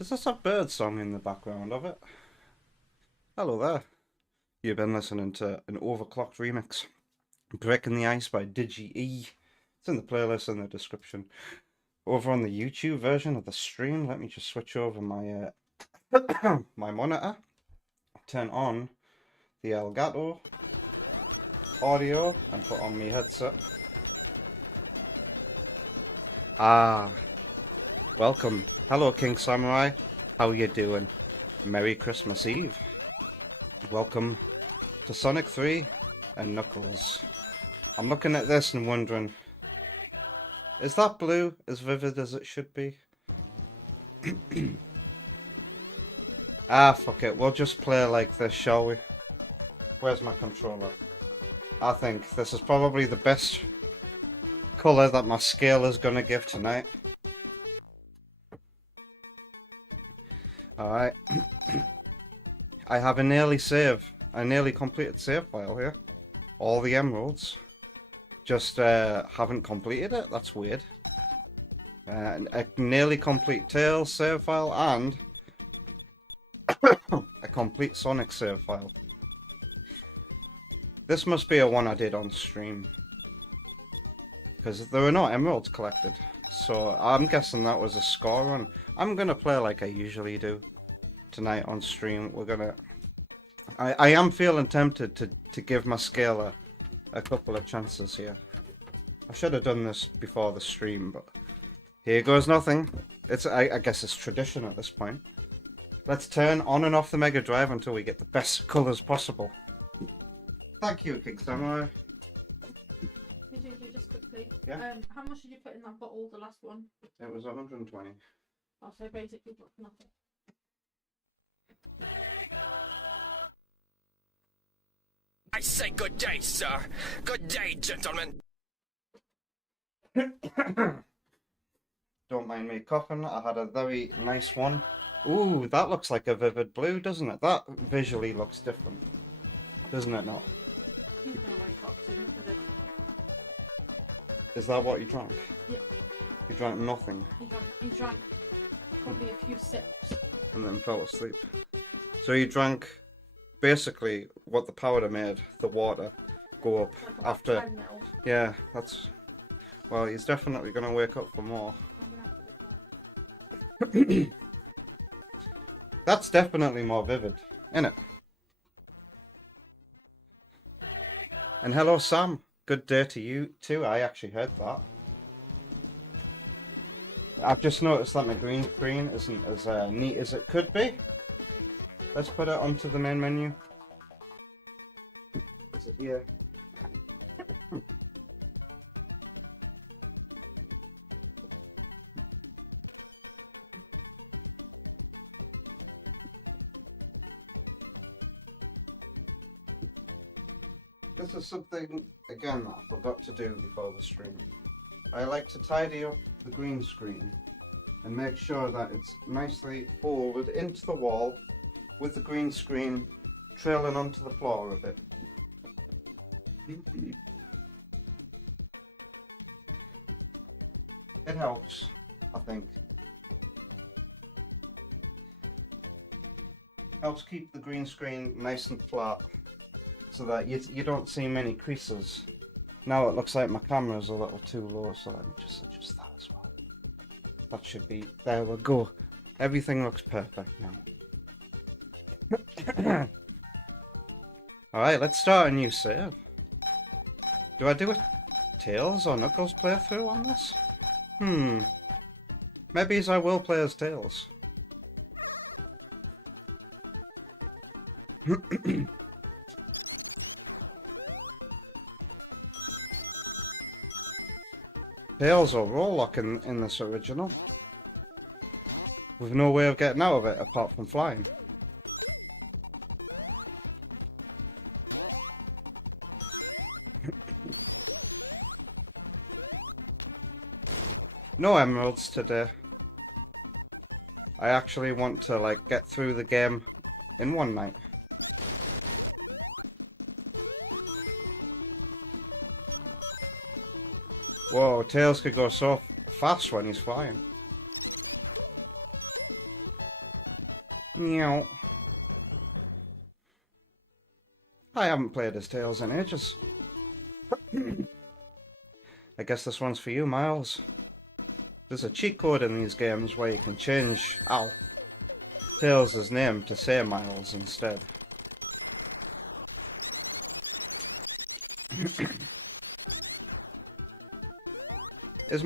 Does this have bird song in the background of it? Hello there. You've been listening to an overclocked remix, Breaking the Ice by Digi-E. It's in the playlist in the description. Over on the YouTube version of the stream, let me just switch over my my monitor, turn on the Elgato audio and put on my headset. Welcome. Hello, King Samurai. How you doing? Merry Christmas Eve. Welcome to Sonic 3 and Knuckles. I'm looking at this and wondering, is that blue as vivid as it should be? Fuck it. We'll just play like this, shall we? Where's my controller? I think this is probably the best colour that my scale is going to give tonight. Alright. I have an early save a nearly completed save file here. All the emeralds. Just haven't completed it. That's weird. A nearly complete Tails save file and a complete Sonic save file. This must be a one I did on stream. Because there were no emeralds collected. So I'm guessing that was a score run. I'm going to play like I usually do tonight on stream. We're going to... I am feeling tempted to give my scaler a couple of chances here. I should have done this before the stream, but here goes nothing. I guess it's tradition at this point. Let's turn on and off the Mega Drive until we get the best colours possible. Thank you, King Samurai. Just quickly. Yeah? How much did you put in that bottle, the last one? It was 120. Oh, so basically nothing. I say good day, sir. Good day, gentlemen. Don't mind me coughing, I had a very nice one. Ooh, that looks like a vivid blue, doesn't it? That visually looks different. Doesn't it not? He's gonna wake up soon, look at it. Is that what you drank? Yep. You drank nothing He drank probably a few sips. and then fell asleep. So you drank basically what the powder made the water go up Like about after. 10 mil. Yeah, that's. Well, he's definitely going to wake up for more. I'm gonna have to get that. That's definitely more vivid, isn't it? And hello, Sam. Good day to you too. I actually heard that. I've just noticed that my green screen isn't as neat as it could be. Let's put it onto the main menu. Is it here? This is something, again, that I forgot to do before the stream. I like to tidy up the green screen and make sure that it's nicely folded into the wall with the green screen trailing onto the floor a bit. It helps, I think. Helps keep the green screen nice and flat so that you don't see many creases. Now it looks like my camera's a little too low, so let me just adjust that as well. That should be, there we go. Everything looks perfect now. Alright, let's start a new save. Do I do a Tails or Knuckles playthrough on this? Maybe I will play as Tails. Tails or Rollock in this original. With no way of getting out of it apart from flying. No emeralds today. I actually want to like get through the game in one night. Whoa, Tails could go so fast when he's flying. Meow. I haven't played as Tails in ages. I guess this one's for you, Miles. There's a cheat code in these games where you can change, Tails' name to say Miles instead. Is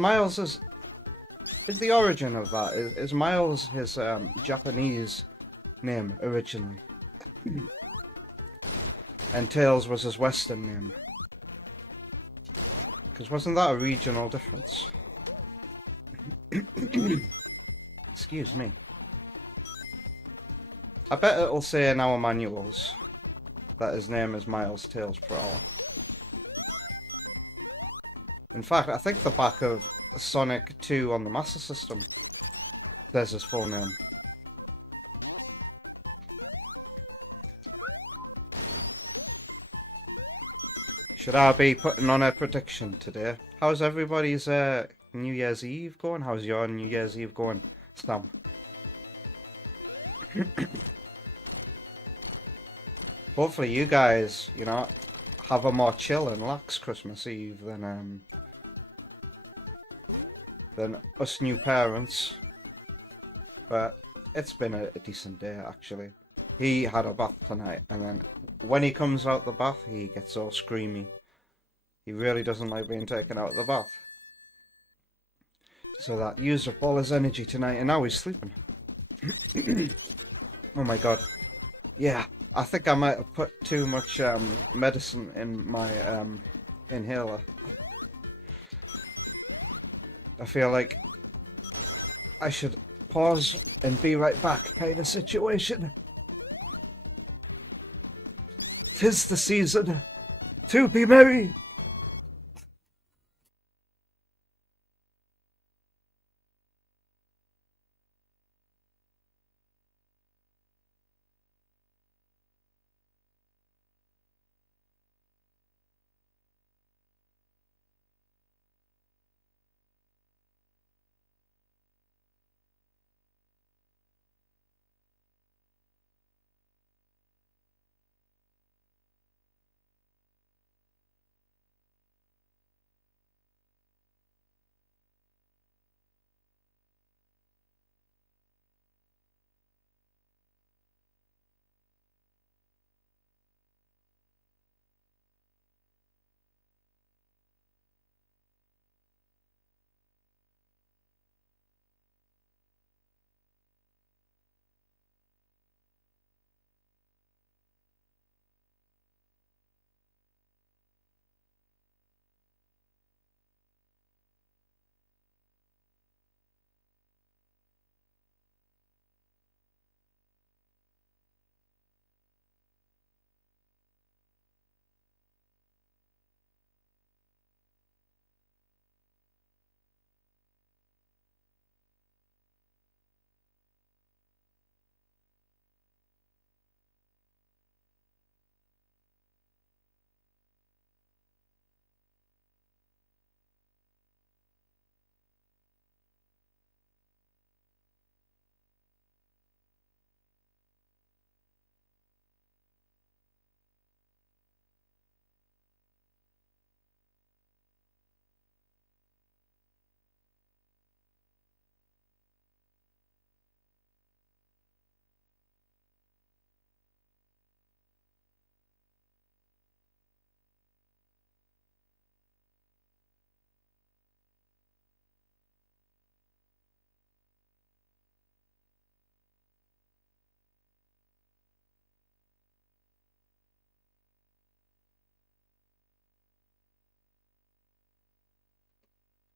the origin of that? Is Miles his Japanese name originally? And Tails was his Western name? Because wasn't that a regional difference? Excuse me. I bet it'll say in our manuals that his name is Miles Tails Prower. In fact, I think the back of Sonic 2 on the Master System says his full name. Should I be putting on a prediction today? How's everybody's New Year's Eve going? How's your New Year's Eve going, Sam? Hopefully you guys, you know, have a more chill and lax Christmas Eve than us new parents. But it's been a decent day, actually. He had a bath tonight, and then when he comes out the bath, he gets all screamy. He really doesn't like being taken out of the bath. So that used up all his energy tonight, and now he's sleeping. Oh my god. Yeah, I think I might have put too much medicine in my inhaler. I feel like I should pause and be right back kind of situation. 'Tis the season to be merry.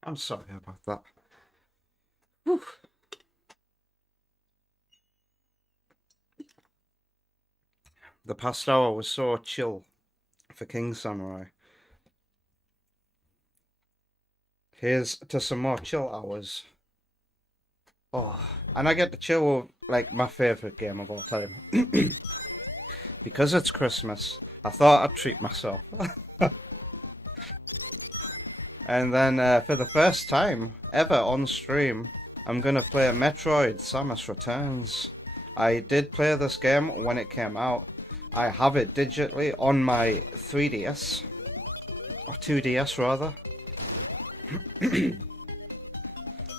I'm sorry about that. Whew. The past hour was so chill for King Samurai. Here's to some more chill hours. Oh, and I get to chill with, like, my favourite game of all time. Because it's Christmas, I thought I'd treat myself. And then, for the first time ever on stream, I'm gonna play Metroid Samus Returns. I did play this game when it came out. I have it digitally on my 3DS. Or 2DS, rather.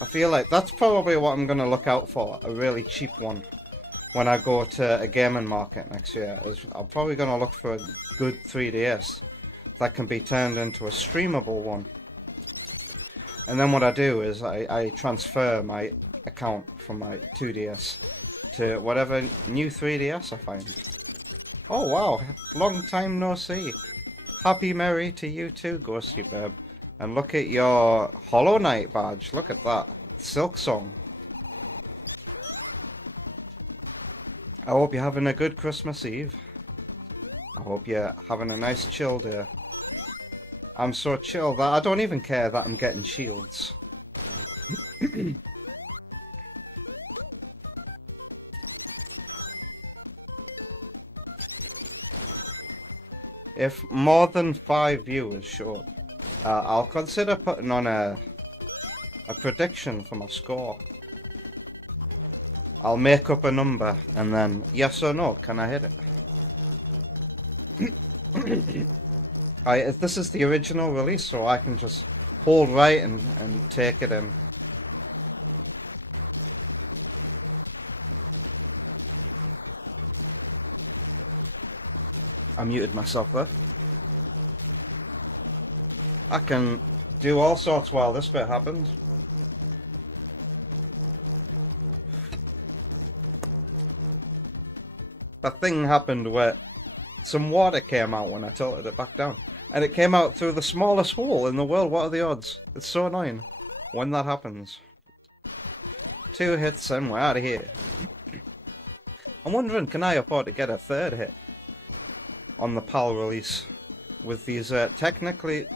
I feel like that's probably what I'm gonna look out for, a really cheap one. When I go to a gaming market next year, I'm probably gonna look for a good 3DS that can be turned into a streamable one. And then what I do is I transfer my account from my 2DS to whatever new 3DS I find. Oh wow, long time no see. Happy Merry to you too, Ghosty Babe. And look at your Hollow Knight badge, look at that. Silk Song. I hope you're having a good Christmas Eve. I hope you're having a nice chill day. I'm so chill that I don't even care that I'm getting shields. if more than 5 viewers show up, I'll consider putting on a prediction for my score. I'll make up a number and then yes or no, can I hit it? Alright, this is the original release, so I can just hold right and take it in. I muted myself there. I can do all sorts while this bit happens. A thing happened where some water came out when I tilted it back down. And it came out through the smallest hole in the world. What are the odds? It's so annoying when that happens. 2 hits and we're out of here. I'm wondering, can I afford to get a 3rd hit on the PAL release with these technically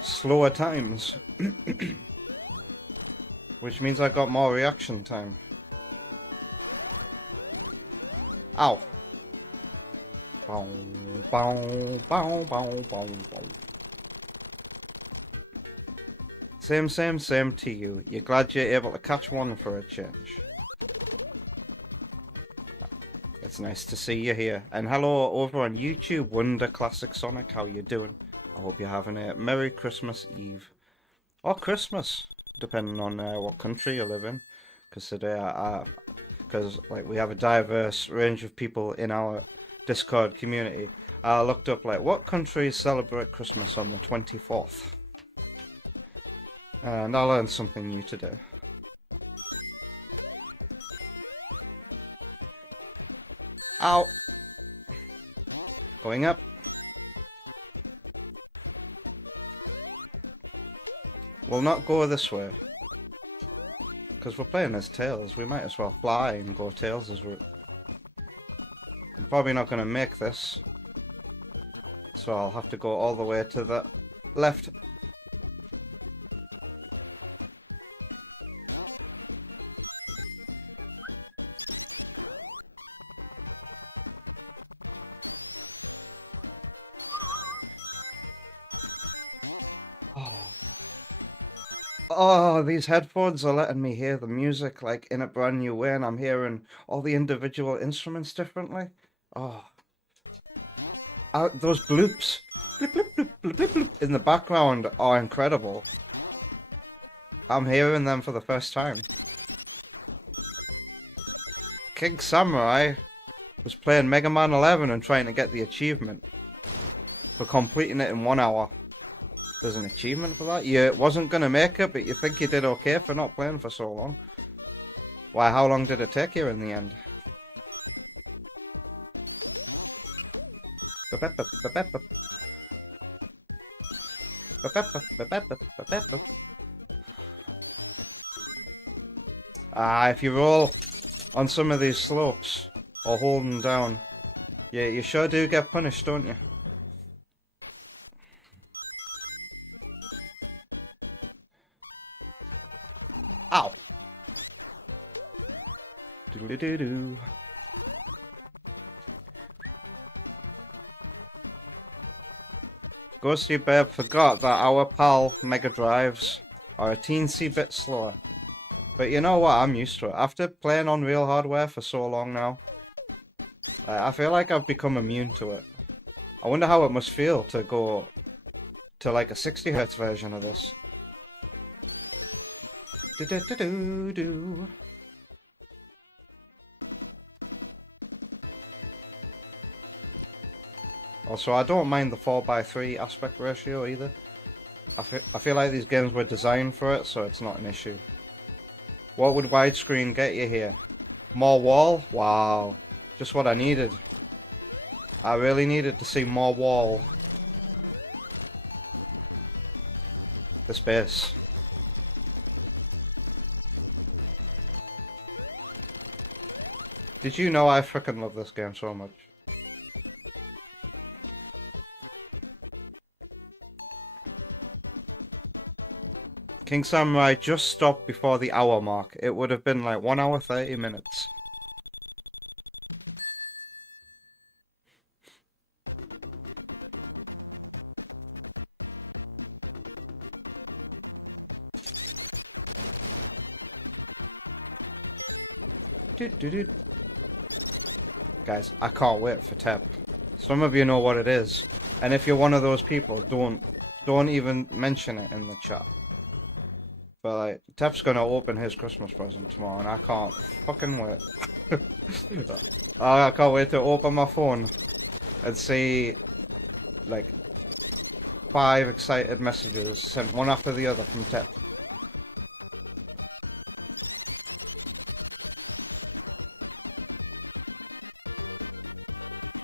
slower times? Which means I got more reaction time. Ow. Bow, bow, bow, bow, bow, bow. Same to you. You're glad you're able to catch one for a change. It's nice to see you here. And hello over on YouTube, Wonder Classic Sonic. How you doing? I hope you're having a Merry Christmas Eve. Or Christmas, depending on what country you live in. Because today, because like we have a diverse range of people in our Discord community. I looked up like what countries celebrate Christmas on the 24th. And I learned something new today. Ow! Going up. We'll not go this way. Because we're playing as Tails, we might as well fly and go Tails' route. I'm probably not going to make this. So I'll have to go all the way to the left. Oh, these headphones are letting me hear the music like in a brand new way, and I'm hearing all the individual instruments differently. Oh, those bloops bloop, bloop, bloop, bloop, bloop, bloop, in the background are incredible. I'm hearing them for the first time. King Samurai was playing Mega Man 11 and trying to get the achievement for completing it in 1 hour. There's an achievement for that? You wasn't going to make it, but you think you did okay for not playing for so long. Why, how long did it take you in the end? If you roll on some of these slopes, or holding down, you sure do get punished, don't you? Ow! Doodle-doo-doo. Ghosty Babe forgot that our PAL Mega Drives are a teensy bit slower. But you know what, I'm used to it. After playing on real hardware for so long now, I feel like I've become immune to it. I wonder how it must feel to go to like a 60Hz version of this. Do-do-do-do-do. Also, I don't mind the 4:3 aspect ratio either. I feel like these games were designed for it, so it's not an issue. What would widescreen get you here? More wall? Wow. Just what I needed. I really needed to see more wall. The space. Did you know I freaking love this game so much? King Samurai just stopped before the hour mark. It would have been like 1 hour 30 minutes. Do. Guys, I can't wait for Tep. Some of you know what it is, and if you're one of those people, don't even mention it in the chat. But like, Tep's gonna open his Christmas present tomorrow, and I can't fucking wait. I can't wait to open my phone and see like 5 excited messages sent one after the other from Tep.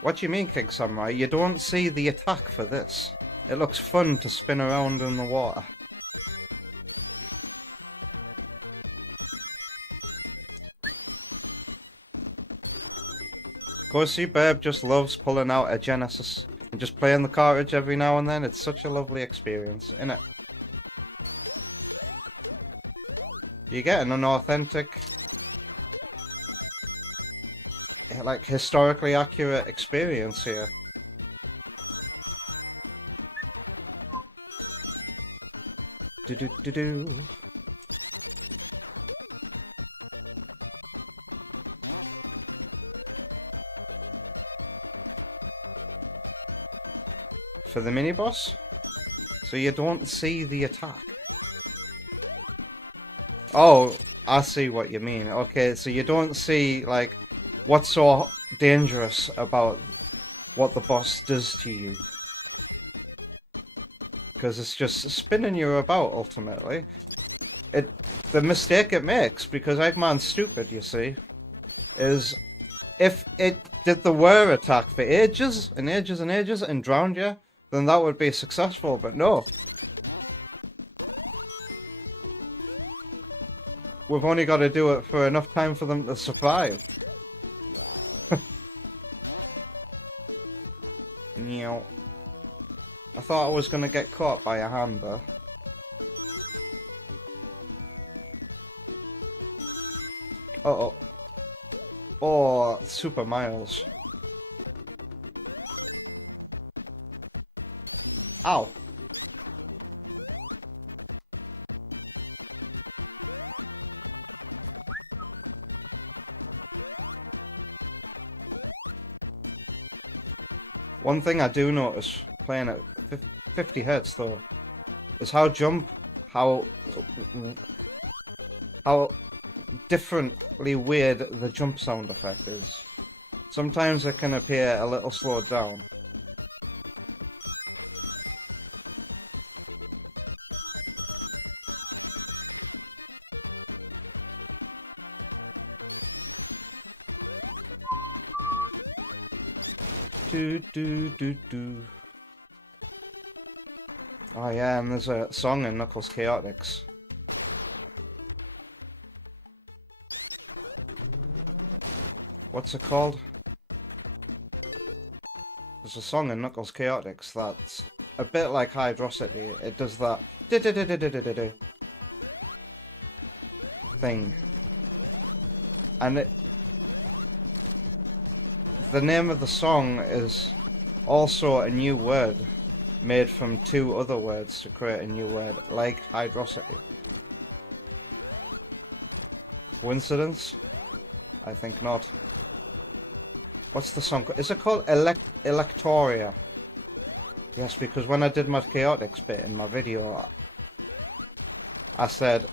What do you mean, King Samurai? You don't see the attack for this. It looks fun to spin around in the water. Go see Babe just loves pulling out a Genesis and just playing the cartridge every now and then. It's such a lovely experience, innit? You get an authentic, like, historically accurate experience here. Do. For the mini boss, so you don't see the attack. Oh, I see what you mean. Okay, so you don't see like what's so dangerous about what the boss does to you, because it's just spinning you about ultimately. The mistake it makes, because Eggman's stupid, you see, is if it did the whir attack for ages and ages and ages and drowned you, then that would be successful, but no. We've only got to do it for enough time for them to survive. Meow. I thought I was going to get caught by a hand there. Uh-oh. Oh, Super Miles. Ow. One thing I do notice playing at 50 Hz though is how differently weird the jump sound effect is. Sometimes it can appear a little slowed down. Do. Oh yeah, and there's a song in Knuckles Chaotix. What's it called? There's a song in Knuckles Chaotix that's a bit like Hydrosity. It does that thing. And the name of the song is also a new word made from 2 other words to create a new word, like Hydrosity. Coincidence? I think not. What's the song called? Is it called Electoria? Yes, because when I did my Chaotix bit in my video, I said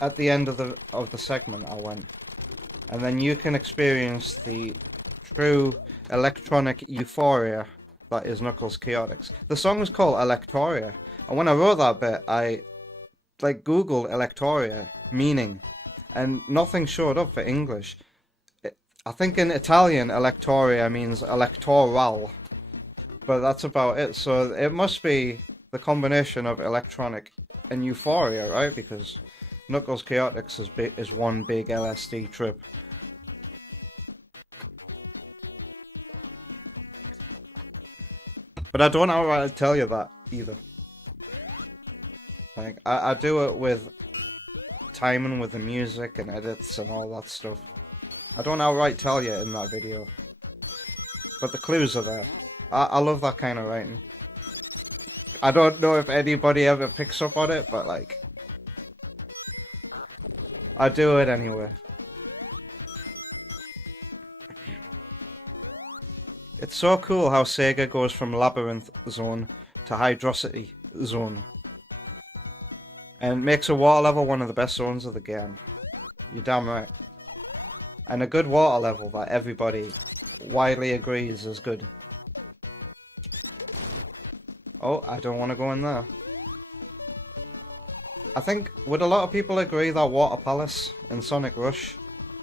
at the end of the segment I went, and then you can experience the true electronic euphoria that is Knuckles Chaotix. The song is called Electoria, and when I wrote that bit, I like Googled Electoria meaning, and nothing showed up for English. I think in Italian Electoria means electoral, but that's about it. So it must be the combination of electronic and euphoria, right? Because Knuckles Chaotix is one big LSD trip. But I don't outright tell you that either. Like I do it with timing with the music and edits and all that stuff. I don't outright tell you in that video. But the clues are there. I love that kind of writing. I don't know if anybody ever picks up on it, but like I do it anyway. It's so cool how Sega goes from Labyrinth Zone to Hydrosity Zone. And makes a water level one of the best zones of the game. You're damn right. And a good water level that everybody widely agrees is good. Oh, I don't want to go in there. I think, would a lot of people agree that Water Palace in Sonic Rush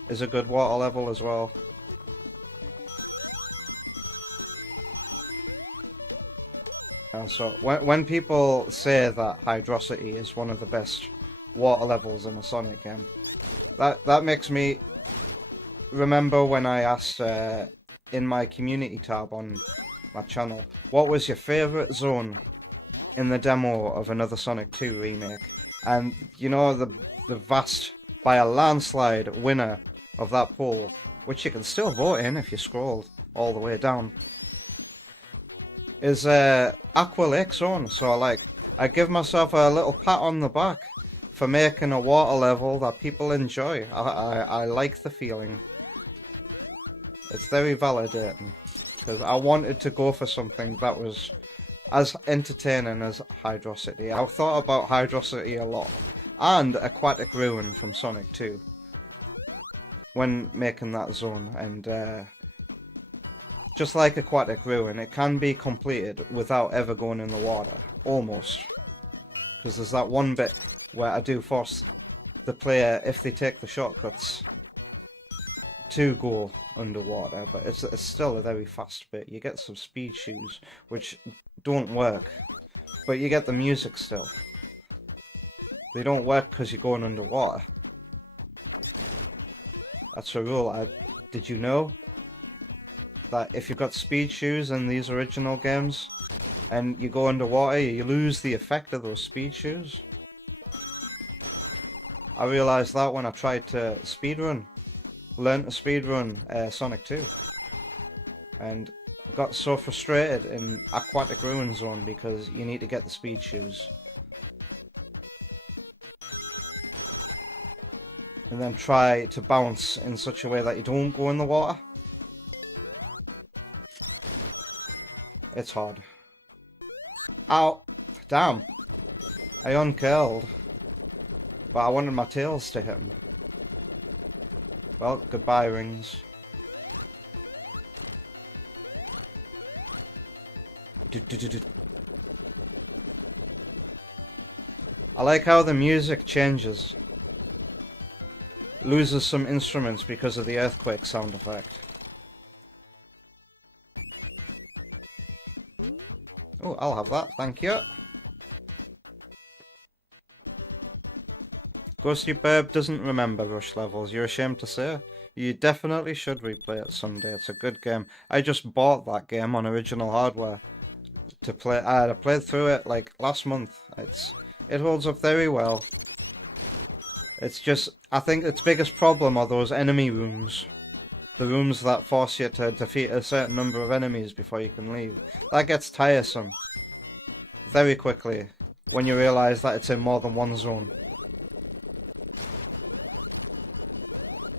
is a good water level as well? So when people say that Hydrosity is one of the best water levels in a Sonic game, that makes me remember when I asked in my community tab on my channel, what was your favourite zone in the demo of another Sonic 2 remake? And you know, the vast, by a landslide, winner of that poll, which you can still vote in if you scrolled all the way down, is Aqua Lake Zone. So like, I give myself a little pat on the back for making a water level that people enjoy. I like the feeling. It's very validating, because I wanted to go for something that was as entertaining as Hydrosity. I've thought about Hydrosity a lot, and Aquatic Ruin from Sonic 2 when making that zone, and just like Aquatic Ruin, it can be completed without ever going in the water, almost, because there's that one bit where I do force the player, if they take the shortcuts, to go underwater, but it's still a very fast bit. You get some speed shoes, which don't work, but you get the music still. They don't work because you're going underwater. That's a rule. Did you know that if you've got speed shoes in these original games and you go underwater, you lose the effect of those speed shoes? I realised that when I tried to speedrun. Learned to speedrun Sonic 2, and got so frustrated in Aquatic Ruin Zone because you need to get the speed shoes. And then try to bounce in such a way that you don't go in the water. It's hard. Ow! Damn! I uncurled, but I wanted my tails to hit him. Well, goodbye, rings. I like how the music changes. Loses some instruments because of the earthquake sound effect. Oh, I'll have that, thank you. Ghosty Burb doesn't remember Rush levels, you're ashamed to say. You definitely should replay it someday, it's a good game. I just bought that game on original hardware to play. I played through it like last month. It holds up very well. It's just, I think its biggest problem are those enemy rooms. The rooms that force you to defeat a certain number of enemies before you can leave. That gets tiresome very quickly when you realise that it's in more than one zone.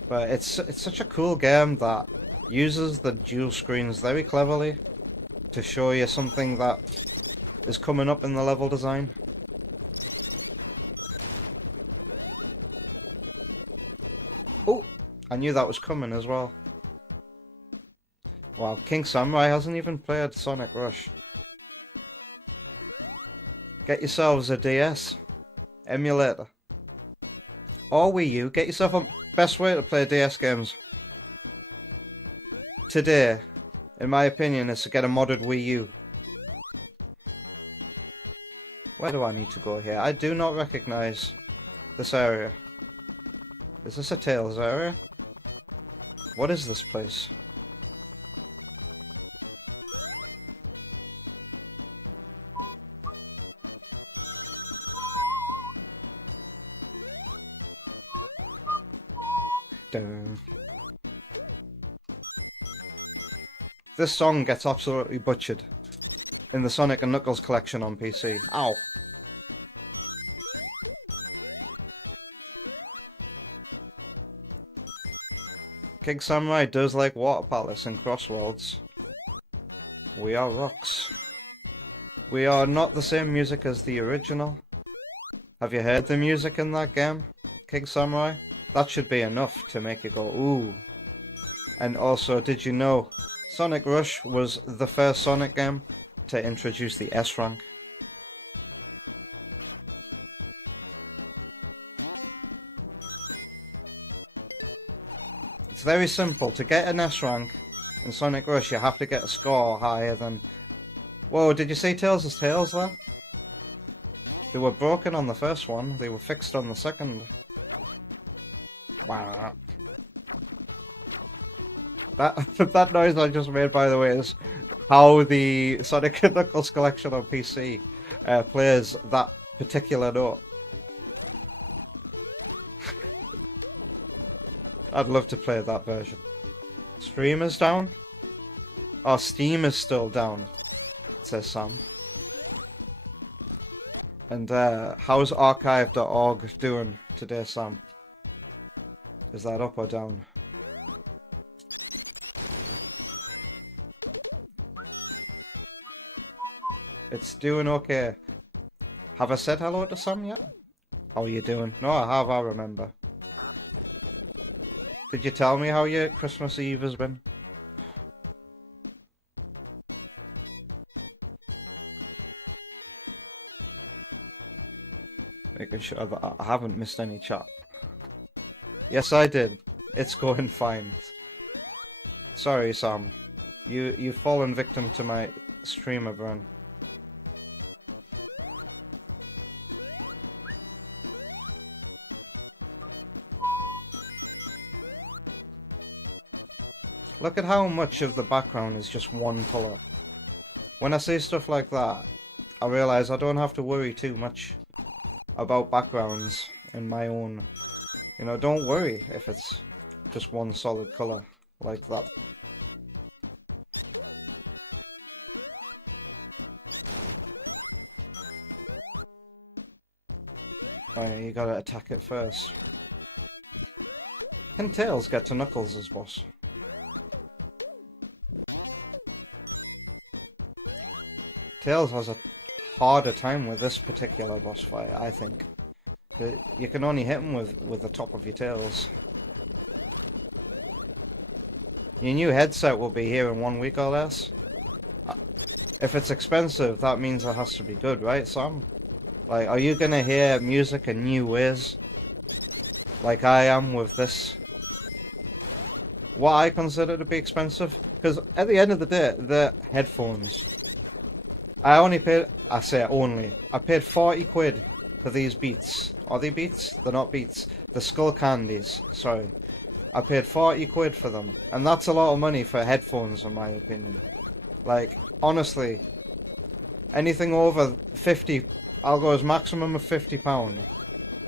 But it's such a cool game that uses the dual screens very cleverly to show you something that is coming up in the level design. Oh, I knew that was coming as well. Wow, King Samurai hasn't even played Sonic Rush. Get yourselves a DS emulator. Or Wii U, get yourself a... Best way to play DS games today, in my opinion, is to get a modded Wii U. Where do I need to go here? I do not recognise this area. Is this a Tails area? What is this place? Dun. This song gets absolutely butchered in the Sonic and Knuckles collection on PC. Ow! King Samurai does like Water Palace and Crossworlds. We are rocks. We are not the same music as the original. Have you heard the music in that game, King Samurai? That should be enough to make you go, ooh. And also, did you know Sonic Rush was the first Sonic game to introduce the S rank? It's very simple. To get an S rank in Sonic Rush, you have to get a score higher than... Whoa, did you see Tails' tails there? They were broken on the first one, they were fixed on the second. Wow. That noise I just made, by the way, is how the Sonic & Knuckles collection on PC plays that particular note. I'd love to play that version. Stream is down? Oh, Steam is still down, says Sam. And how's archive.org doing today, Sam? Is that up or down? It's doing okay. Have I said hello to Sam yet? How are you doing? No, I have, I remember. Did you tell me how your Christmas Eve has been? Making sure that I haven't missed any chat. Yes, I did. It's going fine. Sorry, Sam. You've fallen victim to my streamer burn. Look at how much of the background is just one colour. When I see stuff like that, I realise I don't have to worry too much about backgrounds in my own. You know, don't worry if it's just one solid colour like that. Oh yeah, you gotta attack it first. Can Tails get to Knuckles as boss? Tails has a harder time with this particular boss fight, I think. You can only hit him with the top of your tails. Your new headset will be here in 1 week or less. If it's expensive, that means it has to be good, right, Sam? Like, are you gonna hear music in new ways? Like I am with this? What I consider to be expensive? Because at the end of the day, the headphones... I only paid... I say only. I paid 40 quid for these Beats. Are they Beats? They're not Beats. The Skull Candies. Sorry. I paid 40 quid for them. And that's a lot of money for headphones, in my opinion. Like, honestly, anything over 50... I'll go as maximum of £50.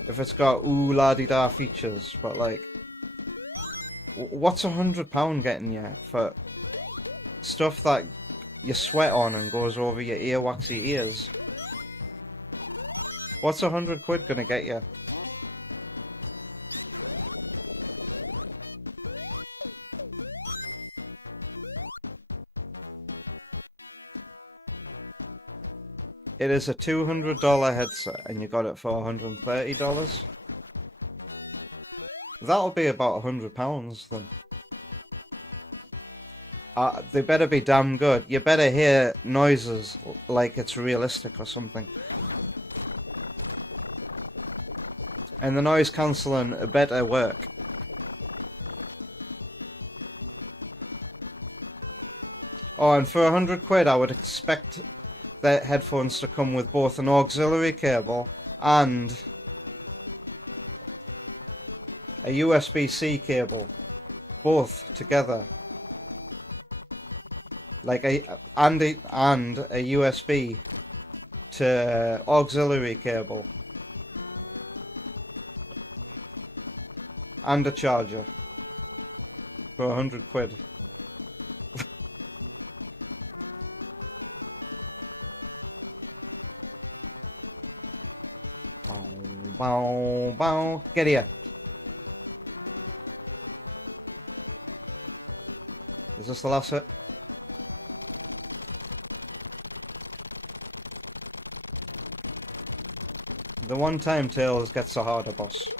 If it's got ooh-la-di-da features. But, like... What's £100 getting you for stuff that you sweat on and goes over your earwaxy ears? What's 100 quid gonna get you? It is a $200 headset and you got it for $130? That'll be about £100 then. They better be damn good. You better hear noises like it's realistic or something. And the noise cancelling better work. Oh, and for 100 quid I would expect the headphones to come with both an auxiliary cable and a USB-C cable. Both together. Like and a USB to auxiliary cable. And a charger. For 100 quid. Bow, bow, bow. Get here. Is this the last hit? The one time Tails gets a harder boss.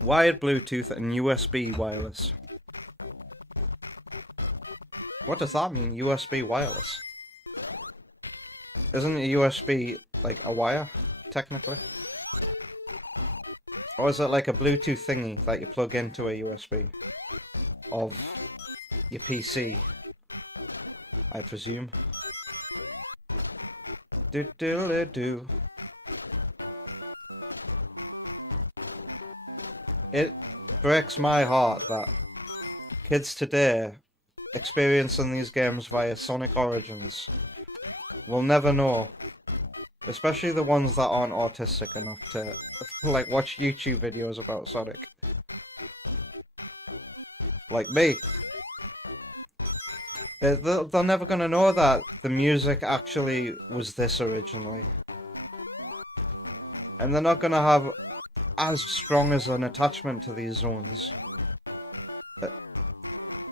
Wired Bluetooth and USB wireless. What does that mean, USB wireless? Isn't a USB like a wire, technically? Or is it like a Bluetooth thingy that you plug into a USB of your PC? I presume. Do do do do. It breaks my heart that kids today experiencing these games via Sonic Origins will never know, especially the ones that aren't autistic enough to like watch YouTube videos about Sonic. Like me. They're never gonna know that the music actually was this originally. And they're not gonna have as strong as an attachment to these zones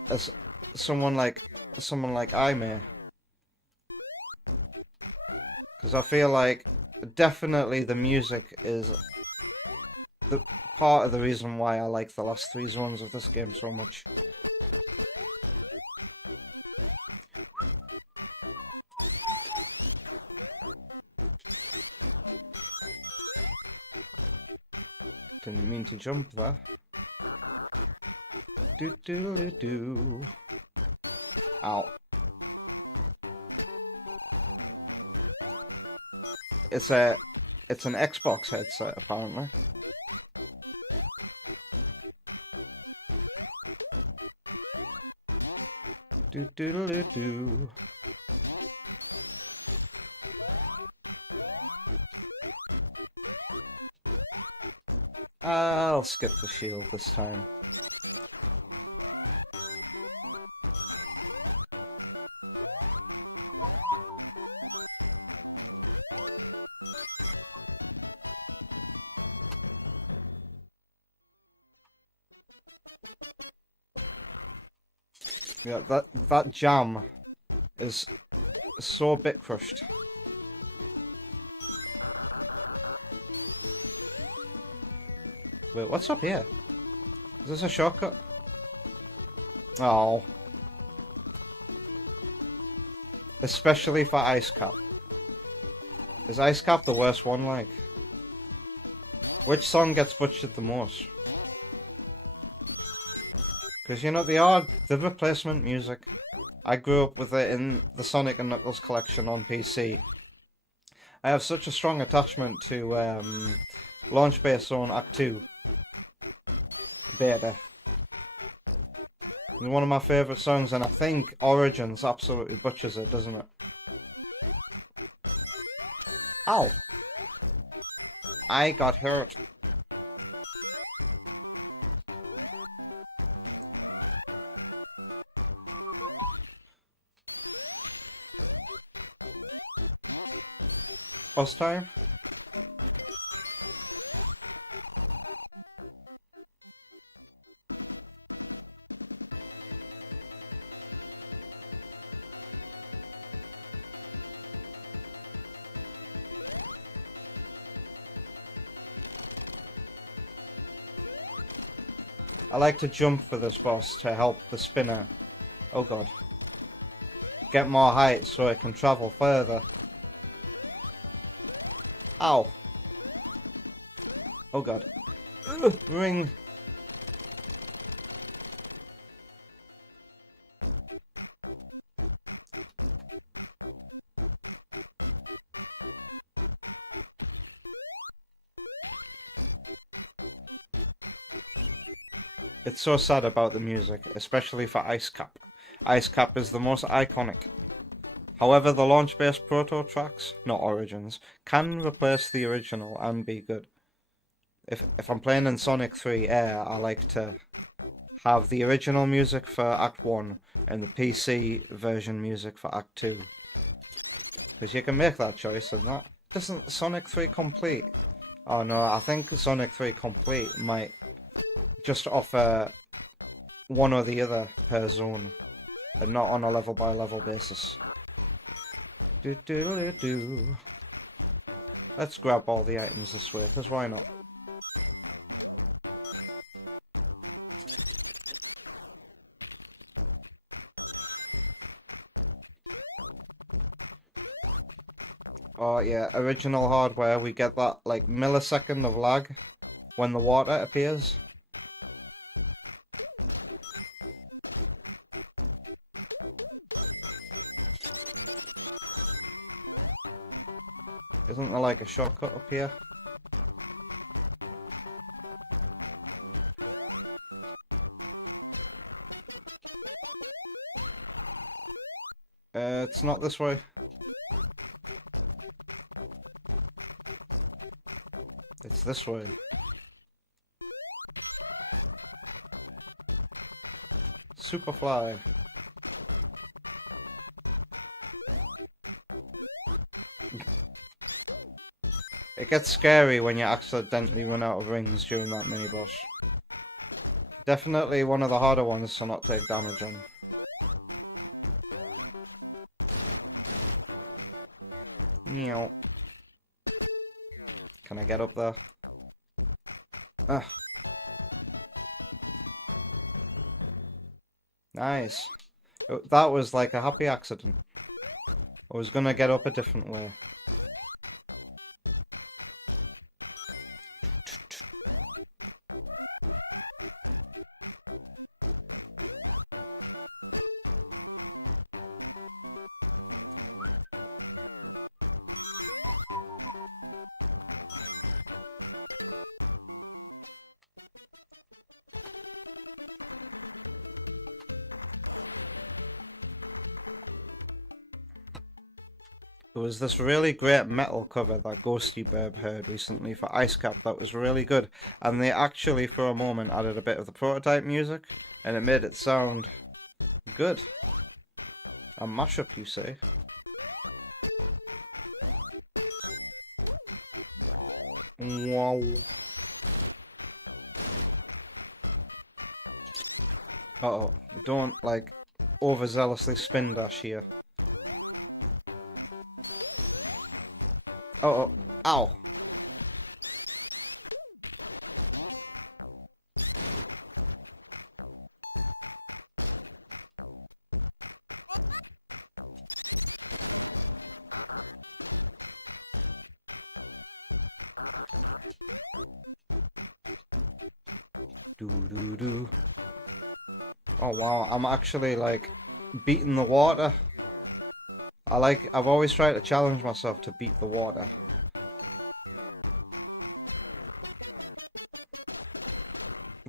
as someone like I may. Because I feel like definitely the music is the part of the reason why I like the last 3 zones of this game so much. Didn't mean to jump there. Do do do do. Ow. It's an Xbox headset apparently. Do do do do. I'll skip the shield this time. Yeah, that jam is so bit crushed. Wait, what's up here? Is this a shortcut? Oh. Especially for Ice Cap. Is Ice Cap the worst one, like? Which song gets butchered the most? Because, you know, the replacement music. I grew up with it in the Sonic and Knuckles collection on PC. I have such a strong attachment to Launch Base Zone Act 2 beta. It's one of my favourite songs, and I think Origins absolutely butchers it, doesn't it? Ow! I got hurt. Boss time? I like to jump for this boss to help the spinner, oh god, get more height so it can travel further. Ow. Oh god. Ugh, ring. It's so sad about the music, especially for Ice Cap. Ice Cap is the most iconic. However, the launch-based proto tracks, not Origins, can replace the original and be good. If I'm playing in Sonic 3 Air, I like to have the original music for Act 1 and the PC version music for Act 2. Because you can make that choice and Doesn't Sonic 3 Complete? Oh no, I think Sonic 3 Complete might just offer one or the other per zone, and not on a level by level basis. Do do do do. Let's grab all the items this way, because why not? Oh yeah, original hardware, we get that like millisecond of lag when the water appears. Isn't there like a shortcut up here? It's not this way. It's this way. Superfly. It gets scary when you accidentally run out of rings during that mini boss. Definitely one of the harder ones to not take damage on. Meow. Can I get up there? Ah. Nice. That was like a happy accident. I was gonna get up a different way. There was this really great metal cover that Ghosty Burb heard recently for Ice Cap that was really good, and they actually for a moment added a bit of the prototype music, and it made it sound good. A mashup, you say? Wow. Uh-oh, don't like overzealously spin dash here. Oh, ow. Do. Oh wow, I'm actually like beating the water. I've always tried to challenge myself to beat the water.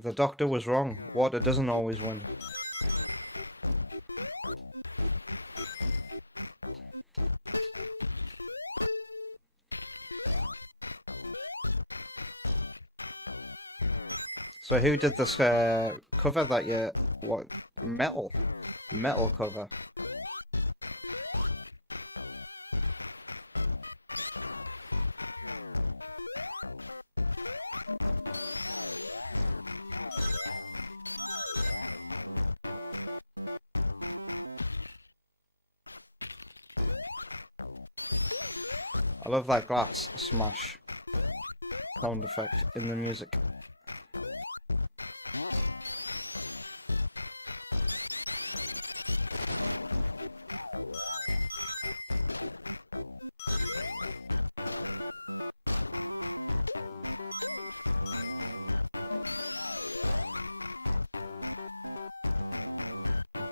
The doctor was wrong. Water doesn't always win. So who did this cover that you... What? Metal? Metal cover. I love that glass smash sound effect in the music.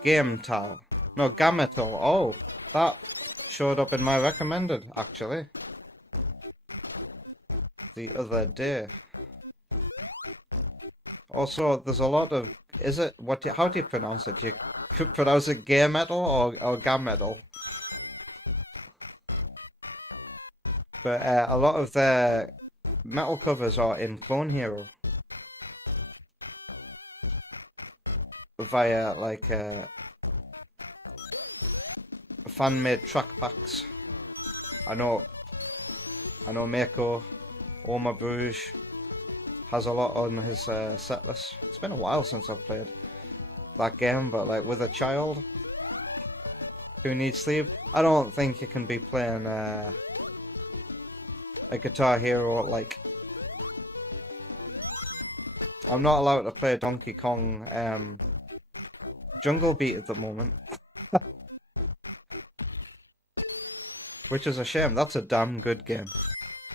Gametal. No, Gametal. Oh, that showed up in my recommended, actually. The other day. Also, there's a lot of... Is it... How do you pronounce it? You could pronounce it gay metal or gametal. But a lot of the metal covers are in Clone Hero. Via, like, fan-made track packs. I know I know Mako, Oma Bruges, has a lot on his set list. It's been a while since I've played that game, but like with a child who needs sleep, I don't think you can be playing a Guitar Hero like. I'm not allowed to play Donkey Kong Jungle Beat at the moment. Which is a shame, that's a damn good game.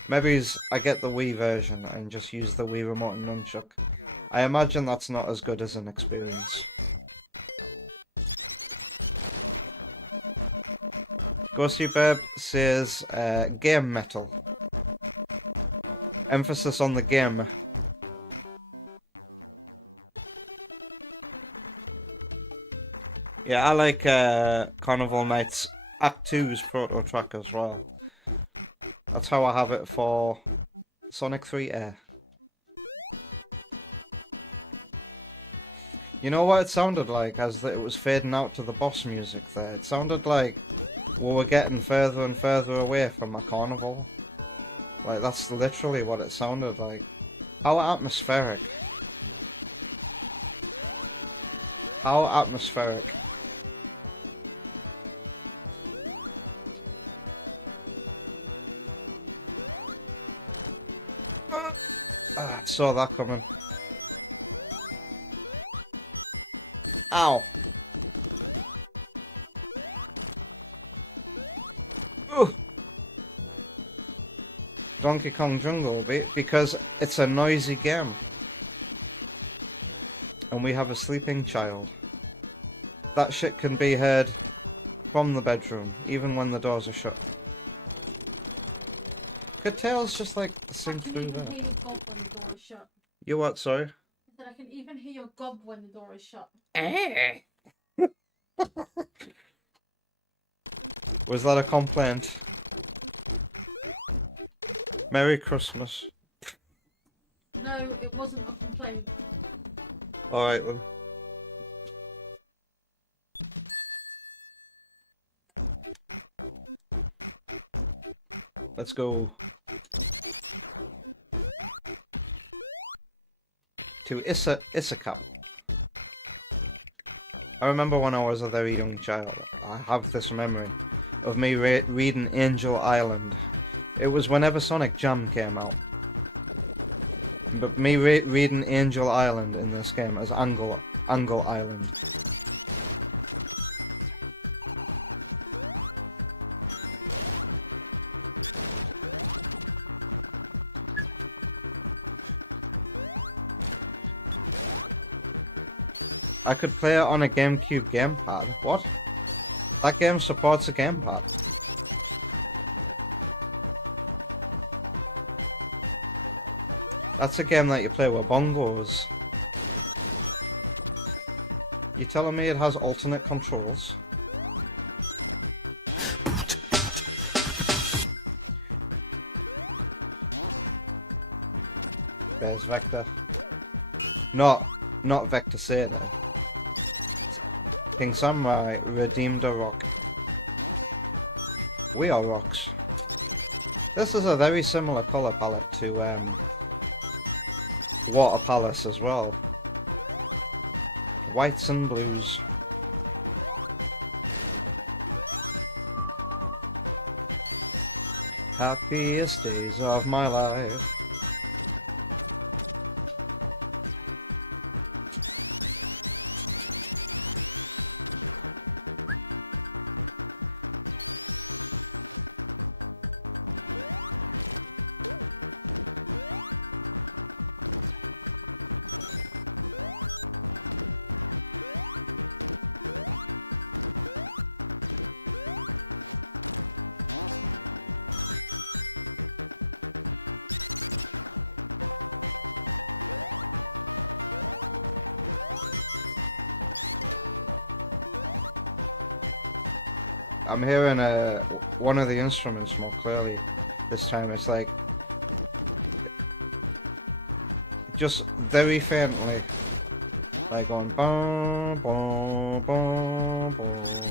Maybe I get the Wii version and just use the Wii remote and nunchuck. I imagine that's not as good as an experience. Ghosty Babe says game metal. Emphasis on the game. Yeah, I like Carnival Nights Act 2's proto track as well. That's how I have it for Sonic 3 Air. You know what it sounded like as it was fading out to the boss music there? It sounded like we were getting further and further away from a carnival. Like, that's literally what it sounded like. How atmospheric. How atmospheric. I saw that coming. Ow. Ugh. Donkey Kong Jungle Beat, because it's a noisy game. And we have a sleeping child. That shit can be heard from the bedroom, even when the doors are shut. Could Tails just like sing through there? I can even hear your gob when the door is shut. You what, sorry? I said I can even hear your gob when the door is shut. Was that a complaint? Merry Christmas. No, it wasn't a complaint. Alright then. Let's go to Isakap. I remember when I was a very young child, I have this memory of me reading Angel Island. It was whenever Sonic Jam came out. But me reading Angel Island in this game as Angle Island. I could play it on a GameCube gamepad. What? That game supports a gamepad. That's a game that you play with bongos. You telling me it has alternate controls? There's Vector. Not Vector Seda. King Samurai redeemed a rock. We are rocks. This is a very similar colour palette to Water Palace as well. Whites and blues. Happiest days of my life. I'm hearing one of the instruments more clearly this time. It's like just very faintly, like going boom, boom, boom, boom.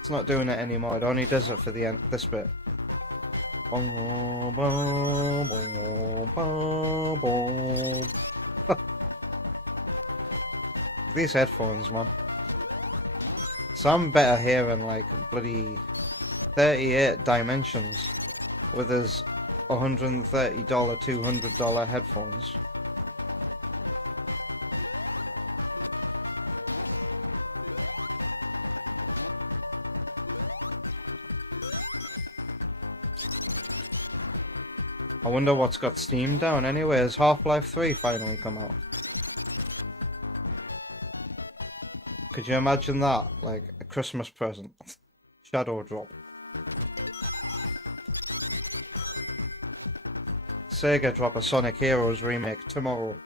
It's not doing it anymore. It only does it for the end, this bit. Boom, boom, boom, boom, boom. These headphones, man. Some better hearing like bloody 38 dimensions with his $130, $200 headphones. I wonder what's got Steam down anyway. Has Half-Life 3 finally come out? Could you imagine that? Like a Christmas present. Shadow drop. Sega drop a Sonic Heroes remake tomorrow.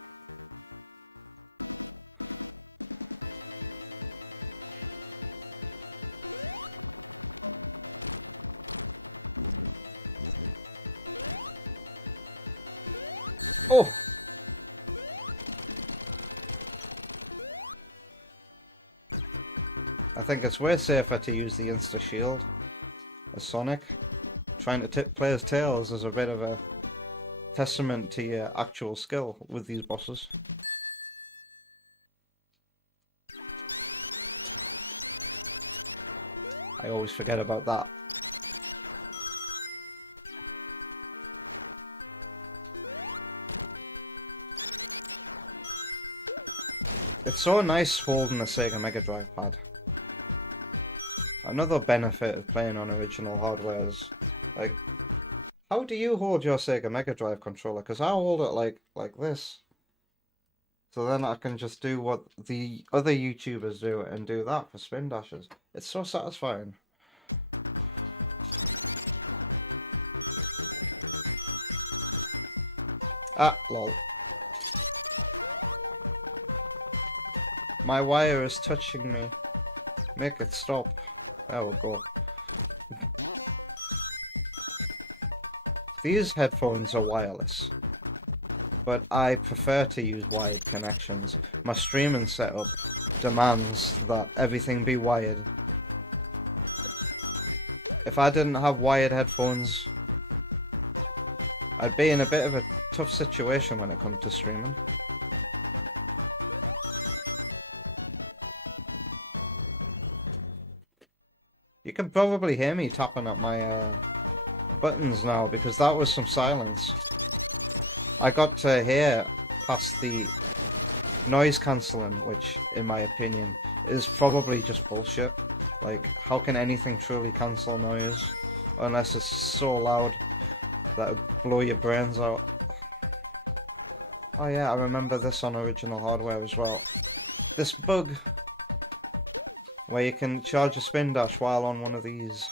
Oh! I think it's way safer to use the Insta Shield as Sonic. Trying to tip players' tails is a bit of a testament to your actual skill with these bosses. I always forget about that. It's so nice holding a Sega megadrive pad. Another benefit of playing on original hardware is, like, how do you hold your Sega megadrive controller? Because I hold it like this. So then I can just do what the other YouTubers do and do that for spin dashes. It's so satisfying. Ah, lol. My wire is touching me. Make it stop. There we go. These headphones are wireless, but I prefer to use wired connections. My streaming setup demands that everything be wired. If I didn't have wired headphones, I'd be in a bit of a tough situation when it comes to streaming. You can probably hear me tapping at my buttons now because that was some silence. I got to hear past the noise cancelling, which in my opinion is probably just bullshit. Like, how can anything truly cancel noise unless it's so loud that it blow your brains out? Oh yeah, I remember this on original hardware as well. This bug where you can charge a spin dash while on one of these.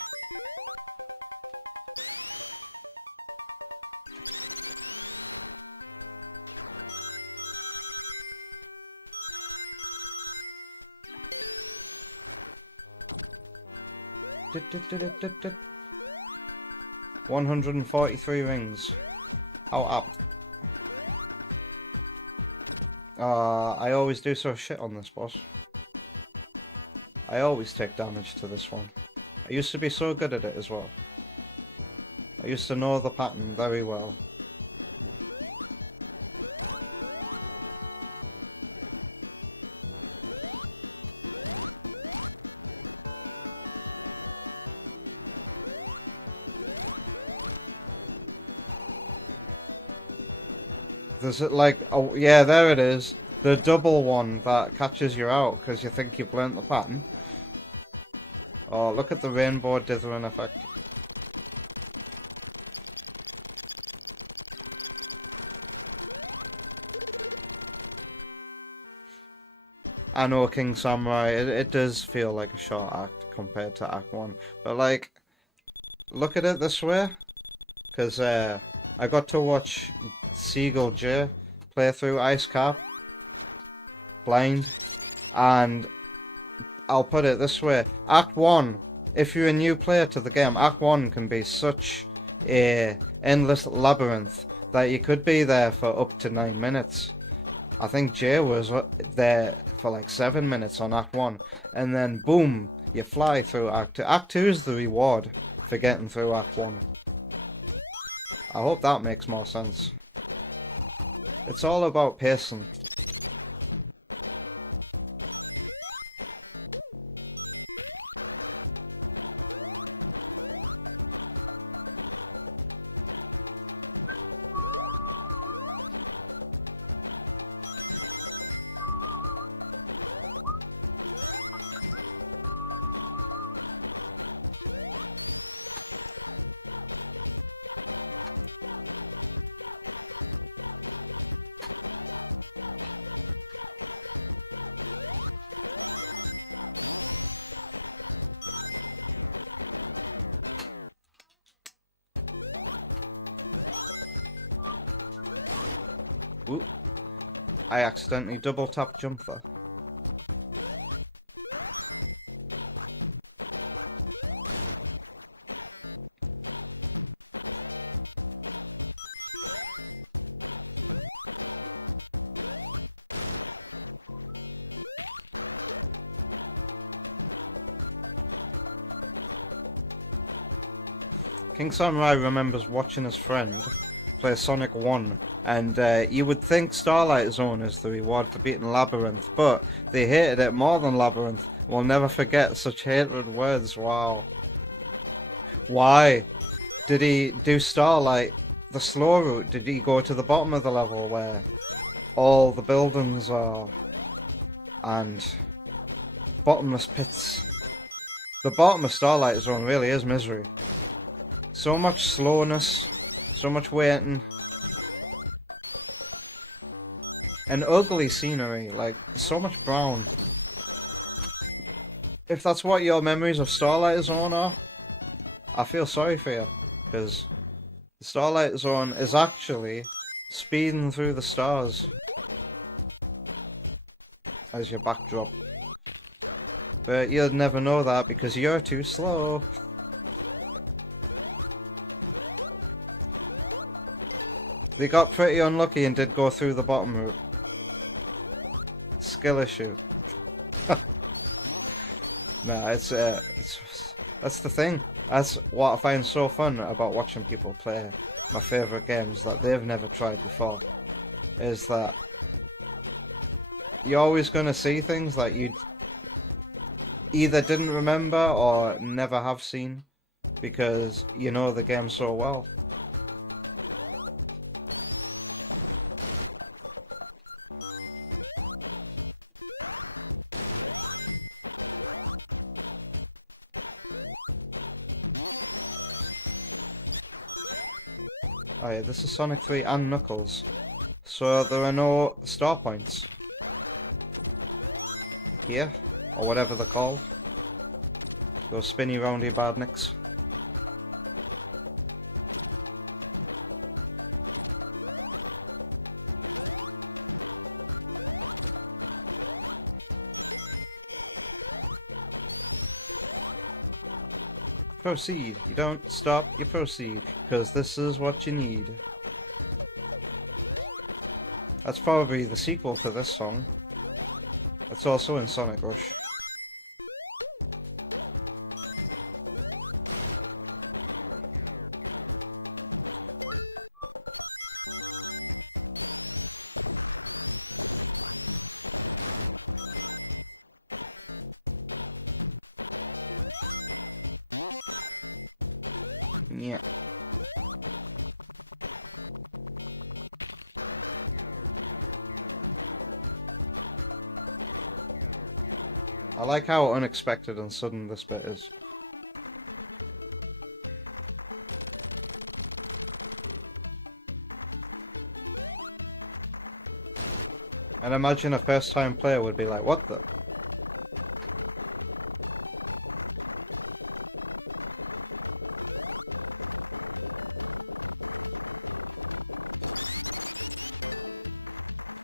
Dut. 143 rings. How apt. I always do so shit on this boss. I always take damage to this one. I used to be so good at it as well. I used to know the pattern very well. There's like, oh yeah, there it is. The double one that catches you out because you think you've learnt the pattern. Oh, look at the rainbow dithering effect. I know, King Samurai, it does feel like a short act compared to Act 1. But like, look at it this way. Because I got to watch Seagull J play through Ice Cap blind, and I'll put it this way, Act 1, if you're a new player to the game, Act 1 can be such a endless labyrinth that you could be there for up to 9 minutes. I think Jay was there for like 7 minutes on Act 1, and then boom, you fly through Act 2. Act 2 is the reward for getting through Act 1. I hope that makes more sense. It's all about pacing. Ooh. I accidentally double tap jump there. King Samurai remembers watching his friend play Sonic 1, and you would think Starlight Zone is the reward for beating Labyrinth, but they hated it more than Labyrinth. We'll never forget such hatred words, wow. Why did he do Starlight the slow route? Did he go to the bottom of the level where all the buildings are and bottomless pits? The bottom of Starlight Zone really is misery. So much slowness, so much waiting, and ugly scenery, like so much brown. If that's what your memories of Starlight Zone are, I feel sorry for you, because the Starlight Zone is actually speeding through the stars as your backdrop. But you'll never know that because you're too slow. They got pretty unlucky and did go through the bottom route. Skill issue. Nah, it's that's the thing. That's what I find so fun about watching people play my favourite games that they've never tried before. Is that you're always going to see things that you either didn't remember or never have seen because you know the game so well. Oh yeah, this is Sonic 3 and Knuckles, so there are no star points here, or whatever they're called. Those spinny roundy badniks. Proceed. You don't stop, you proceed, because this is what you need. That's probably the sequel to this song. It's also in Sonic Rush. Yeah. I like how unexpected and sudden this bit is. And imagine a first time player would be like, what the?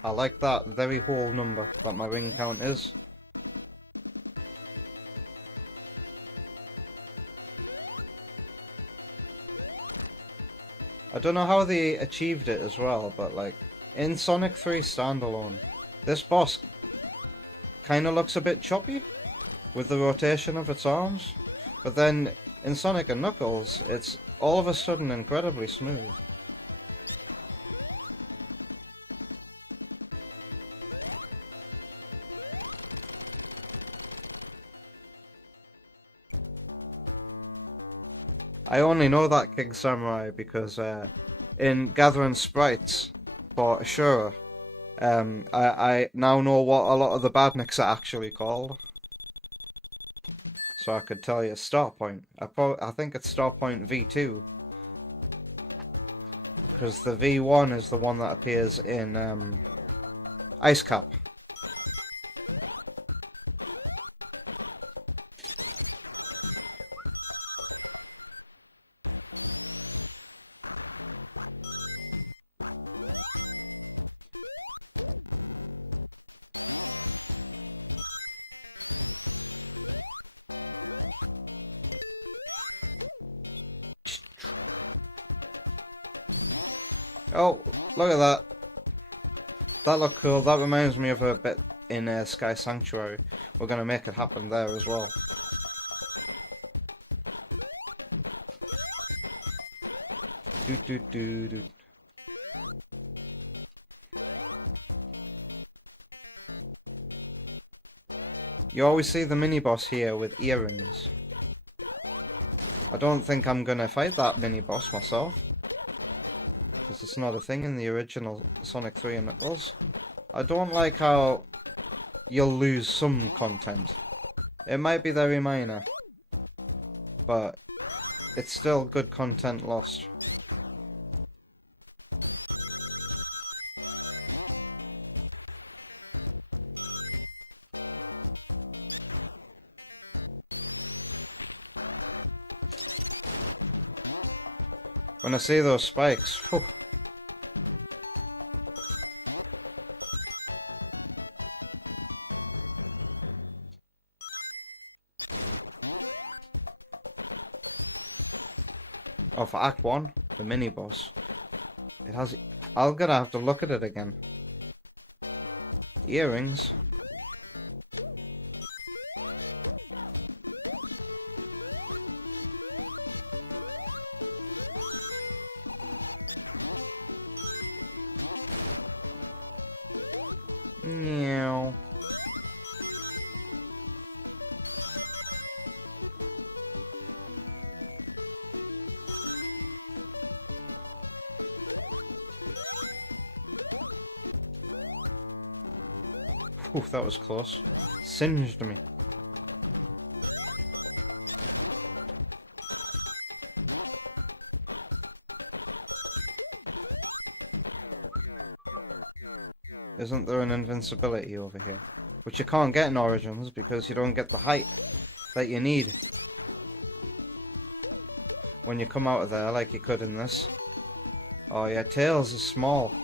I like that very whole number that my ring count is. I don't know how they achieved it as well, but like in Sonic 3 standalone, this boss kind of looks a bit choppy with the rotation of its arms, but then in Sonic and Knuckles, it's all of a sudden incredibly smooth. I only know that King Samurai because in gathering sprites for Ashura, I now know what a lot of the badniks are actually called. So I could tell you Star Point. I think it's Star Point V2. Because the V1 is the one that appears in Ice Cap. Oh, look at that. That looked cool. That reminds me of a bit in Sky Sanctuary. We're going to make it happen there as well. Do do do do. You always see the mini-boss here with earrings. I don't think I'm going to fight that mini-boss myself. Because it's not a thing in the original Sonic 3 and Knuckles. I don't like how you'll lose some content. It might be very minor, but it's still good content lost. When I see those spikes, whew. Oh, for Act 1, the mini-boss. It has... I'm gonna have to look at it again. Earrings. Meow. Oof, that was close. Singed me. Isn't there an invincibility over here? Which you can't get in Origins because you don't get the height that you need when you come out of there like you could in this. Oh yeah, Tails is small.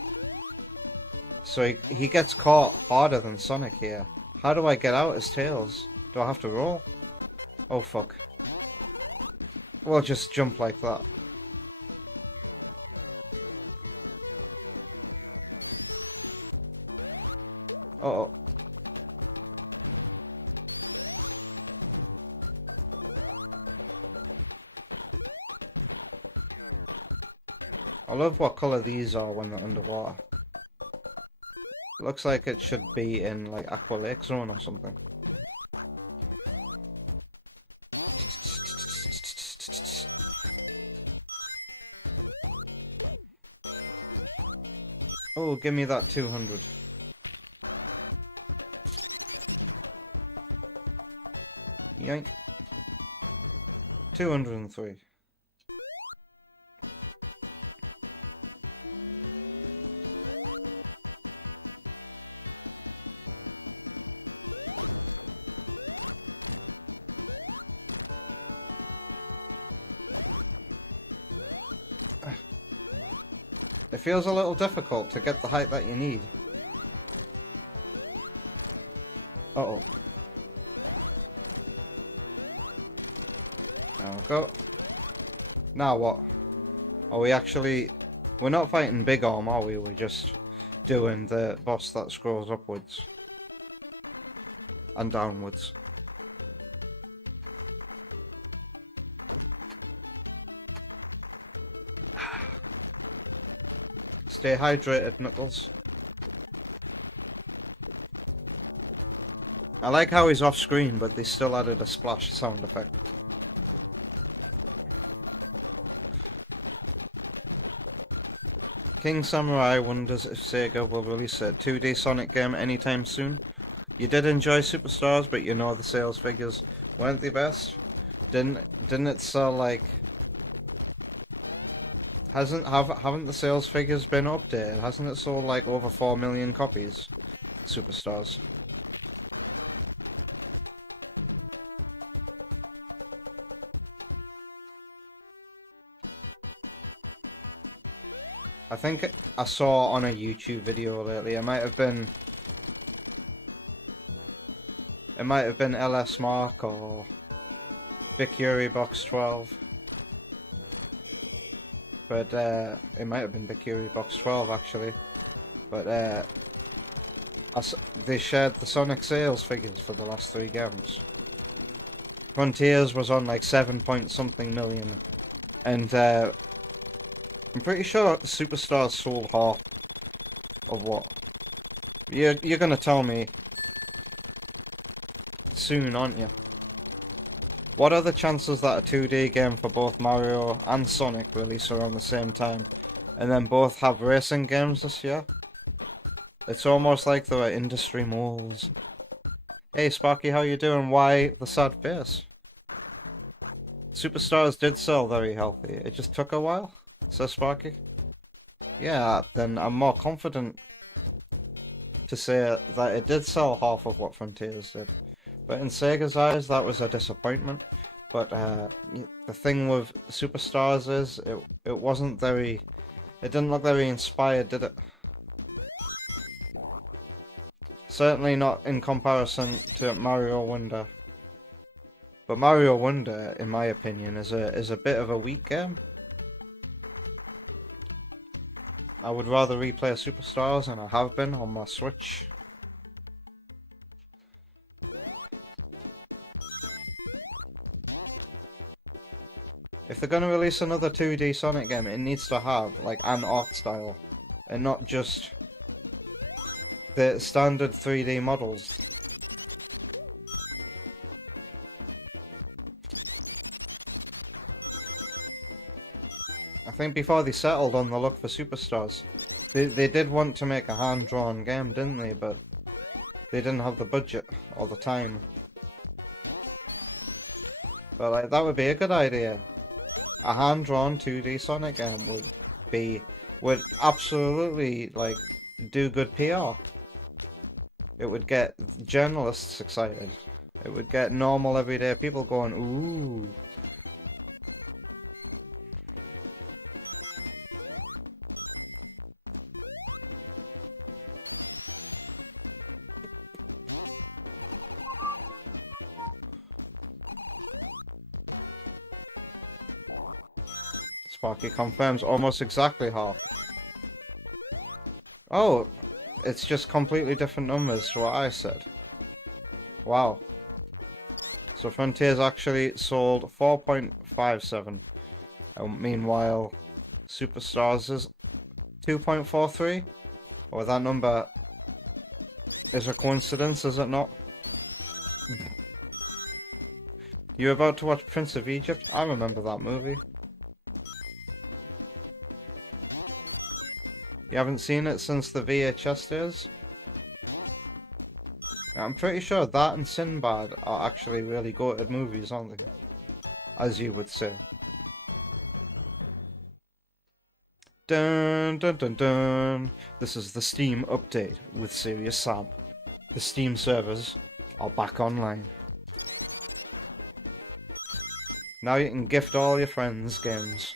So he gets caught harder than Sonic here. How do I get out as Tails? Do I have to roll? Oh fuck. Well, just jump like that. Uh-oh. I love what colour these are when they're underwater. Looks like it should be in like Aqua Lake Zone or something. Oh, give me that 200. Yank. 203. It feels a little difficult to get the height that you need. Uh-oh. There we go. Now what? Are we actually... We're not fighting Big Arm, are we? We're just doing the boss that scrolls upwards. And downwards. Stay hydrated, Knuckles. I like how he's off screen, but they still added a splash sound effect. King Samurai wonders if Sega will release a 2D Sonic game anytime soon. You did enjoy Superstars, but you know the sales figures weren't the best. Didn't it sell like? Haven't the sales figures been updated? Hasn't it sold like over 4 million copies? Superstars. I think I saw on a YouTube video lately. It might have been LS Mark or Big Yuri Box 12. But it might have been Big Yuri Box 12 actually. But they shared the Sonic sales figures for the last 3 games. Frontiers was on like 7 point something million, and I'm pretty sure Superstars sold half of what. You're gonna tell me soon, aren't you? What are the chances that a 2D game for both Mario and Sonic release around the same time, and then both have racing games this year? It's almost like there are industry moles. Hey Sparky, how you doing? Why the sad face? Superstars did sell very healthy. It just took a while, says Sparky. Yeah, then I'm more confident to say that it did sell half of what Frontiers did. But in Sega's eyes, that was a disappointment. But the thing with Superstars is, it wasn't very... It didn't look very inspired, did it? Certainly not in comparison to Mario Wonder. But Mario Wonder, in my opinion, is a bit of a weak game. I would rather replay Superstars, and I have been on my Switch. If they're gonna release another 2D Sonic game, it needs to have like an art style, and not just the standard 3D models. I think before they settled on the look for Superstars, they did want to make a hand-drawn game, didn't they? But they didn't have the budget or the time. But like, that would be a good idea. A hand-drawn 2D Sonic game would absolutely like do good PR. It would get journalists excited. It would get normal everyday people going, ooh. Sparky confirms almost exactly half. Oh, it's just completely different numbers to what I said. Wow. So Frontiers actually sold 4.57. Meanwhile, Superstars is 2.43. Or that number is a coincidence, is it not? You're about to watch Prince of Egypt? I remember that movie. You haven't seen it since the VHS days? I'm pretty sure that and Sinbad are actually really goated movies, aren't they? As you would say. Dun dun dun dun. This is the Steam update with Serious Sam. The Steam servers are back online. Now you can gift all your friends games.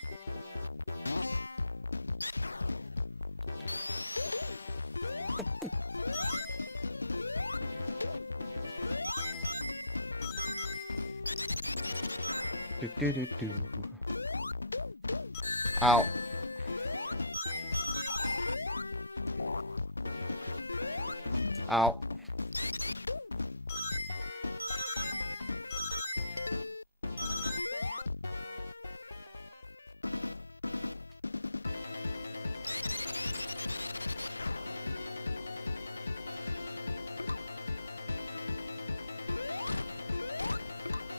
Do do do do. Ow. Ow.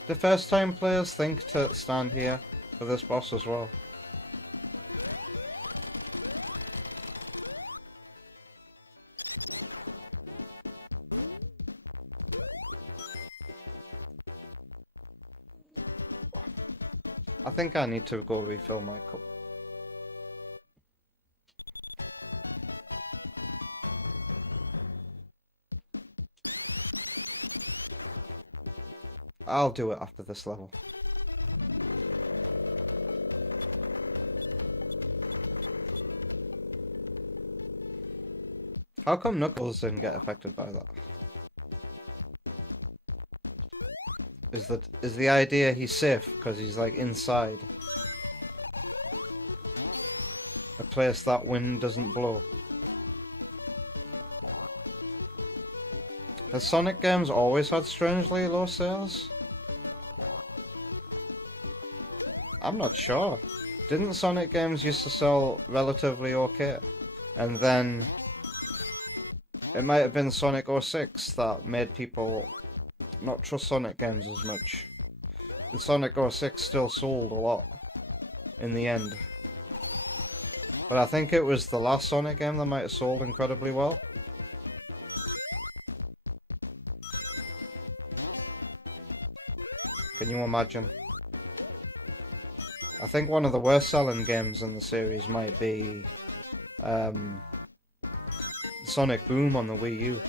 Do first time players think to stand here for this boss as well? I think I need to go refill my cup. I'll do it after this level. How come Knuckles didn't get affected by that? Is the idea he's safe because he's like inside a place that wind doesn't blow? Has Sonic games always had strangely low sales? I'm not sure. Didn't Sonic games used to sell relatively okay? And then it might have been Sonic 06 that made people not trust Sonic games as much. The Sonic 06 still sold a lot in the end. But I think it was the last Sonic game that might have sold incredibly well. Can you imagine? I think one of the worst selling games in the series might be Sonic Boom on the Wii U.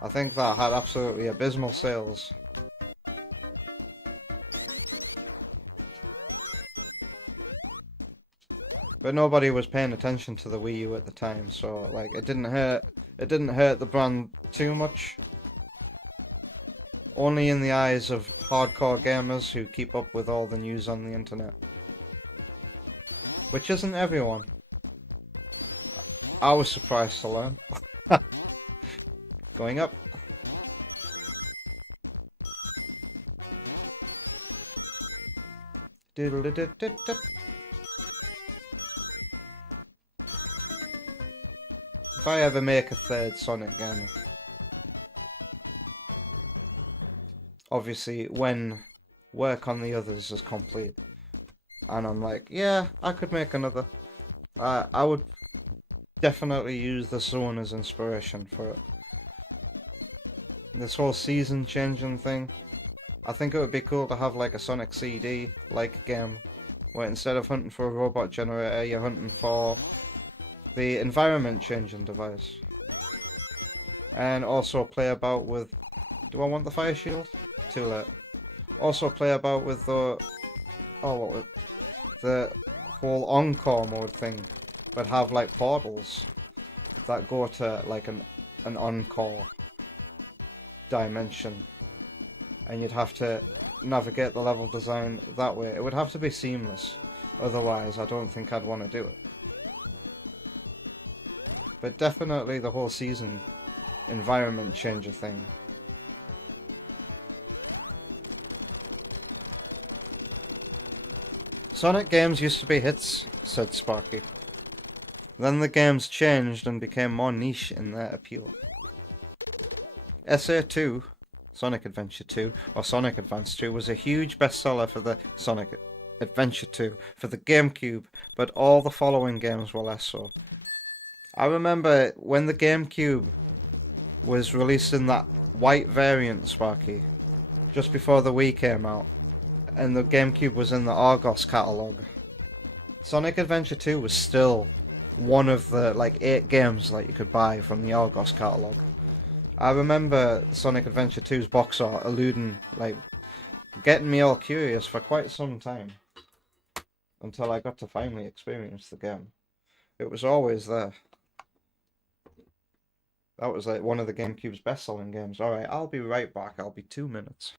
I think that had absolutely abysmal sales. But nobody was paying attention to the Wii U at the time, so like it didn't hurt the brand too much. Only in the eyes of hardcore gamers who keep up with all the news on the internet. Which isn't everyone. I was surprised to learn. Going up. Doodle-doo-doo-doo-doo. If I ever make a third Sonic game, obviously when work on the others is complete, and I'm like, yeah, I could make another, I would definitely use the zone as inspiration for it. This whole season changing thing, I think it would be cool to have like a Sonic CD like game, where instead of hunting for a robot generator, you're hunting for the environment changing device. And also play about with, do I want the fire shield? Too late. Also play about with the, the whole encore mode thing, but have like portals that go to like an encore dimension, and you'd have to navigate the level design that way. It would have to be seamless, otherwise I don't think I'd want to do it. But definitely the whole season environment changer thing. Sonic games used to be hits, said Sparky. Then the games changed and became more niche in their appeal. SA2, Sonic Adventure 2, or Sonic Advance 2, was a huge bestseller for the Sonic Adventure 2 for the GameCube, but all the following games were less so. I remember when the GameCube was released in that white variant, Sparky, just before the Wii came out, and the GameCube was in the Argos catalogue. Sonic Adventure 2 was still one of the like 8 games that you could buy from the Argos catalogue. I remember Sonic Adventure 2's box art eluding, like, getting me all curious for quite some time, until I got to finally experience the game. It was always there. That was like one of the GameCube's best-selling games. Alright, I'll be right back. I'll be 2 minutes.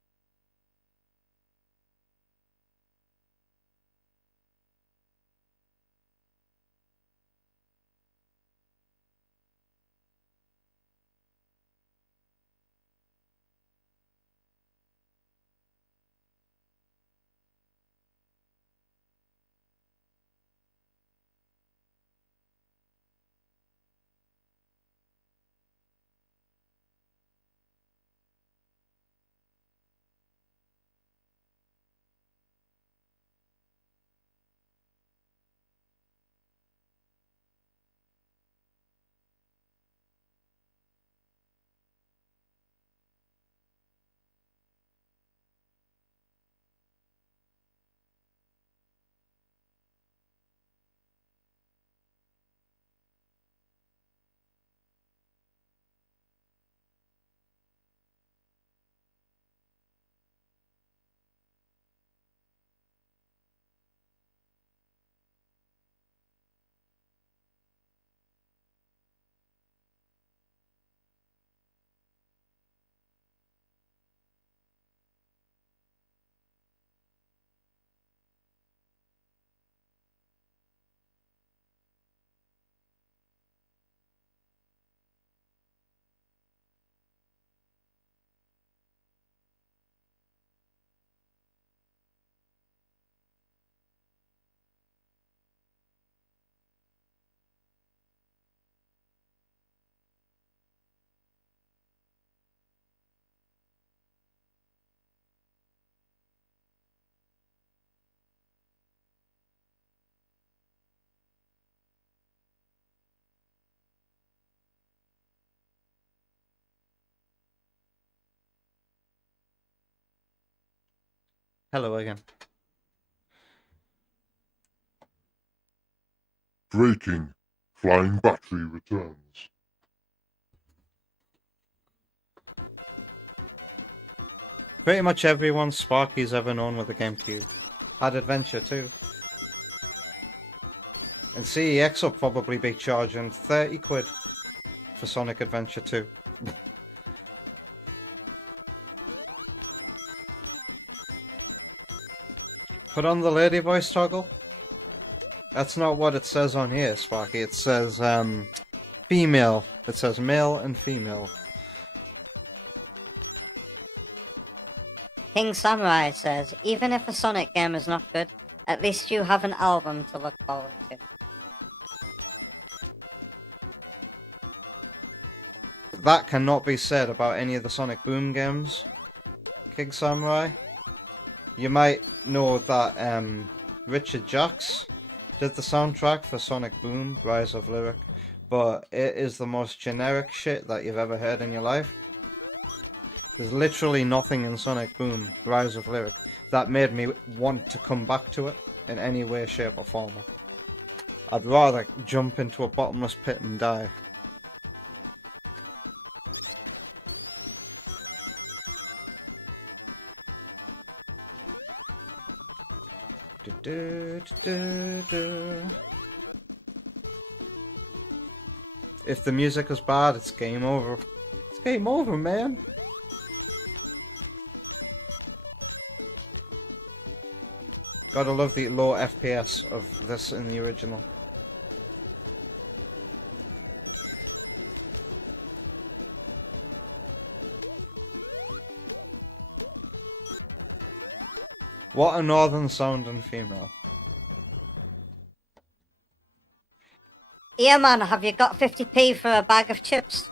Hello again. Breaking. Flying battery returns. Pretty much everyone Sparky's ever known with the GameCube had Adventure too. And CEX will probably be charging 30 quid for Sonic Adventure 2. Put on the lady voice toggle. That's not what it says on here, Sparky. It says female. It says male and female. King Samurai says, even if a Sonic game is not good, at least you have an album to look forward to. That cannot be said about any of the Sonic Boom games, King Samurai. You might know that Richard Jacques did the soundtrack for Sonic Boom, Rise of Lyric, but it is the most generic shit that you've ever heard in your life. There's literally nothing in Sonic Boom, Rise of Lyric that made me want to come back to it in any way, shape or form. I'd rather jump into a bottomless pit and die. If the music is bad, it's game over. It's game over, man. Gotta love the low FPS of this in the original. What a northern sounding female. Yeah man, have you got 50p for a bag of chips?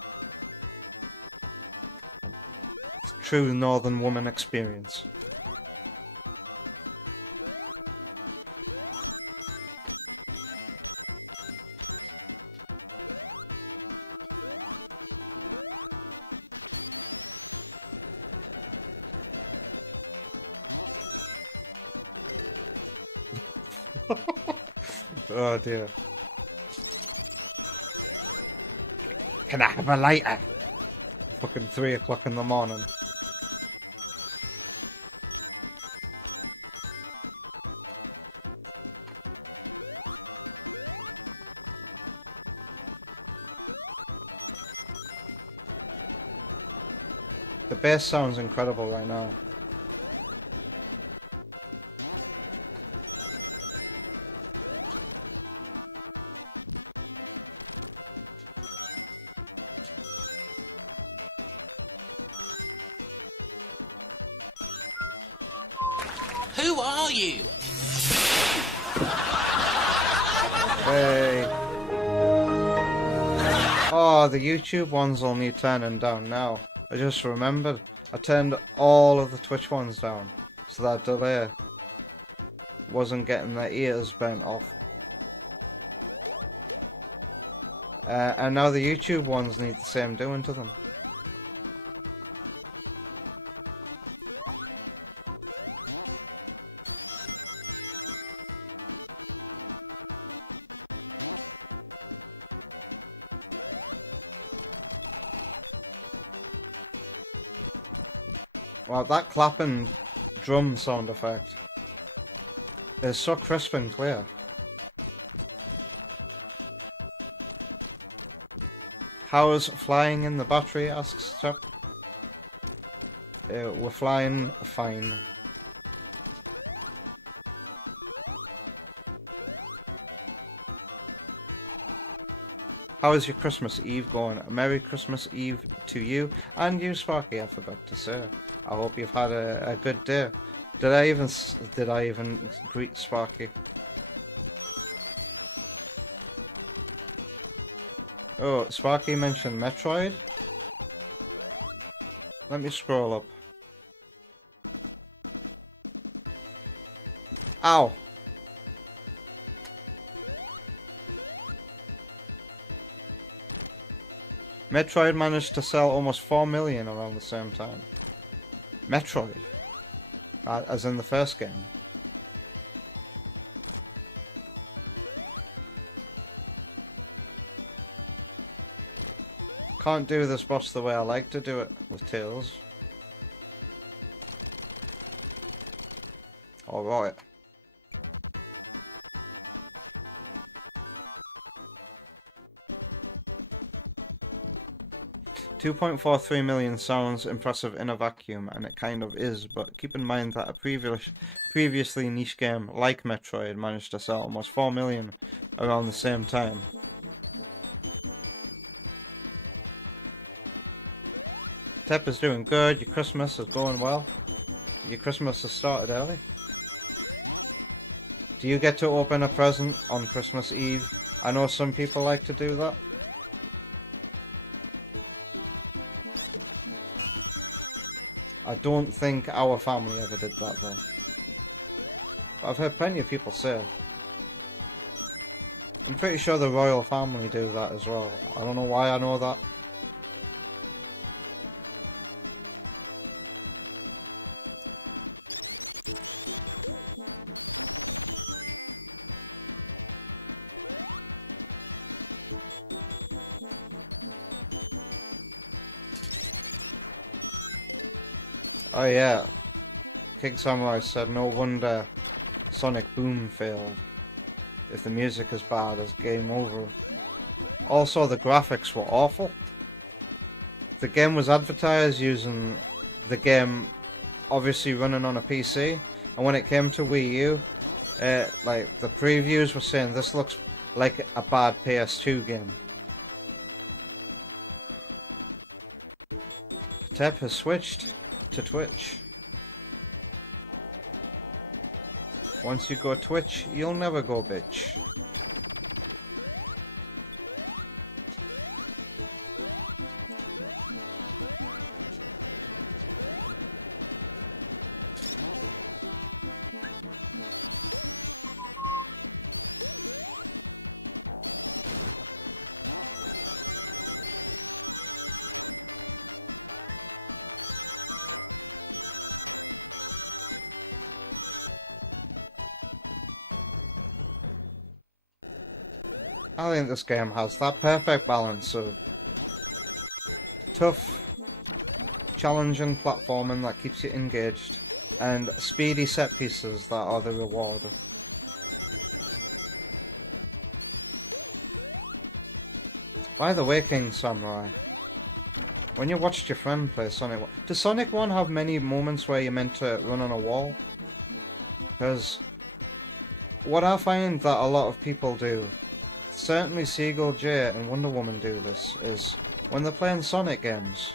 True northern woman experience. Oh dear. Can I have a lighter? Fucking 3 o'clock in the morning. The bass sounds incredible right now. Who are you? Hey. Oh, the YouTube ones will need turning down now. I just remembered. I turned all of the Twitch ones down, so that delay wasn't getting their ears bent off. And now the YouTube ones need the same doing to them. Wow, that clapping drum sound effect is so crisp and clear. How is flying in the battery? Asks Chuck. We're flying fine. How is your Christmas Eve going? A Merry Christmas Eve to you and you, Sparky. I forgot to say. I hope you've had a good day. Did I even greet Sparky? Oh, Sparky mentioned Metroid. Let me scroll up. Ow! Metroid managed to sell almost 4 million around the same time. Metroid. As in the first game. Can't do this boss the way I like to do it with Tails. Alright. $2.43 million sounds impressive in a vacuum, and it kind of is, but keep in mind that a previously niche game like Metroid managed to sell almost 4 million around the same time. Tep is doing good, your Christmas is going well. Your Christmas has started early. Do you get to open a present on Christmas Eve? I know some people like to do that. I don't think our family ever did that though. But I've heard plenty of people say. I'm pretty sure the royal family do that as well. I don't know why I know that. Oh yeah, King Samurai said no wonder Sonic Boom failed. If the music is bad, it's game over. Also, the graphics were awful. The game was advertised using the game obviously running on a PC, and when it came to Wii U, like the previews were saying this looks like a bad PS2 game. Tep has switched to Twitch. Once you go Twitch, you'll never go bitch. I think this game has that perfect balance of tough, challenging platforming that keeps you engaged, and speedy set pieces that are the reward. By the way, King Samurai, when you watched your friend play Sonic 1, does Sonic 1 have many moments where you're meant to run on a wall? Because what I find that a lot of people do, certainly Seagull J and Wonder Woman do this, is when they're playing Sonic games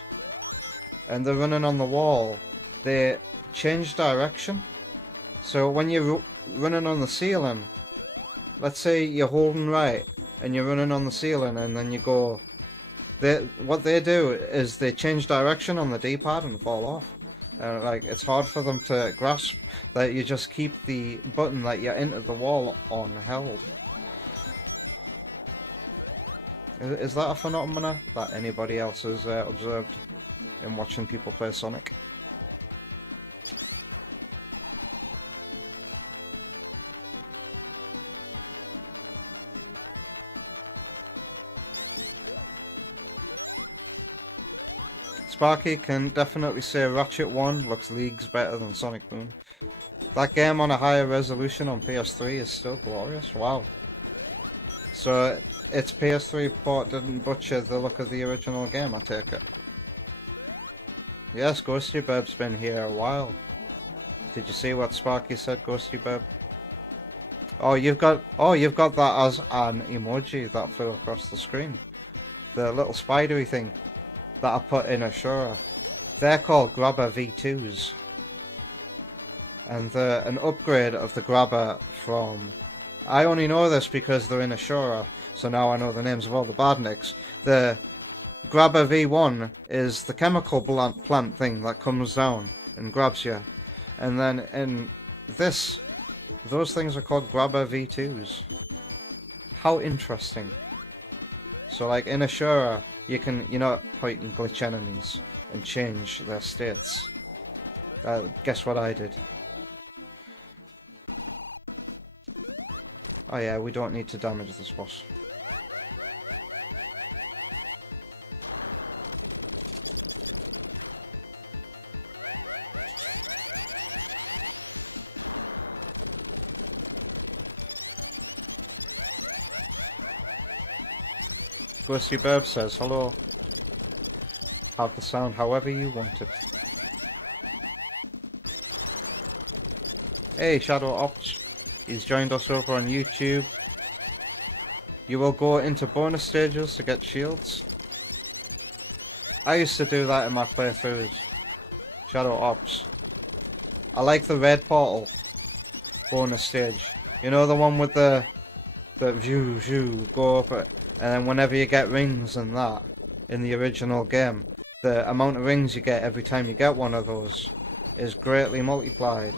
and they're running on the wall, they change direction. So when you're running on the ceiling, let's say you're holding right and you're running on the ceiling and then you go, what they do is they change direction on the D-pad and fall off. Like, it's hard for them to grasp that you just keep the button that you enter the wall on held. Is that a phenomena that anybody else has observed in watching people play Sonic? Sparky can definitely say Ratchet 1 looks leagues better than Sonic Boom. That game on a higher resolution on PS3 is still glorious. Wow. So its PS3 port didn't butcher the look of the original game, I take it. Yes, Ghosty Burb's been here a while. Did you see what Sparky said, Ghosty Burb? Oh, you've got that as an emoji that flew across the screen. The little spidery thing that I put in Ashura. They're called Grabber V2s. And they're an upgrade of the Grabber from... I only know this because they're in Ashura, so now I know the names of all the badniks. The Grabber V1 is the chemical plant thing that comes down and grabs you. And then in this, those things are called Grabber V2s. How interesting. So like in Ashura, you know how you can glitch enemies and change their states. Guess what I did? Oh yeah, we don't need to damage this boss. Ghosty Burb says, hello. Have the sound however you want it. Hey, Shadow Ops. He's joined us over on YouTube. You will go into bonus stages to get shields. I used to do that in my playthroughs. Shadow Ops. I like the red portal bonus stage. You know, the one with the view go up it, and then whenever you get rings and that in the original game, the amount of rings you get every time you get one of those is greatly multiplied.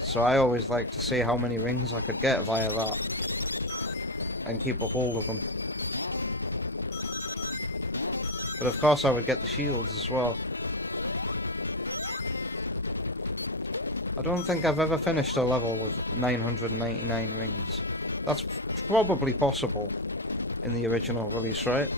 So I always like to see how many rings I could get via that and keep a hold of them. But of course I would get the shields as well. I don't think I've ever finished a level with 999 rings. That's probably possible in the original release, right?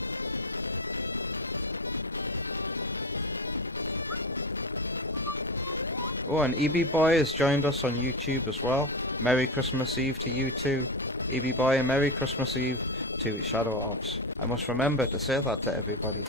Oh, and EB Boy has joined us on YouTube as well. Merry Christmas Eve to you too, EB Boy, and Merry Christmas Eve to Shadow Ops. I must remember to say that to everybody.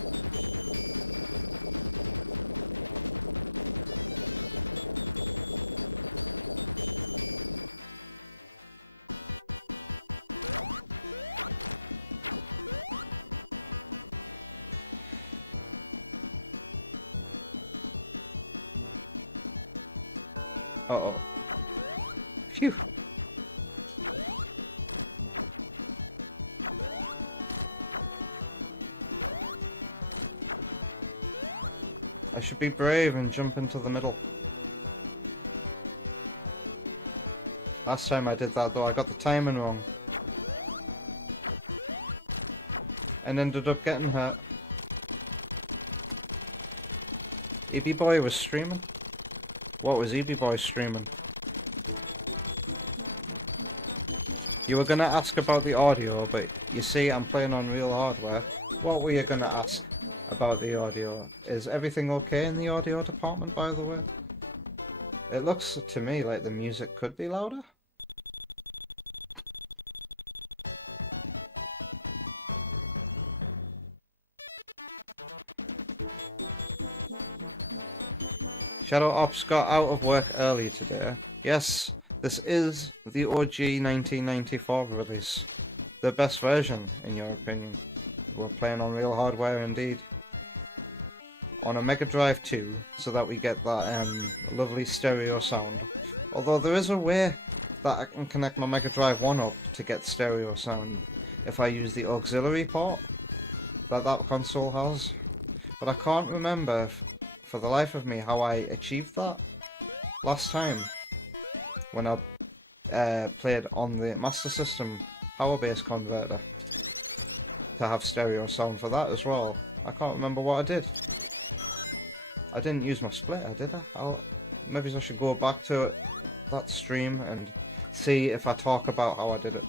Uh-oh. Phew. I should be brave and jump into the middle. Last time I did that though, I got the timing wrong. And ended up getting hurt. EB Boy was streaming. What was EB Boy streaming? You were gonna ask about the audio, but you see I'm playing on real hardware. What were you gonna ask about the audio? Is everything okay in the audio department, by the way? It looks to me like the music could be louder. Shadow Ops got out of work early today. Yes, this is the OG 1994 release. The best version, in your opinion. We're playing on real hardware indeed. On a megadrive 2, so that we get that lovely stereo sound. Although there is a way that I can connect my megadrive 1 up to get stereo sound if I use the auxiliary port that console has. But I can't remember for the life of me how I achieved that last time when I played on the Master System power base converter to have stereo sound for that as well. I can't remember what I did. I didn't use my splitter, did I? Maybe I should go back to that stream and see if I talk about how I did it.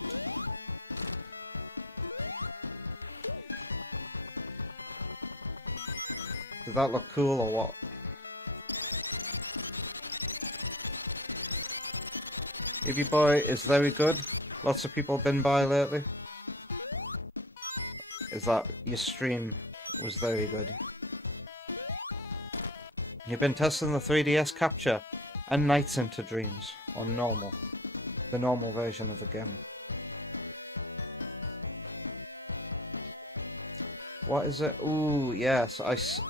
Did that look cool or what? EB Boy is very good. Lots of people been by lately. Is that your stream was very good? You've been testing the 3DS capture and Nights into Dreams on normal. The normal version of the game. What is it? Ooh, yes,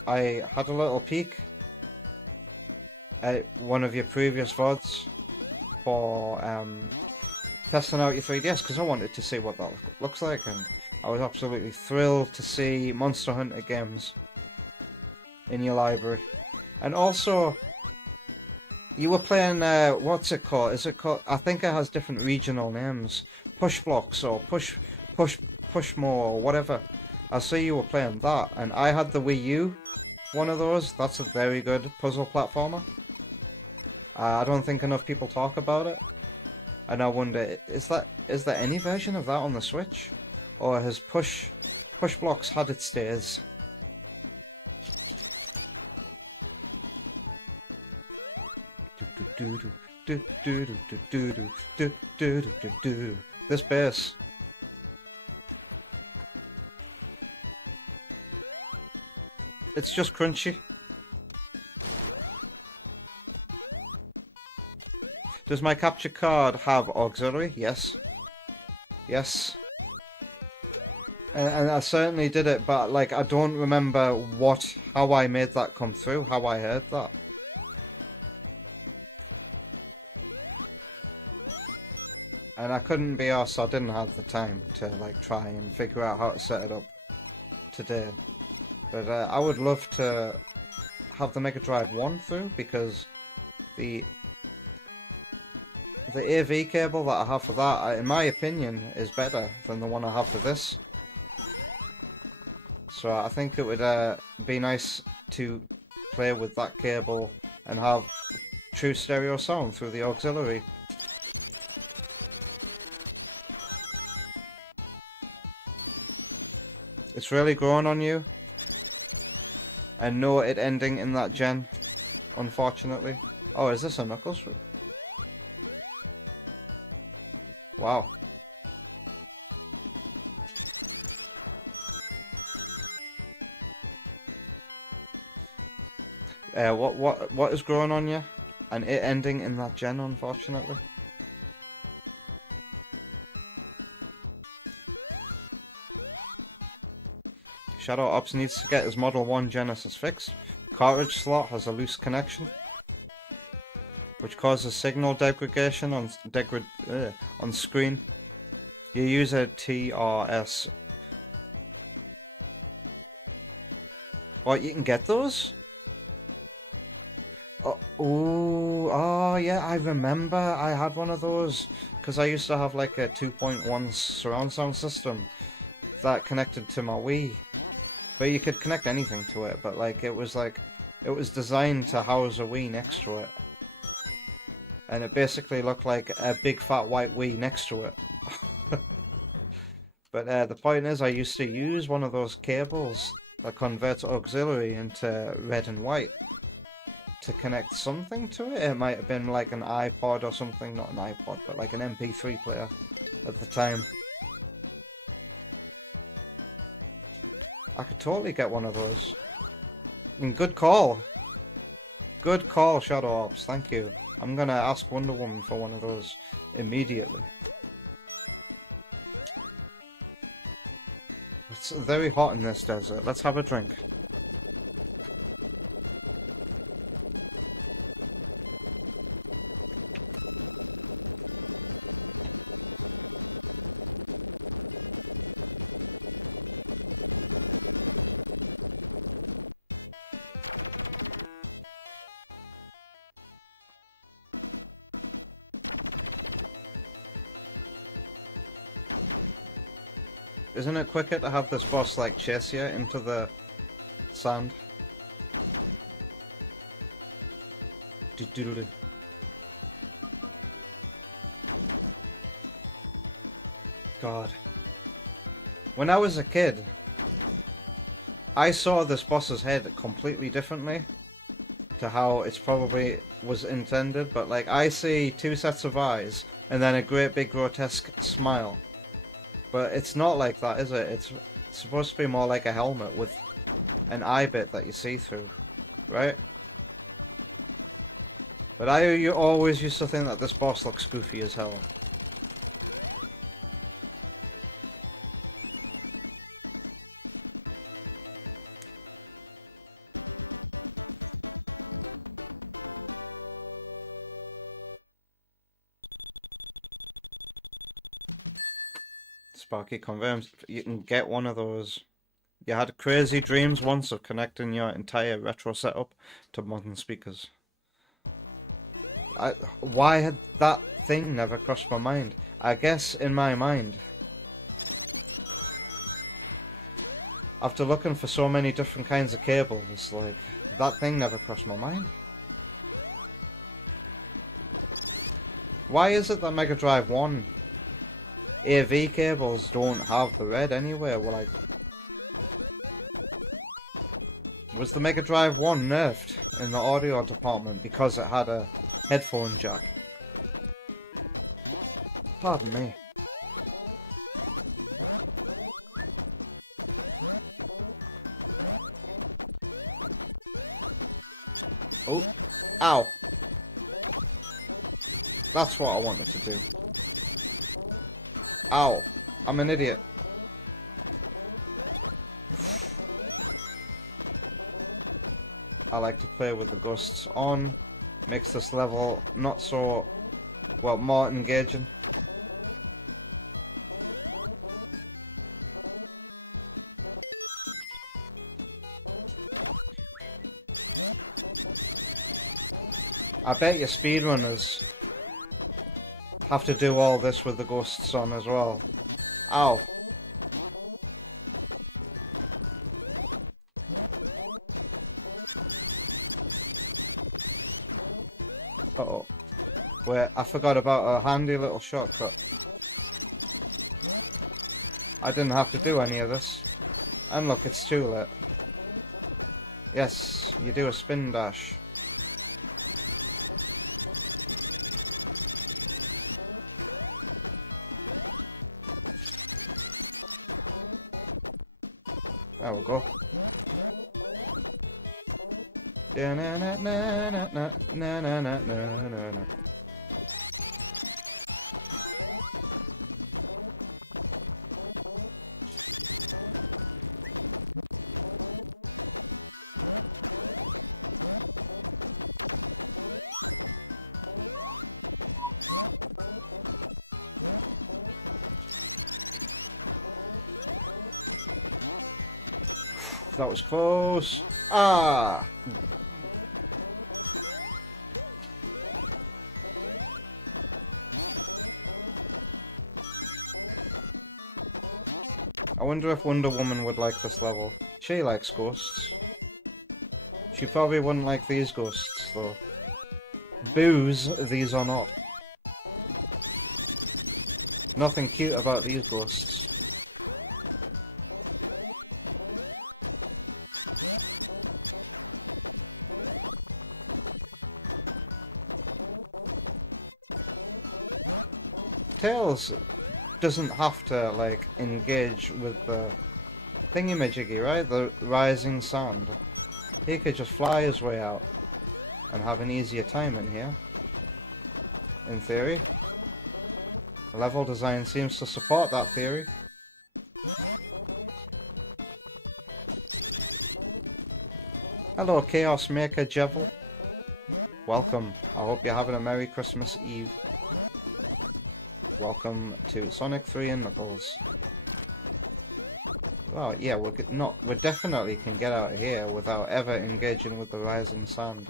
I had a little peek at one of your previous VODs for testing out your 3DS because I wanted to see what that looks like, and I was absolutely thrilled to see Monster Hunter games in your library. And also, you were playing, what's it called? Is it called, I think it has different regional names. Push Blocks or Pushmo or whatever. I see you were playing that, and I had the Wii U, one of those. That's a very good puzzle platformer. I don't think enough people talk about it. And I wonder, is there any version of that on the Switch? Or has Push Blocks had its days? This bass. It's just crunchy. Does my capture card have auxiliary? Yes. Yes. And I certainly did it, but like I don't remember how I made that come through, how I heard that. And I couldn't be arsed, I didn't have the time to like try and figure out how to set it up today. But I would love to have the Mega Drive 1 through, because the AV cable that I have for that, in my opinion, is better than the one I have for this. So I think it would be nice to play with that cable and have true stereo sound through the auxiliary. It's really growing on you. And no, it ending in that gen, unfortunately. Oh, is this a Knuckles? Wow. What is growing on you? And it ending in that gen, unfortunately. Shadow Ops needs to get his Model 1 Genesis fixed. Cartridge slot has a loose connection, which causes signal degradation on screen. You use a TRS. What, you can get those? Oh yeah, I remember I had one of those, because I used to have like a 2.1 surround sound system that connected to my Wii. But you could connect anything to it, but like it was designed to house a Wii next to it. And it basically looked like a big fat white Wii next to it. But the point is, I used to use one of those cables that converts auxiliary into red and white to connect something to it. It might have been like an iPod or something, not an iPod, but like an MP3 player at the time. I could totally get one of those. And good call. Good call, Shadow Ops, thank you. I'm gonna ask Wonder Woman for one of those immediately. It's very hot in this desert. Let's have a drink. Isn't it quicker to have this boss like chase you into the sand? God. When I was a kid, I saw this boss's head completely differently to how it's probably was intended, but like I see two sets of eyes and then a great big grotesque smile. But it's not like that, is it? It's supposed to be more like a helmet with an eye bit that you see through, right? But I always used to think that this boss looks goofy as hell. Sparky confirms you can get one of those. You had crazy dreams once of connecting your entire retro setup to modern speakers. Why had that thing never crossed my mind? I guess in my mind, after looking for so many different kinds of cables, like, that thing never crossed my mind. Why is it that Mega Drive 1 AV cables don't have the red anywhere? Well, like, was the Mega Drive 1 nerfed in the audio department because it had a headphone jack? Pardon me. Oh, ow. That's what I wanted to do. Ow. I'm an idiot. I like to play with the ghosts on. Makes this level not so, well, more engaging. I bet your speedrunners have to do all this with the ghosts on as well. Ow. Uh-oh. Wait, I forgot about a handy little shortcut. I didn't have to do any of this. And look, it's too late. Yes, you do a spin dash. There we go. That was close. Ah! I wonder if Wonder Woman would like this level. She likes ghosts. She probably wouldn't like these ghosts, though. Booze, these are not. Nothing cute about these ghosts. Tails doesn't have to, like, engage with the thingy-majiggy, right? The rising sand. He could just fly his way out and have an easier time in here. In theory. The level design seems to support that theory. Hello, Chaos Maker Jevil. Welcome. I hope you're having a Merry Christmas Eve. Welcome to Sonic 3 and Knuckles. Well, yeah, we definitely can get out of here without ever engaging with the rising sand.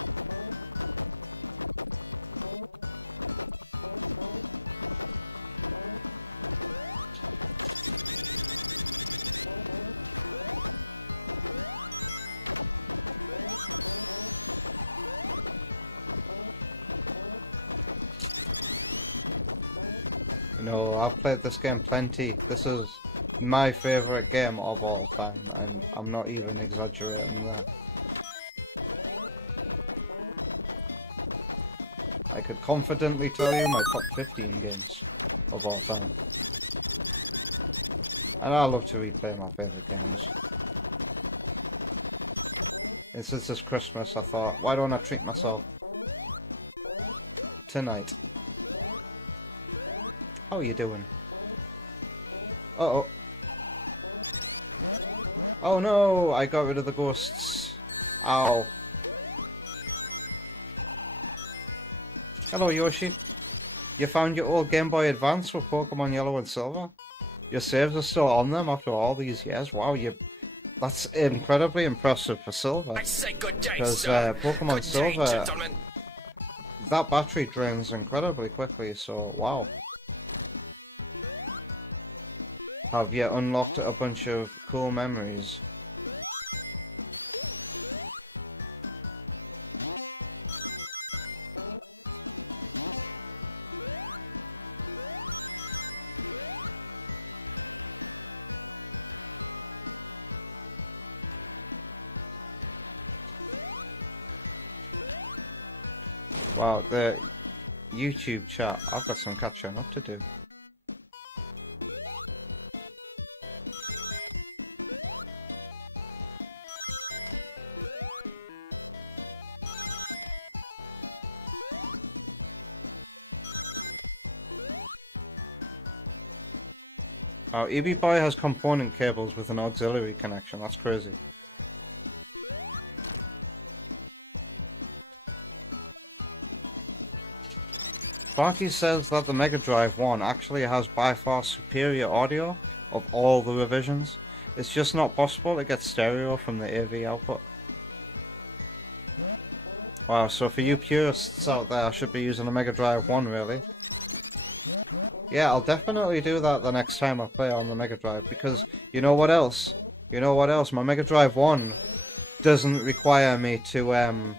You know, I've played this game plenty. This is my favourite game of all time, and I'm not even exaggerating there. I could confidently tell you my top 15 games of all time. And I love to replay my favourite games. And since it's Christmas, I thought, why don't I treat myself tonight? How are you doing? Uh-oh. Oh no, I got rid of the ghosts. Ow. Hello, Yoshi. You found your old Game Boy Advance with Pokemon Yellow and Silver? Your saves are still on them after all these years? Wow, that's incredibly impressive for Silver. I say good day, Because sir. Pokemon Good Silver, day, gentlemen. that battery drains incredibly quickly, so wow. Have you unlocked a bunch of cool memories? Wow, the YouTube chat. I've got some catching up to do. Oh, EB Boy has component cables with an auxiliary connection. That's crazy. Sparky says that the Mega Drive 1 actually has by far superior audio of all the revisions. It's just not possible to get stereo from the AV output. Wow, so for you purists out there, I should be using a Mega Drive 1 really. Yeah, I'll definitely do that the next time I play on the Mega Drive, because you know what else? You know what else? My Mega Drive 1 doesn't require me to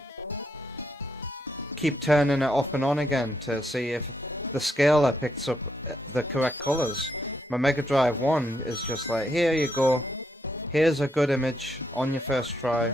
keep turning it off and on again to see if the scaler picks up the correct colours. My Mega Drive 1 is just like, here you go, here's a good image on your first try.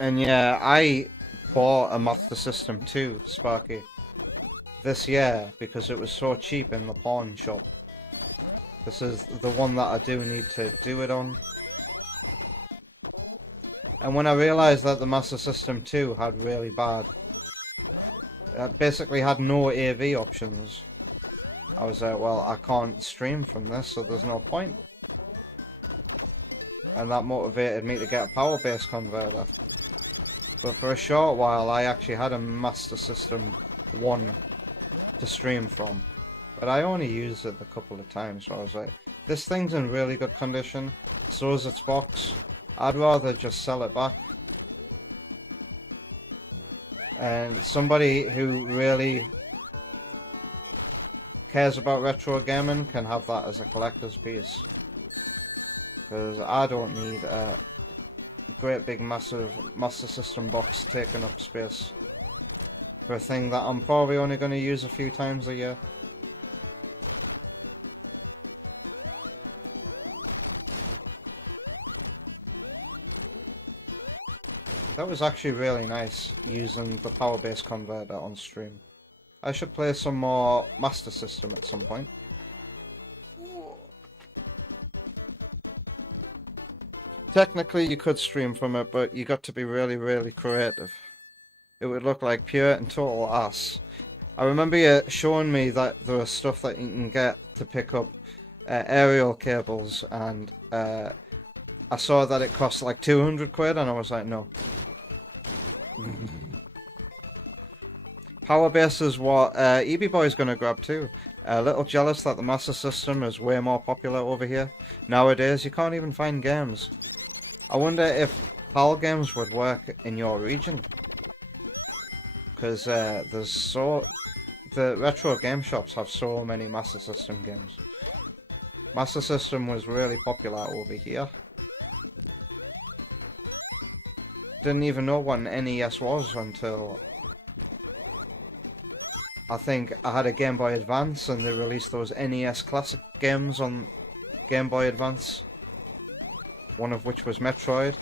And yeah, I bought a Master System 2, Sparky, this year because it was so cheap in the pawn shop. This is the one that I do need to do it on. And when I realised that the Master System 2 had really bad... It basically had no AV options. I was like, well, I can't stream from this, so there's no point. And that motivated me to get a power base converter. But for a short while, I actually had a Master System 1 to stream from. But I only used it a couple of times, so I was like, this thing's in really good condition, so is its box. I'd rather just sell it back. And somebody who really cares about retro gaming can have that as a collector's piece. Because I don't need a great big massive Master System box taking up space for a thing that I'm probably only going to use a few times a year. That was actually really nice using the power base converter on stream. I should play some more Master System at some point. Technically you could stream from it, but you got to be really, really creative. It would look like pure and total ass. I remember you showing me that there was stuff that you can get to pick up aerial cables, and I saw that it cost like 200 quid, and I was like, no. Power base is what EB Boy's gonna grab too. A little jealous that the Master System is way more popular over here. Nowadays, you can't even find games. I wonder if PAL games would work in your region. Because there's the retro game shops have so many Master System games. Master System was really popular over here. Didn't even know what an NES was until I think I had a Game Boy Advance and they released those NES classic games on Game Boy Advance. One of which was Metroid.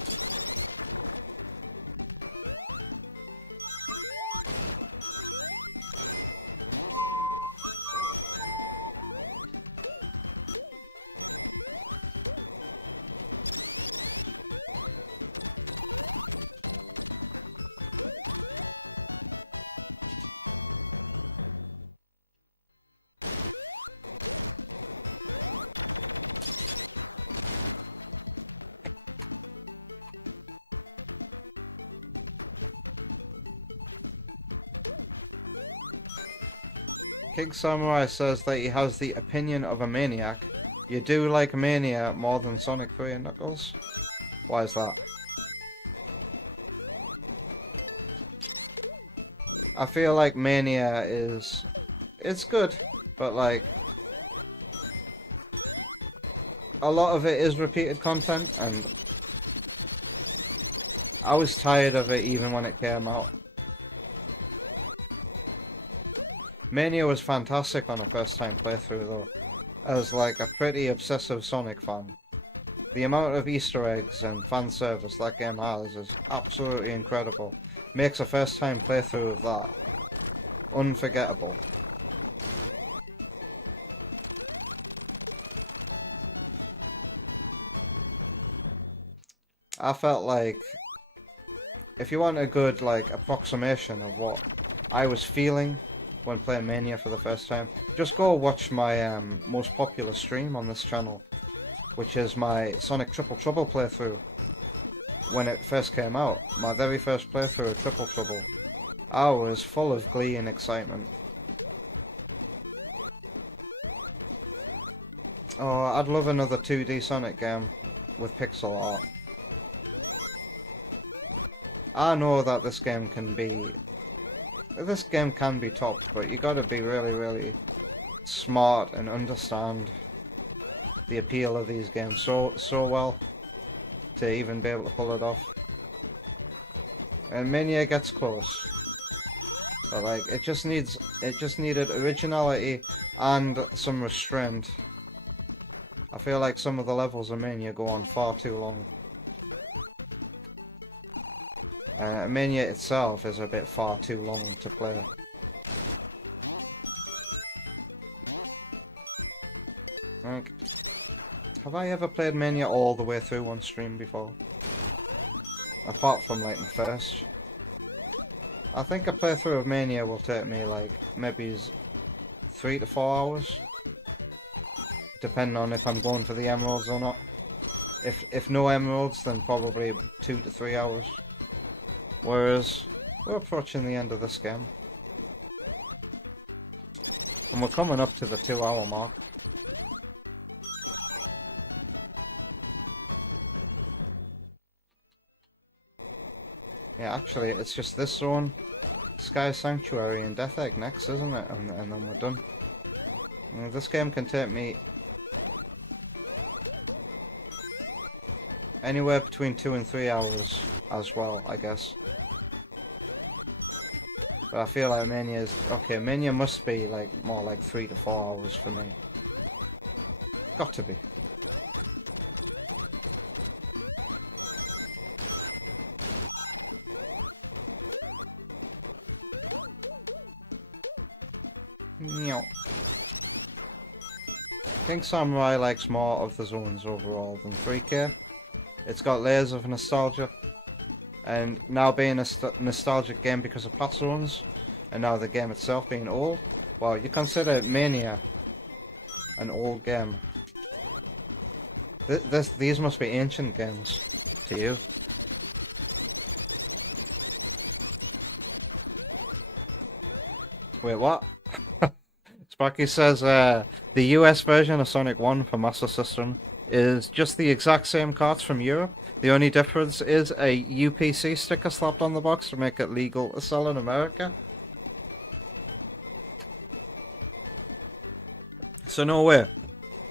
King Samurai says that he has the opinion of a maniac. You do like Mania more than Sonic 3 and Knuckles? Why is that? I feel like Mania is... it's good, but like... a lot of it is repeated content, and I was tired of it even when it came out. Mania was fantastic on a first time playthrough though, as like a pretty obsessive Sonic fan. The amount of Easter eggs and fan service that game has is absolutely incredible. Makes a first time playthrough of that unforgettable. I felt like if you want a good like approximation of what I was feeling when playing Mania for the first time, just go watch my most popular stream on this channel, which is my Sonic Triple Trouble playthrough. When it first came out, my very first playthrough of Triple Trouble, I was full of glee and excitement. Oh, I'd love another 2D Sonic game with pixel art. I know that this game can be topped, but you gotta be really, really smart and understand the appeal of these games so well to even be able to pull it off. And Mania gets close, but like it just needed originality and some restraint. I feel like some of the levels of Mania go on far too long. Mania itself is a bit far too long to play. Like, have I ever played Mania all the way through one stream before? Apart from like the first. I think a playthrough of Mania will take me like maybe 3 to 4 hours. Depending on if I'm going for the emeralds or not. If no emeralds, then probably 2 to 3 hours. Whereas, we're approaching the end of this game. And we're coming up to the 2-hour mark. Yeah, actually, it's just this zone, Sky Sanctuary and Death Egg next, isn't it? And then we're done. And this game can take me anywhere between 2 and 3 hours as well, I guess. But I feel like Mania must be like more like 3 to 4 hours for me. Got to be. Meow. King Samurai likes more of the zones overall than 3K. It's got layers of nostalgia. And now being a nostalgic game because of past zones, and now the game itself being old, well, you consider Mania an old game. These must be ancient games to you. Wait, what? Sparky says the US version of Sonic 1 for Master System is just the exact same carts from Europe. The only difference is a UPC sticker slapped on the box to make it legal to sell in America. So no way.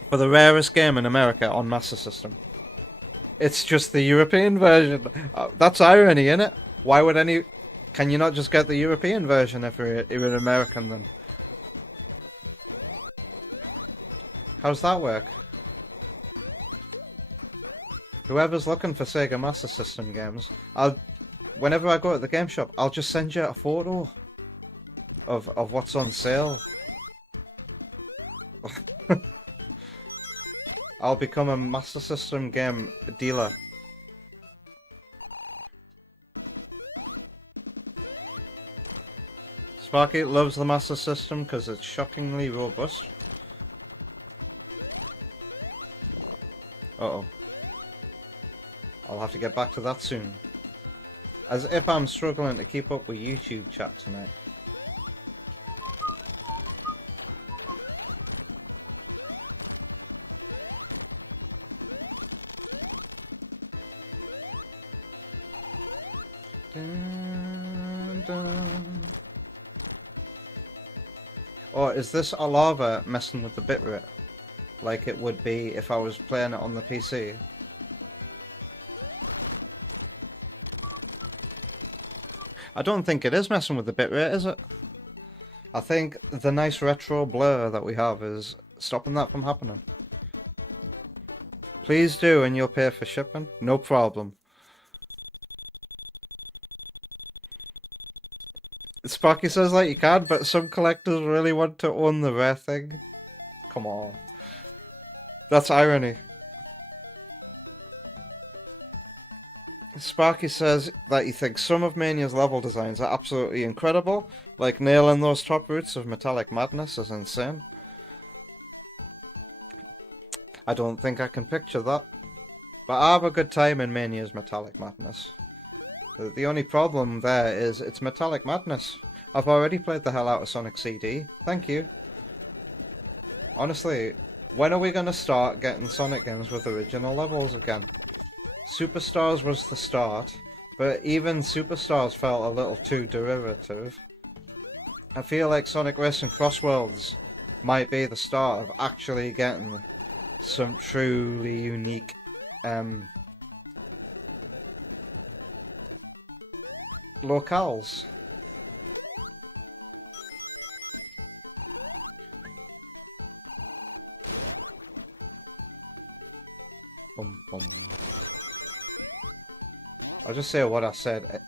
For the rarest game in America on Master System. It's just the European version. That's irony, innit? Why would any... Can you not just get the European version if you're an American then? How's that work? Whoever's looking for Sega Master System games, whenever I go to the game shop, I'll just send you a photo of what's on sale. I'll become a Master System game dealer. Sparky loves the Master System because it's shockingly robust. Uh-oh. I'll have to get back to that soon. As if I'm struggling to keep up with YouTube chat tonight. Dun, dun. Or is this a lava messing with the bitrate? Like it would be if I was playing it on the PC? I don't think it is messing with the bitrate, is it? I think the nice retro blur that we have is stopping that from happening. Please do, and you'll pay for shipping. No problem. Sparky says like you can, but some collectors really want to own the rare thing. Come on. That's irony. Sparky says that he thinks some of Mania's level designs are absolutely incredible, like nailing those top roots of Metallic Madness is insane. I don't think I can picture that, but I have a good time in Mania's Metallic Madness. The only problem there is it's Metallic Madness. I've already played the hell out of Sonic CD. Thank you. Honestly, when are we going to start getting Sonic games with original levels again? Superstars was the start, but even Superstars felt a little too derivative. I feel like Sonic Racing Cross Worlds might be the start of actually getting some truly unique locales. Bum, bum. I'll just say what I said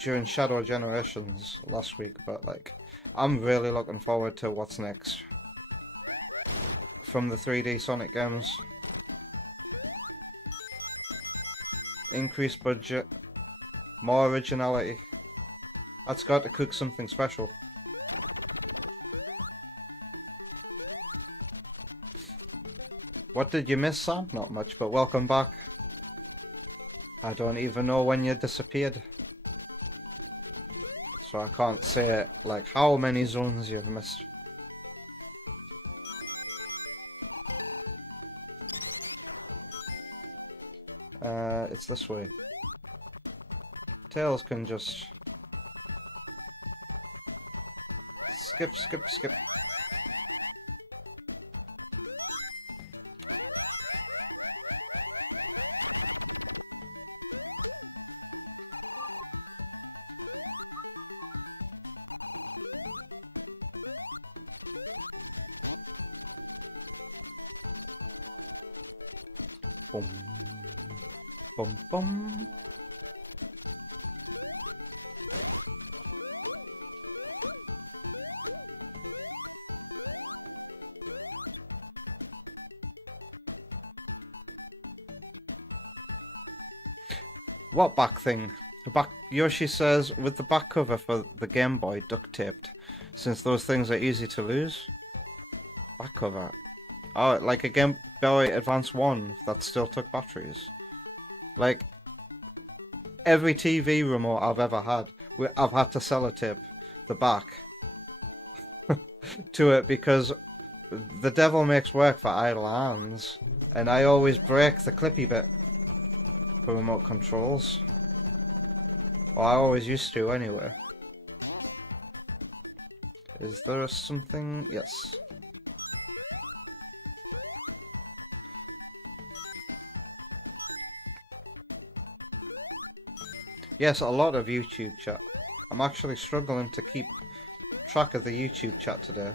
during Shadow Generations last week, but like, I'm really looking forward to what's next from the 3D Sonic games. Increased budget, more originality. That's got to cook something special. What did you miss, Sam? Not much, but welcome back. I don't even know when you disappeared, so I can't say like how many zones you've missed. It's this way. Tails can just skip. Boom. Bum bum. What back thing? The back Yoshi says with the back cover for the Game Boy duct taped, since those things are easy to lose. Back cover. Oh, like a Game Boy Advance 1 that still took batteries. Like, every TV remote I've ever had, I've had to sellotape the back to it because the devil makes work for idle hands, and I always break the clippy bit for remote controls. Or I always used to anyway. Is there something? Yes. Yes, a lot of YouTube chat. I'm actually struggling to keep track of the YouTube chat today.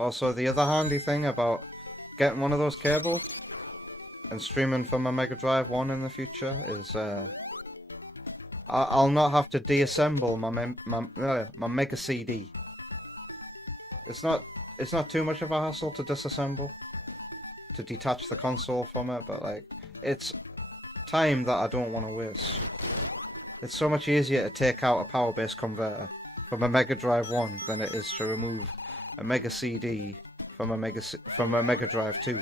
Also, the other handy thing about getting one of those cables and streaming from my Mega Drive 1 in the future is I'll not have to deassemble my Mega CD. It's not too much of a hassle to disassemble, to detach the console from it, but like it's time that I don't want to waste. It's so much easier to take out a power-based converter from a Mega Drive 1 than it is to remove a Mega CD from a Mega Drive 2.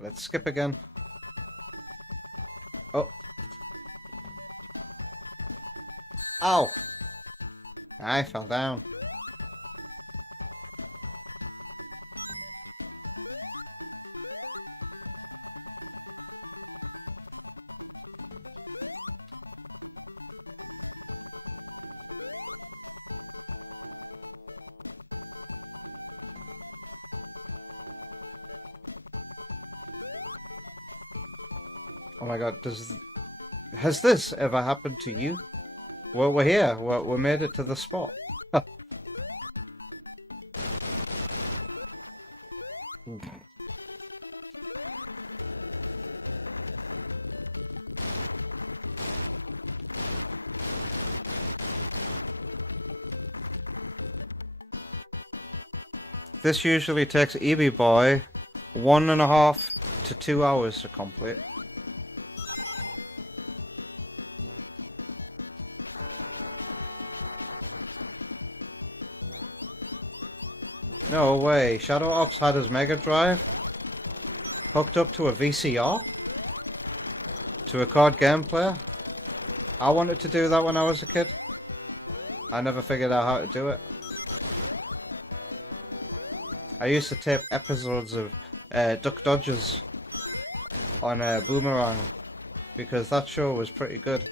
Let's skip again. Oh. Ow! I fell down. Oh my god, has this ever happened to you? Well, we're here. We made it to the spot. This usually takes EB Boy 1.5 to 2 hours to complete. No way, Shadow Ops had his Mega Drive hooked up to a VCR to record gameplay. I wanted to do that when I was a kid. I never figured out how to do it. I used to tape episodes of Duck Dodgers on Boomerang because that show was pretty good.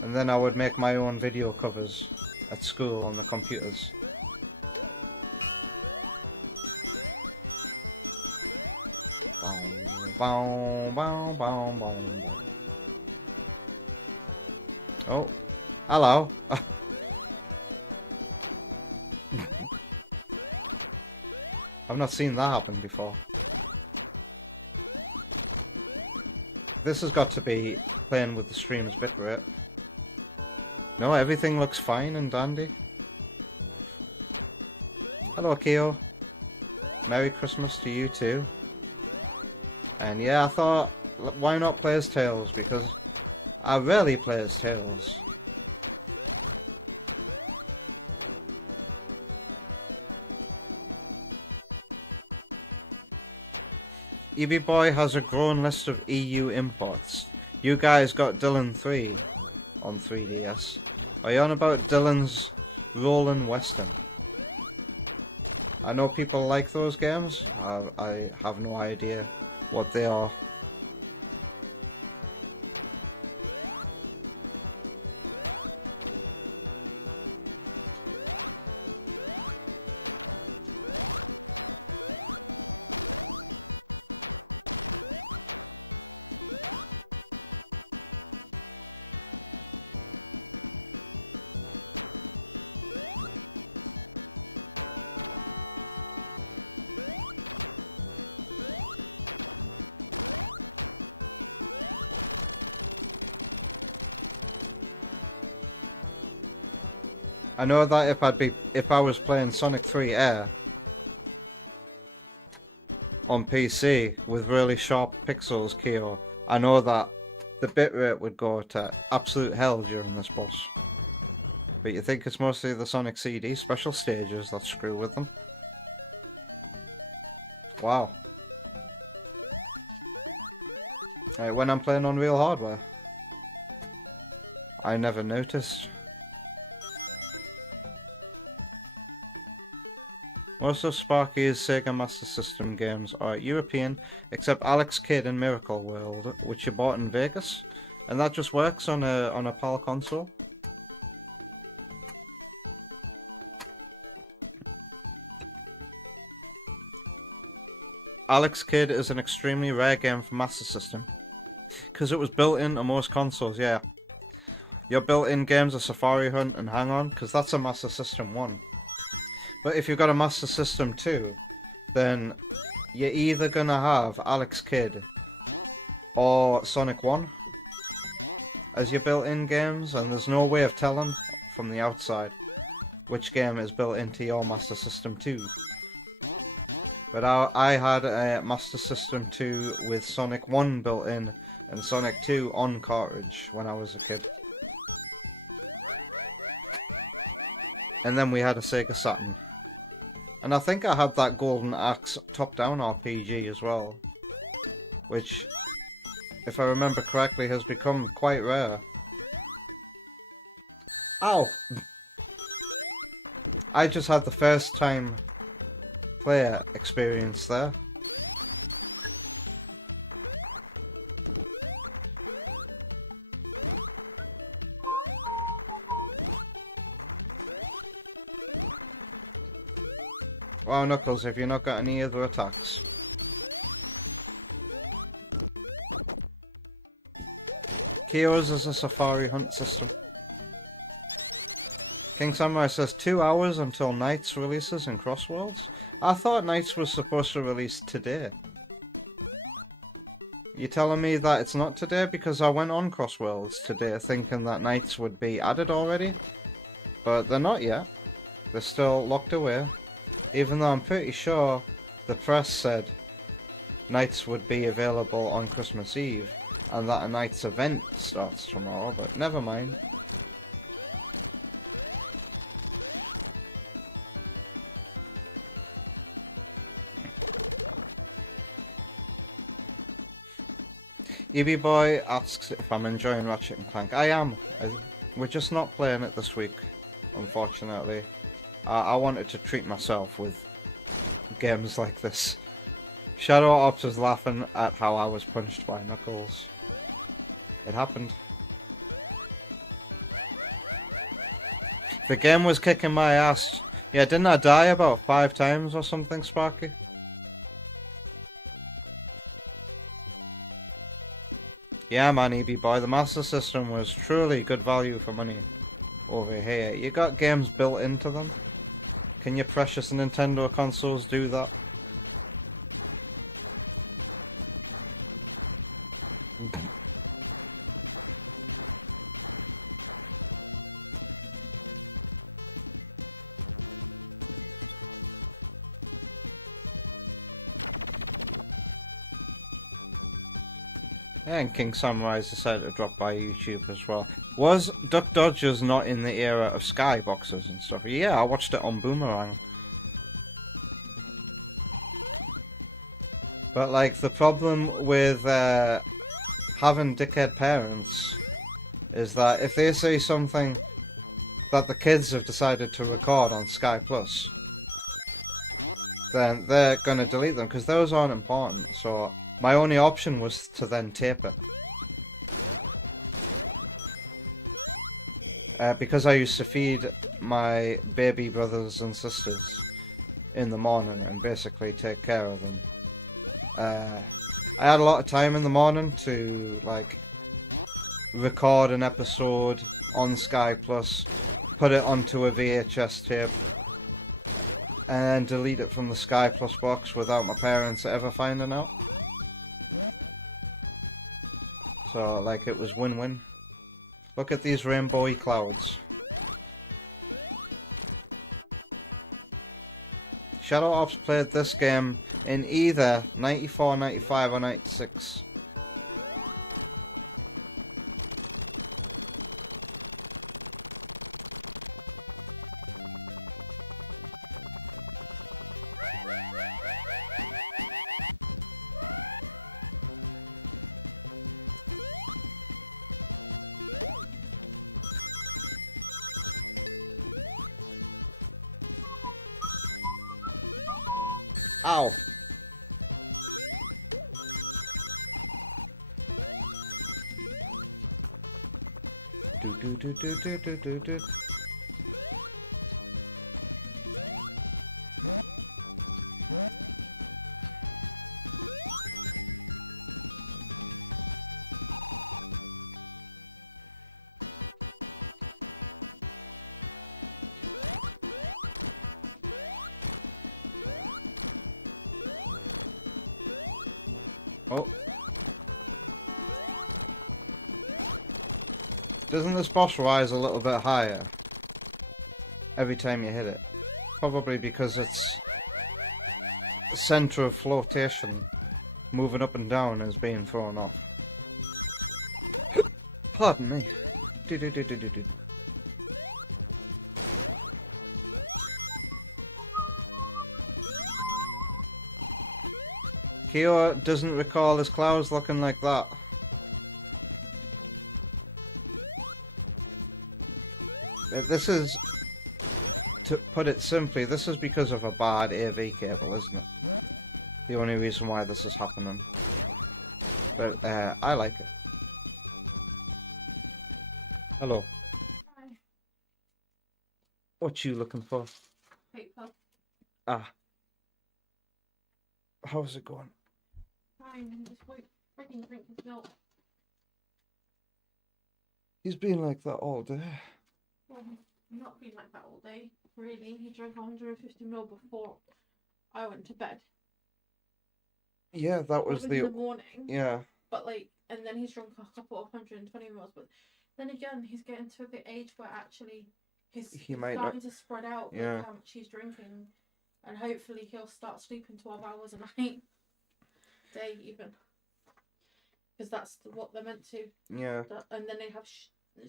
And then I would make my own video covers at school on the computers. Bow, bow, bow, bow, bow. Oh, hello. I've not seen that happen before. This has got to be playing with the stream's bitrate. No, everything looks fine and dandy. Hello, Keo. Merry Christmas to you too. And yeah, I thought, why not play as Tails? Because I rarely play as Tails. EB Boy has a growing list of EU imports. You guys got Dylan 3 on 3DS. Are you on about Dylan's Rollin' Western? I know people like those games. I have no idea what they are. I know that if I was playing Sonic 3 Air on PC with really sharp pixels, Keo, I know that the bitrate would go to absolute hell during this boss. But you think it's mostly the Sonic CD special stages that screw with them? Wow. When I'm playing on real hardware, I never noticed. Most of Sparky's Sega Master System games are European, except Alex Kidd and Miracle World, which you bought in Vegas, and that just works on a PAL console. Alex Kidd is an extremely rare game for Master System, because it was built into most consoles. Yeah, your built-in games are Safari Hunt and Hang On, because that's a Master System 1. But if you've got a Master System 2, then you're either gonna have Alex Kidd or Sonic 1 as your built-in games, and there's no way of telling from the outside which game is built into your Master System 2. But I had a Master System 2 with Sonic 1 built in and Sonic 2 on cartridge when I was a kid. And then we had a Sega Saturn. And I think I had that Golden Axe top-down RPG as well, which if I remember correctly, has become quite rare. Ow! I just had the first time player experience there. Wow, Knuckles, have you not got any other attacks? Kyo's is a safari hunt system. King Samurai says 2 hours until Knights releases in Crossworlds? I thought Knights was supposed to release today. You telling me that it's not today? Because I went on Crossworlds today thinking that Knights would be added already. But they're not yet. They're still locked away. Even though I'm pretty sure the press said Knights would be available on Christmas Eve. And that a Knights event starts tomorrow, but never mind. EB Boy asks if I'm enjoying Ratchet and Clank. I am. We're just not playing it this week, unfortunately. I wanted to treat myself with games like this. Shadow Ops was laughing at how I was punched by Knuckles. It happened. The game was kicking my ass. Yeah, didn't I die about 5 times or something, Sparky? Yeah, man, EB Boy, the Master System was truly good value for money over here. You got games built into them. Can your precious Nintendo consoles do that? And King Samurai's decided to drop by YouTube as well. Was Duck Dodgers not in the era of skyboxes and stuff? Yeah, I watched it on Boomerang. But like, the problem with having dickhead parents is that if they say something that the kids have decided to record on Sky Plus, then they're gonna delete them because those aren't important. So my only option was to then tape it. Because I used to feed my baby brothers and sisters in the morning and basically take care of them. I had a lot of time in the morning to like record an episode on Sky Plus, put it onto a VHS tape, and then delete it from the Sky Plus box without my parents ever finding out. So, like, it was win-win. Look at these rainbowy clouds. Shadow Ops played this game in either 94, 95 or 96. Ow. Do do do do do do do do. Oh. Doesn't this boss rise a little bit higher every time you hit it? Probably because it's center of flotation moving up and down is being thrown off. Pardon me. Do do do do do do. Kyo doesn't recall his clouds looking like that. This is, to put it simply, this is because of a bad AV cable, isn't it? The only reason why this is happening. But I like it. Hello. Hi. What you looking for? Paper. Ah. How's it going? Fine. Just wait. Freaking drink his milk. He's been like that all day. Well, not been like that all day. Really. He drank 150 ml before I went to bed. Yeah, that was In the the morning. yeah. But like, and then he's drunk a couple of 120 ml. But then again, he's getting to the age where actually he's might starting to spread out Yeah. like how much he's drinking, and hopefully he'll start sleeping 12 hours a night, day even, because that's what they're meant to. Yeah. And then they have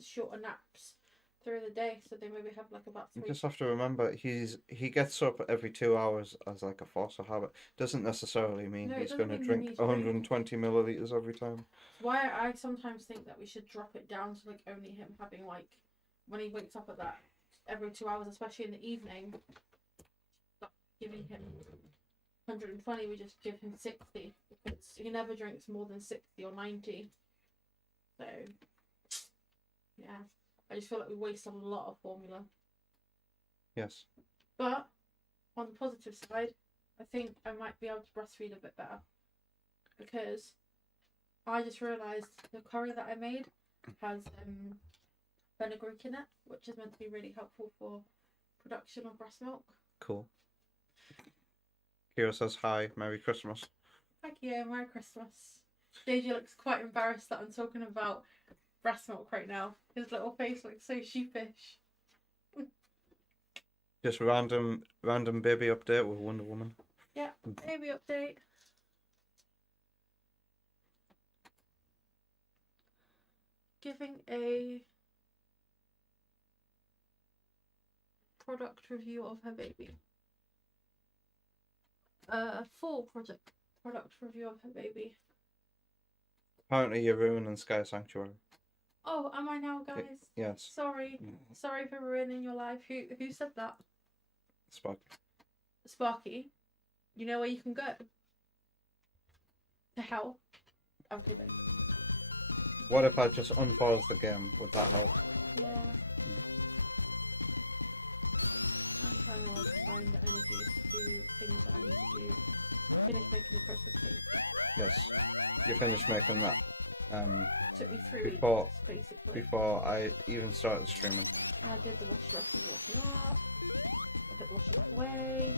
shorter naps through the day, so they maybe have like about You 3. just have to remember he gets up every 2 hours as like a force of habit. Doesn't necessarily mean No, it he's doesn't going to mean drink he's drinking. 120 milliliters every time. Why I sometimes think that we should drop it down to like only him having like, when he wakes up at that every 2 hours, especially in the evening, stop giving him 120, we just give him 60, because he never drinks more than 60 or 90. So yeah, I just feel like we waste a lot of formula. Yes. But on the positive side, I think I might be able to breastfeed a bit better, because I just realised the curry that I made has fenugreek in it, which is meant to be really helpful for production of breast milk. Cool. Kira says hi, Merry Christmas. Thank you, Merry Christmas. JJ looks quite embarrassed that I'm talking about breast milk right now. His little face looks so sheepish. Just random baby update with Wonder Woman. Yeah, baby update. Giving a product review of her baby. A full product review of her baby. Apparently you're ruining Sky Sanctuary. Oh, am I now, guys? Yes. Sorry for ruining your life. Who said that? Sparky. Sparky. You know where you can go? To hell. I'm kidding. What if I just unpause the game? Would that help? Yeah. I'm trying to like find the energy to do things that I need to do. Finish making the Christmas cake. Yes. You finished making that. Took me 3 Before- weeks, basically. Before I even started streaming. I did the rest of the washing up. I put the washing up away.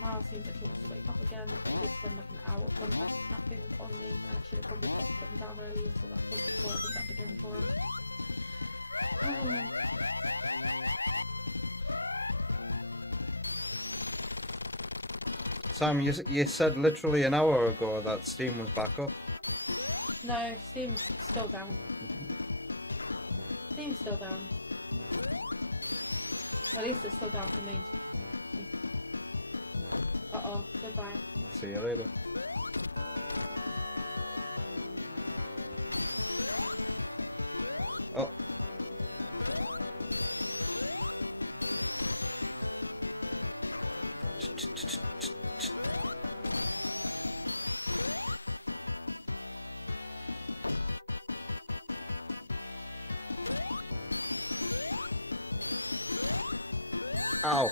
Miles seems like he wants to wake up again. But he did spend like an hour napping on me, and I should have probably put him down earlier, so that was before I did that again for him. Sam, you said literally an hour ago that Steam was back up. No, Steam's still down. Steam's still down. At least it's still down for me. Uh-oh, goodbye. See you later. Oh. Ow.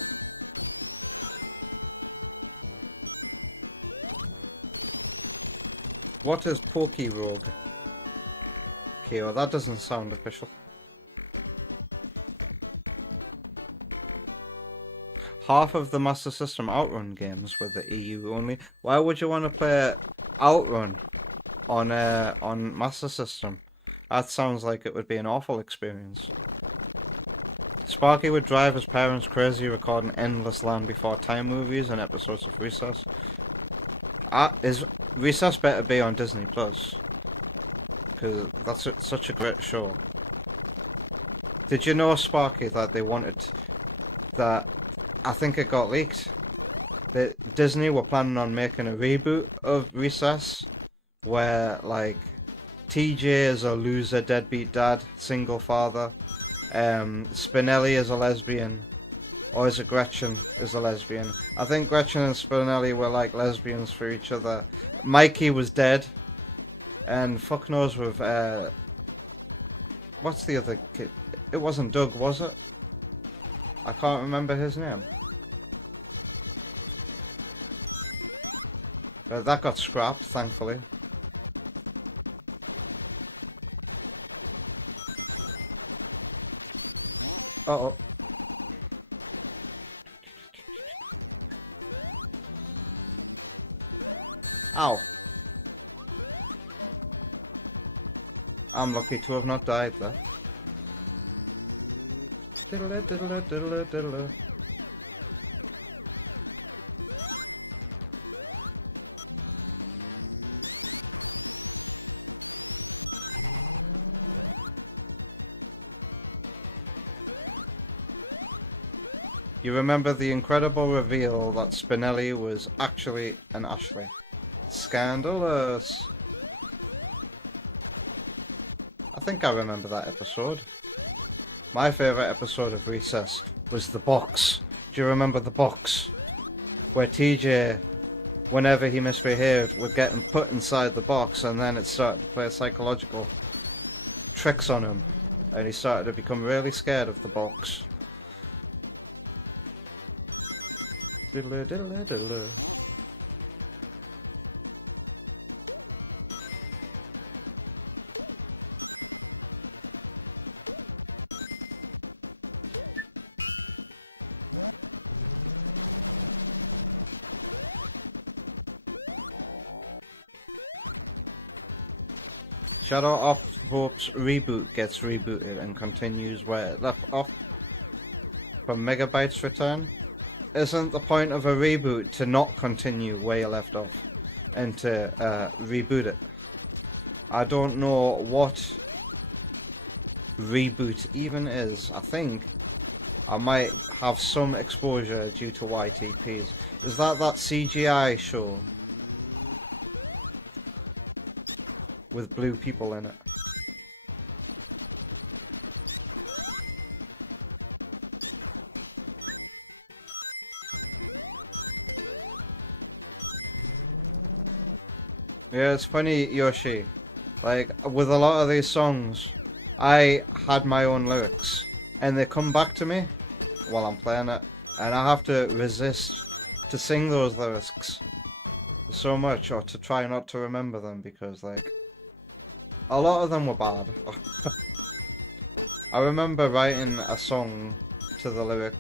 What is Pokey Rogue? Okay, well that doesn't sound official. Half of the Master System Outrun games were the EU only. Why would you want to play Outrun on Master System? That sounds like it would be an awful experience. Sparky would drive his parents crazy recording endless Land Before Time movies and episodes of Recess. Is Recess better be on Disney Plus? Because that's such a great show. Did you know, Sparky, that they wanted that? I think it got leaked. That Disney were planning on making a reboot of Recess, where like TJ is a loser, deadbeat dad, single father. Spinelli is a lesbian. Or is it Gretchen is a lesbian? I think Gretchen and Spinelli were like lesbians for each other. Mikey was dead. And fuck knows with, what's the other kid? It wasn't Doug, was it? I can't remember his name. But that got scrapped, thankfully. Uh-oh. Ow. I'm lucky to have not died there. Diddle diddle diddle diddle. You remember the incredible reveal that Spinelli was actually an Ashley. Scandalous. I think I remember that episode. My favourite episode of Recess was the box. Do you remember the box? Where TJ, whenever he misbehaved, would get him put inside the box and then it started to play psychological tricks on him. And he started to become really scared of the box. Diddle diddle diddle. Shadow of Hope's reboot gets rebooted and continues where it left off from Megabyte's return. Isn't the point of a reboot to not continue where you left off and to reboot it? I don't know what reboot even is. I think I might have some exposure due to YTPs. Is that CGI show with blue people in it? Yeah, it's funny, Yoshi. Like, with a lot of these songs, I had my own lyrics, and they come back to me while I'm playing it, and I have to resist to sing those lyrics so much, or to try not to remember them, because, like, a lot of them were bad. I remember writing a song to the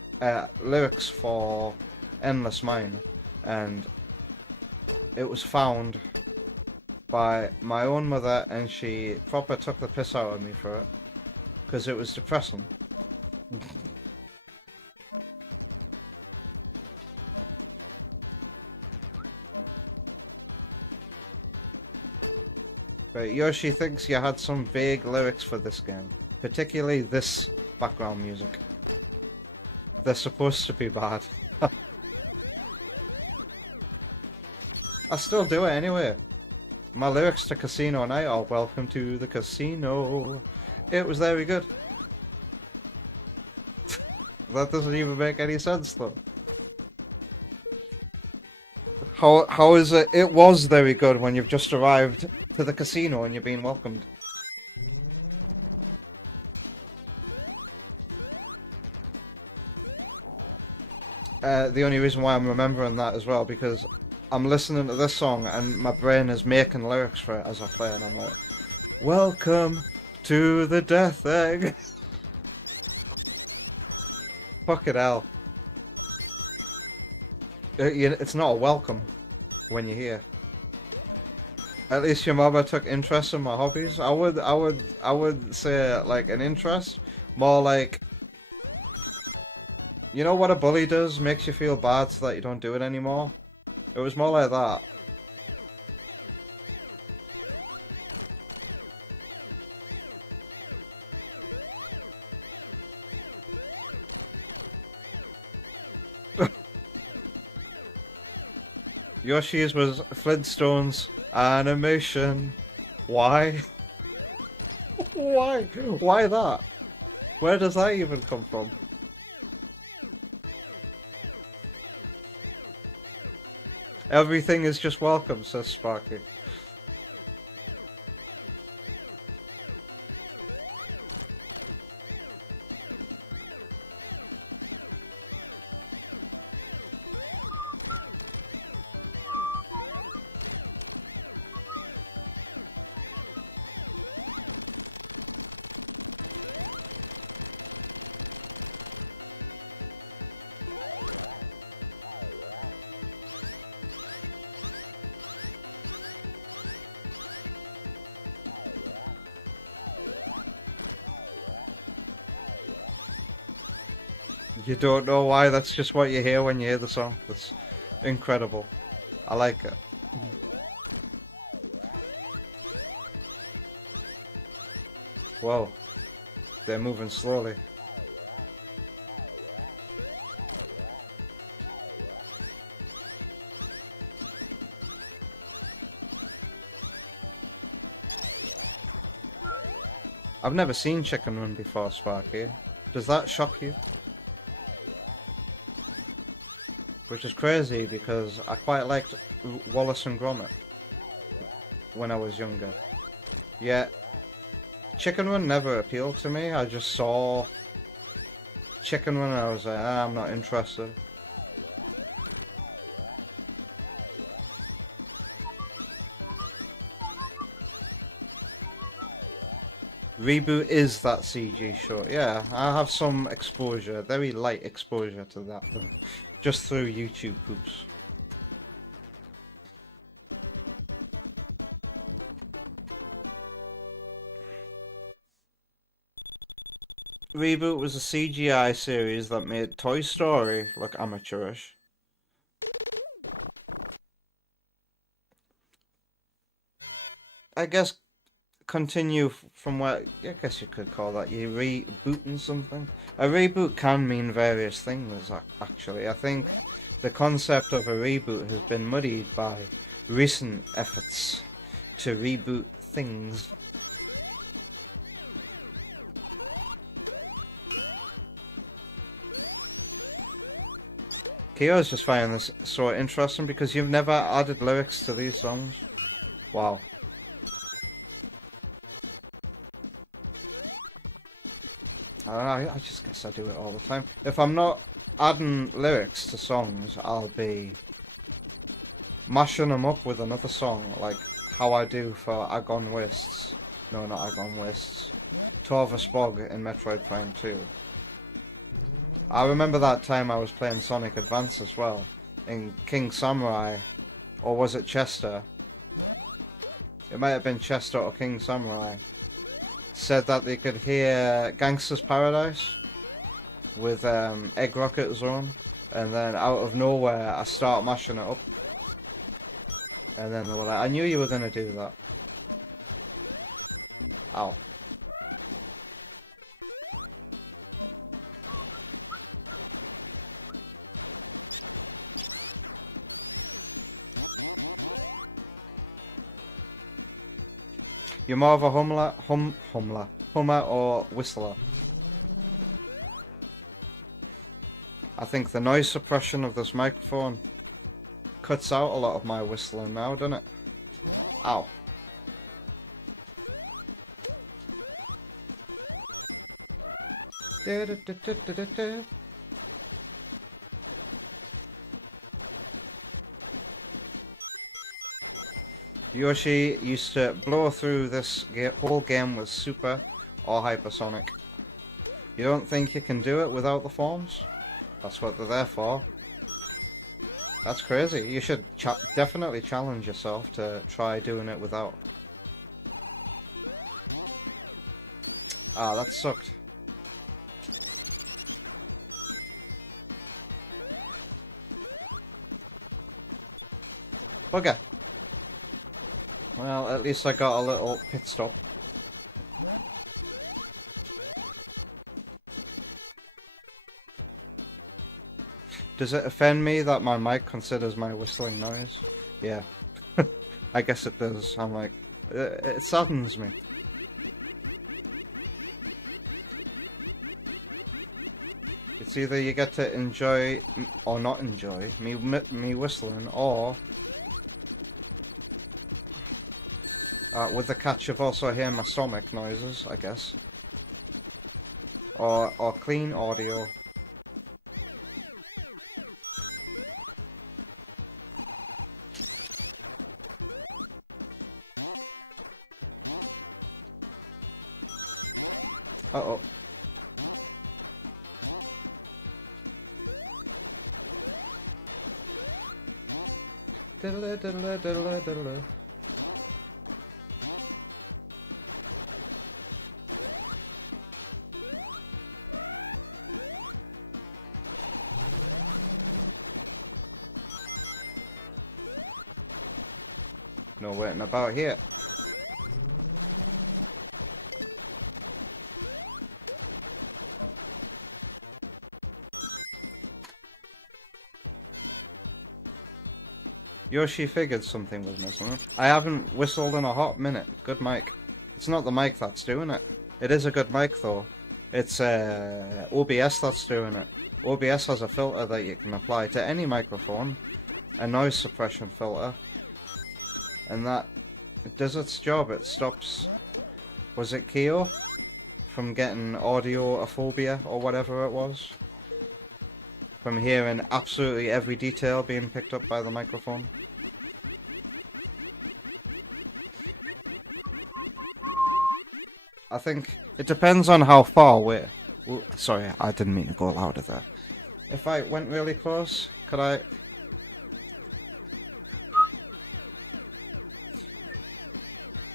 lyrics for Endless Mine, and it was found by my own mother, and she proper took the piss out of me for it, because it was depressing. But Yoshi thinks you had some vague lyrics for this game, particularly this background music. They're supposed to be bad. I still do it anyway. My lyrics to Casino Night are "Welcome to the casino." It was very good. That doesn't even make any sense though. How is it? It was very good when you've just arrived to the casino and you're being welcomed. The only reason why I'm remembering that as well, because I'm listening to this song and my brain is making lyrics for it as I play, and I'm like, "Welcome to the Death Egg." Fucking hell. It's not a welcome when you're here. At least your mama took interest in my hobbies. I would say like an interest, more like, you know what a bully does? Makes you feel bad so that you don't do it anymore. It was more like that. Yoshi's was Flintstones animation. Why? Why? Why that? Where does that even come from? Everything is just welcome, says Sparky. You don't know why, that's just what you hear when you hear the song. That's incredible. I like it. Whoa. They're moving slowly. I've never seen Chicken Run before, Sparky. Does that shock you? Which is crazy because I quite liked Wallace and Gromit when I was younger. Yeah, Chicken Run never appealed to me. I just saw Chicken Run and I was like, I'm not interested. Reboot is that CG short. Yeah, I have some exposure, very light exposure to that. Just through YouTube poops. Reboot was a CGI series that made Toy Story look amateurish. I guess continue from where, I guess you could call that you rebooting something. A reboot can mean various things, actually. I think the concept of a reboot has been muddied by recent efforts to reboot things. Kyo's just finding this so interesting because you've never added lyrics to these songs. Wow. I just guess I do it all the time. If I'm not adding lyrics to songs, I'll be mashing them up with another song, like how I do for Agon Wastes. No, not Agon Wastes. Torva Spog in Metroid Prime 2. I remember that time I was playing Sonic Advance as well, in King Samurai, or was it Chester? It might have been Chester or King Samurai. Said that they could hear Gangsta's Paradise with Egg Rocket Zone, and then out of nowhere I start mashing it up, and then they were like, I knew you were going to do that. Ow. You're more of a hummer or whistler. I think the noise suppression of this microphone cuts out a lot of my whistling now, doesn't it? Ow. Yoshi used to blow through this whole game with super or hypersonic. You don't think you can do it without the forms? That's what they're there for. That's crazy. You should definitely challenge yourself to try doing it without. Ah, that sucked. Bugger. Well, at least I got a little pit stop. Does it offend me that my mic considers my whistling noise? Yeah. I guess it does. I'm like, it saddens me. It's either you get to enjoy or not enjoy me whistling, or with the catch of also hearing my stomach noises, I guess, or clean audio. Uh-oh. Diddle diddle diddle diddle. No waiting about here. Yoshi figured something was missing. I haven't whistled in a hot minute. Good mic. It's not the mic that's doing it. It is a good mic though. It's OBS that's doing it. OBS has a filter that you can apply to any microphone, a noise suppression filter, and that it does its job. It stops, was it Kyo, from getting audiophobia or whatever it was, from hearing absolutely every detail being picked up by the microphone. I think it depends on how far away. Sorry, I didn't mean to go louder there. If I went really close, could I?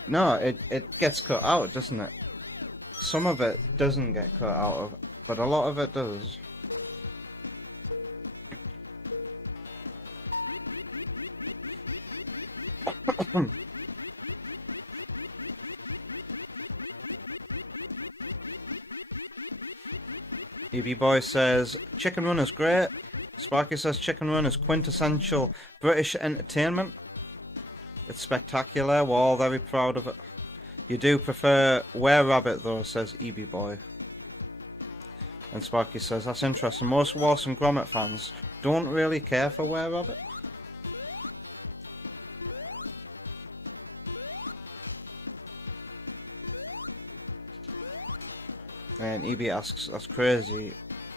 No, it gets cut out, doesn't it? Some of it doesn't get cut out, but a lot of it does. EB Boy says, Chicken Run is great. Sparky says, Chicken Run is quintessential British entertainment. It's spectacular, we're all very proud of it. You do prefer Were Rabbit though, says EB Boy. And Sparky says, that's interesting. Most Wallace and Gromit fans don't really care for Were Rabbit. And EB asks, that's crazy.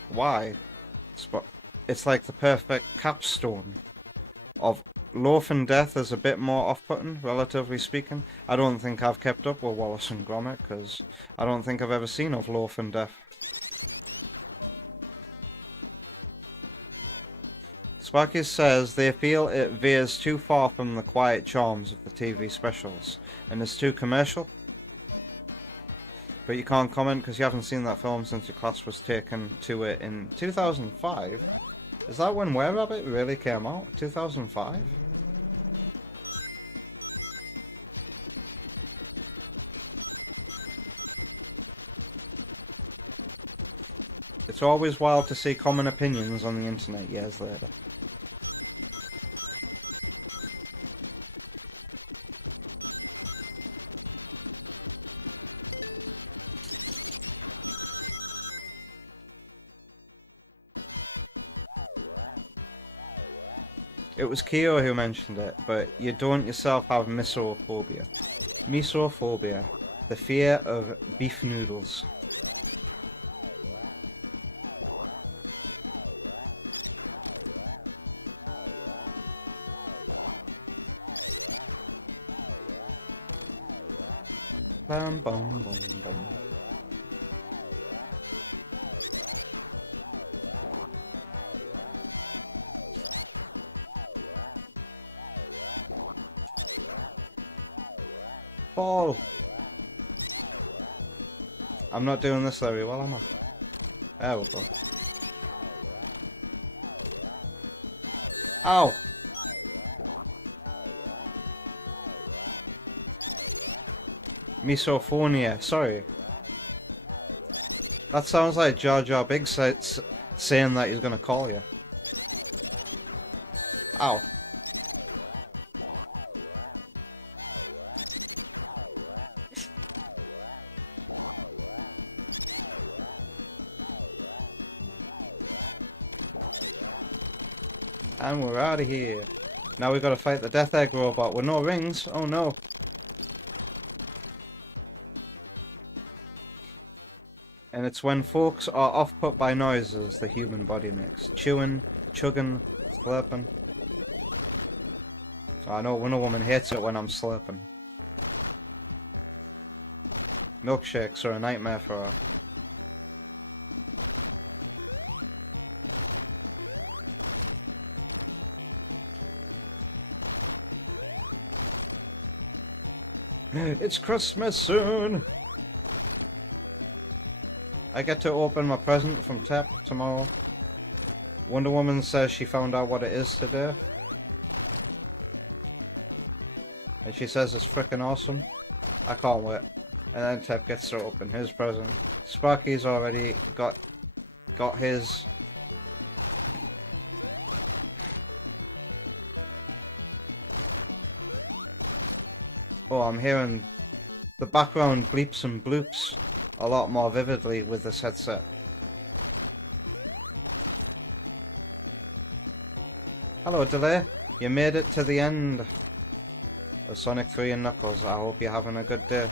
Why? It's like the perfect capstone of Loaf and Death is a bit more off-putting, relatively speaking. I don't think I've kept up with Wallace and Gromit, because I don't think I've ever seen of Loaf and Death. Sparky says they feel it veers too far from the quiet charms of the TV specials, and is too commercial. But you can't comment because you haven't seen that film since your class was taken to it in 2005. Is that when Were Rabbit really came out? 2005? It's always wild to see common opinions on the internet years later. It was Kyo who mentioned it, but you don't yourself have misophobia. Misophobia, the fear of beef noodles. Bam, bum, bum, bum. Ball. I'm not doing this very well, am I? There we go. Ow! Misophonia, sorry. That sounds like Jar Jar Binks saying that he's gonna call you. Ow. And we're out of here. Now we gotta fight the Death Egg robot with no rings. Oh no. And it's when folks are off-put by noises the human body makes. Chewing, chugging, slurping. I know Wonder Woman hates it when I'm slurping. Milkshakes are a nightmare for her. It's Christmas soon! I get to open my present from Tep tomorrow. Wonder Woman says she found out what it is today. And she says it's freaking awesome. I can't wait. And then Tep gets to open his present. Sparky's already got his. Oh, I'm hearing the background bleeps and bloops a lot more vividly with this headset. Hello, Delay. You made it to the end of Sonic 3 and Knuckles. I hope you're having a good day.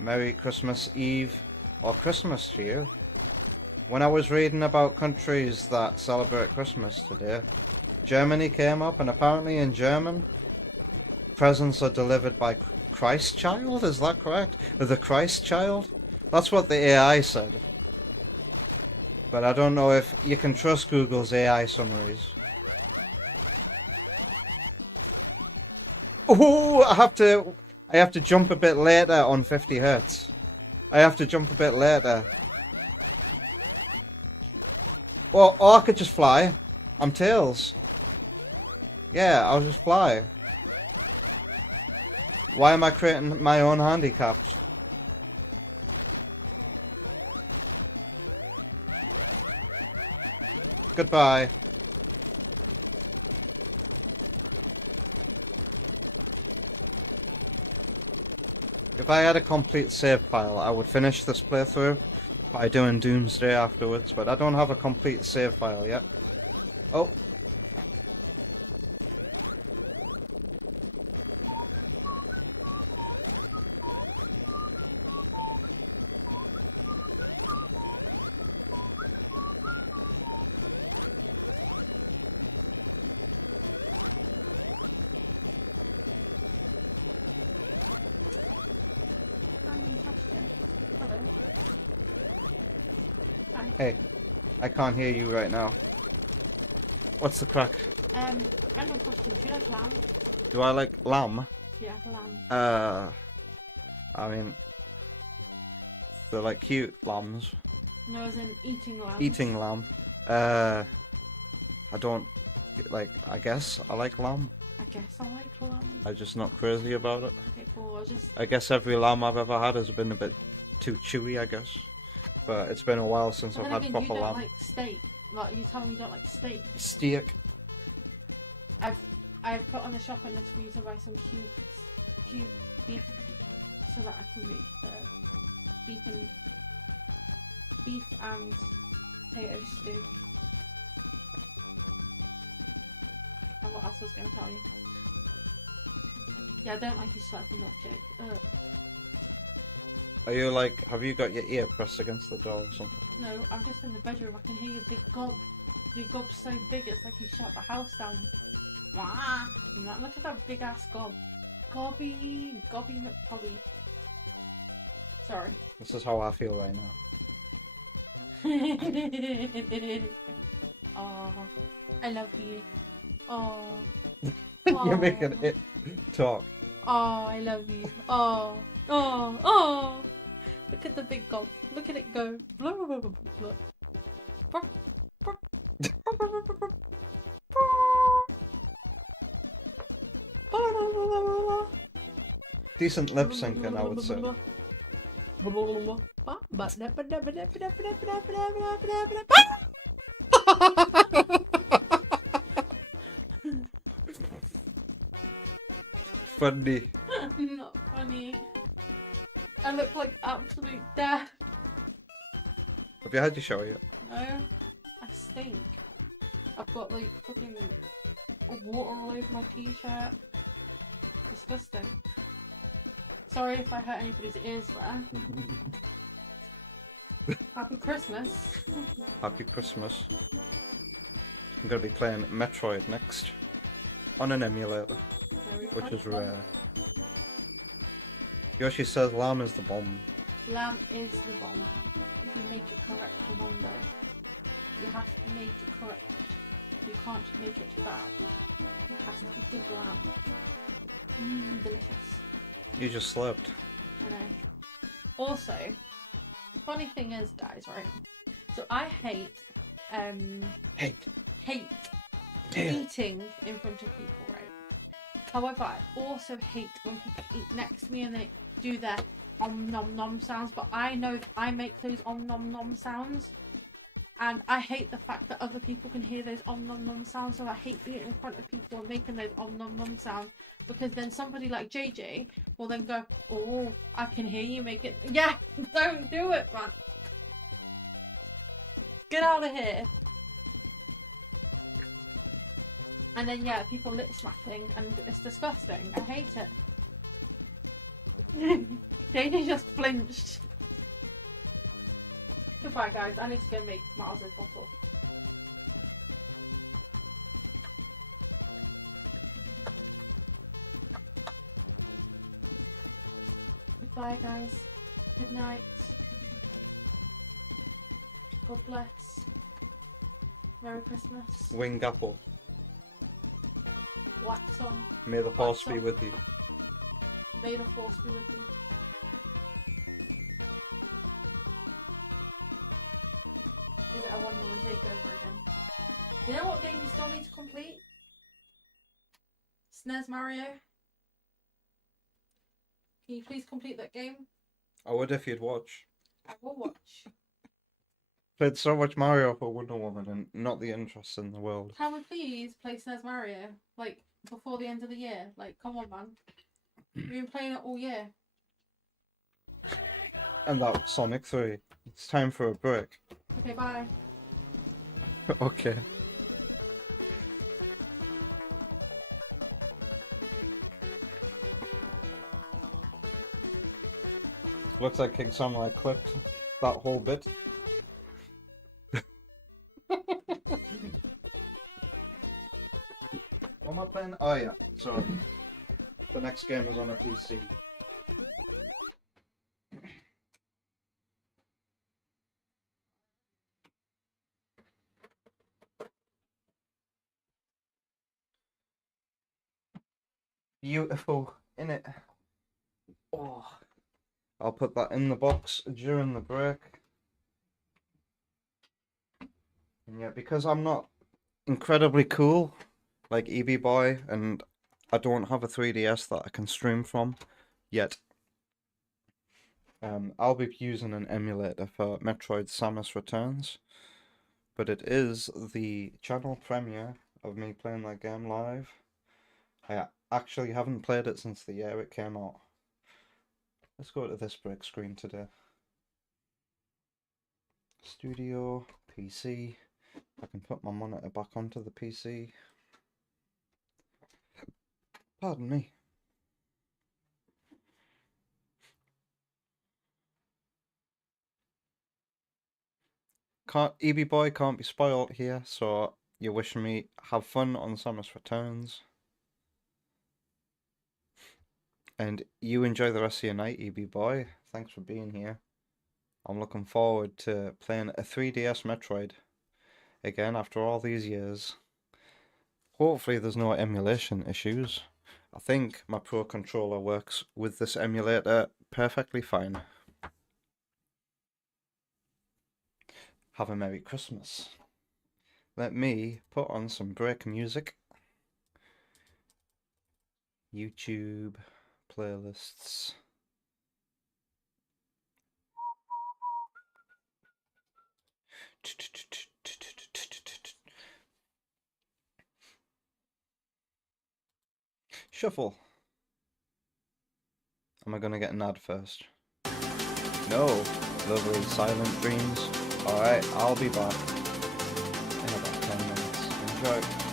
Merry Christmas Eve, or Christmas to you. When I was reading about countries that celebrate Christmas today, Germany came up, and apparently in German, presents are delivered by Christ Child, is that correct? The Christ Child? That's what the AI said. But I don't know if you can trust Google's AI summaries. Oh, I have to jump a bit later on 50 Hertz. I have to jump a bit later. Or I could just fly. I'm Tails. Yeah, I'll just fly. Why am I creating my own handicaps? Goodbye. If I had a complete save file, I would finish this playthrough by doing Doomsday afterwards, but I don't have a complete save file yet. Oh. Hey, I can't hear you right now. What's the crack? Random question. Do you like lamb? Do I like lamb? Yeah, lamb. I mean, they're like cute lambs. No, as in eating lamb. Eating lamb. I don't, like, I guess I like lamb. I guess I like lamb. I'm just not crazy about it. Okay, cool. I guess every lamb I've ever had has been a bit too chewy, I guess. But it's been a while since But I've then had again, proper you don't lamb. like steak. Like, you tell me you don't like steak. Steak. I've put on the shopping list for you to buy some cube beef, so that I can make beef and potato stew. And what else was I going to tell you? Yeah, I don't like you slapping milkshake. Ugh. Are you like, have you got your ear pressed against the door or something? No, I'm just in the bedroom. I can hear your big gob. Your gob's so big, it's like you shut the house down. Wah! Look at that big ass gob. Gobby McGobby. Sorry. This is how I feel right now. Oh, I love you. Oh. You're making it talk. Oh, I love you. Oh. Look at the big gob. Look at it go. Blah, blah, blah, blah, blah. Decent lip syncing, I would say. Funny. Not funny. I look like absolute death. Have you had your shower yet? No, I stink. I've got like fucking water all over my t-shirt. Disgusting. Sorry if I hurt anybody's ears there. Happy Christmas. Happy Christmas. I'm going to be playing Metroid next. On an emulator. Which is rare. Yoshi says lamb is the bomb. Lamb is the bomb. If you make it correct on one day, you have to make it correct. You can't make it bad. It has to be good lamb. Delicious. You just slept. I know. Also, funny thing is, guys, right? So I hate eating in front of people, right? However, I also hate when people eat next to me and they do their om nom nom sounds, but I know I make those om nom nom sounds, and I hate the fact that other people can hear those om nom nom sounds, so I hate being in front of people and making those om nom nom sounds, because then somebody like JJ will then go, oh, I can hear you make it. Yeah, don't do it, man. Get out of here. And then, yeah, people lip smacking, and it's disgusting. I hate it. JJ just flinched. Goodbye, guys. I need to go make Miles' bottle. Goodbye, guys. Good night. God bless. Merry Christmas. Wing apple. Wax on. May the force be with you. May the force be with you. Is it a one-woman takeover again? You know what game we still need to complete? SNES Mario. Can you please complete that game? I would if you'd watch. I will watch. Played so much Mario for Wonder Woman and not the interest in the world. Can we please play SNES Mario? Like, before the end of the year? Like, come on, man. We've been playing it all year. And that was Sonic 3. It's time for a break. Okay, bye. Okay. Looks like King Samurai clipped that whole bit. What am I playing? Oh yeah, so the next game is on a PC. Beautiful, innit? Oh, I'll put that in the box during the break. And yeah, because I'm not incredibly cool like EB Boy, and I don't have a 3DS that I can stream from yet. I'll be using an emulator for Metroid Samus Returns, but it is the channel premiere of me playing that game live. I actually haven't played it since the year it came out. Let's go to this break screen today. Studio, PC. I can put my monitor back onto the PC. Pardon me. EB Boy can't be spoiled here, so you're wishing me have fun on Samus Returns. And you enjoy the rest of your night, EB Boy. Thanks for being here. I'm looking forward to playing a 3DS Metroid again after all these years. Hopefully there's no emulation issues. I think my Pro Controller works with this emulator perfectly fine. Have a Merry Christmas. Let me put on some break music. YouTube playlists. Shuffle. Am I gonna get an ad first? No. Lovely silent dreams. Alright, I'll be back in about 10 minutes. Right.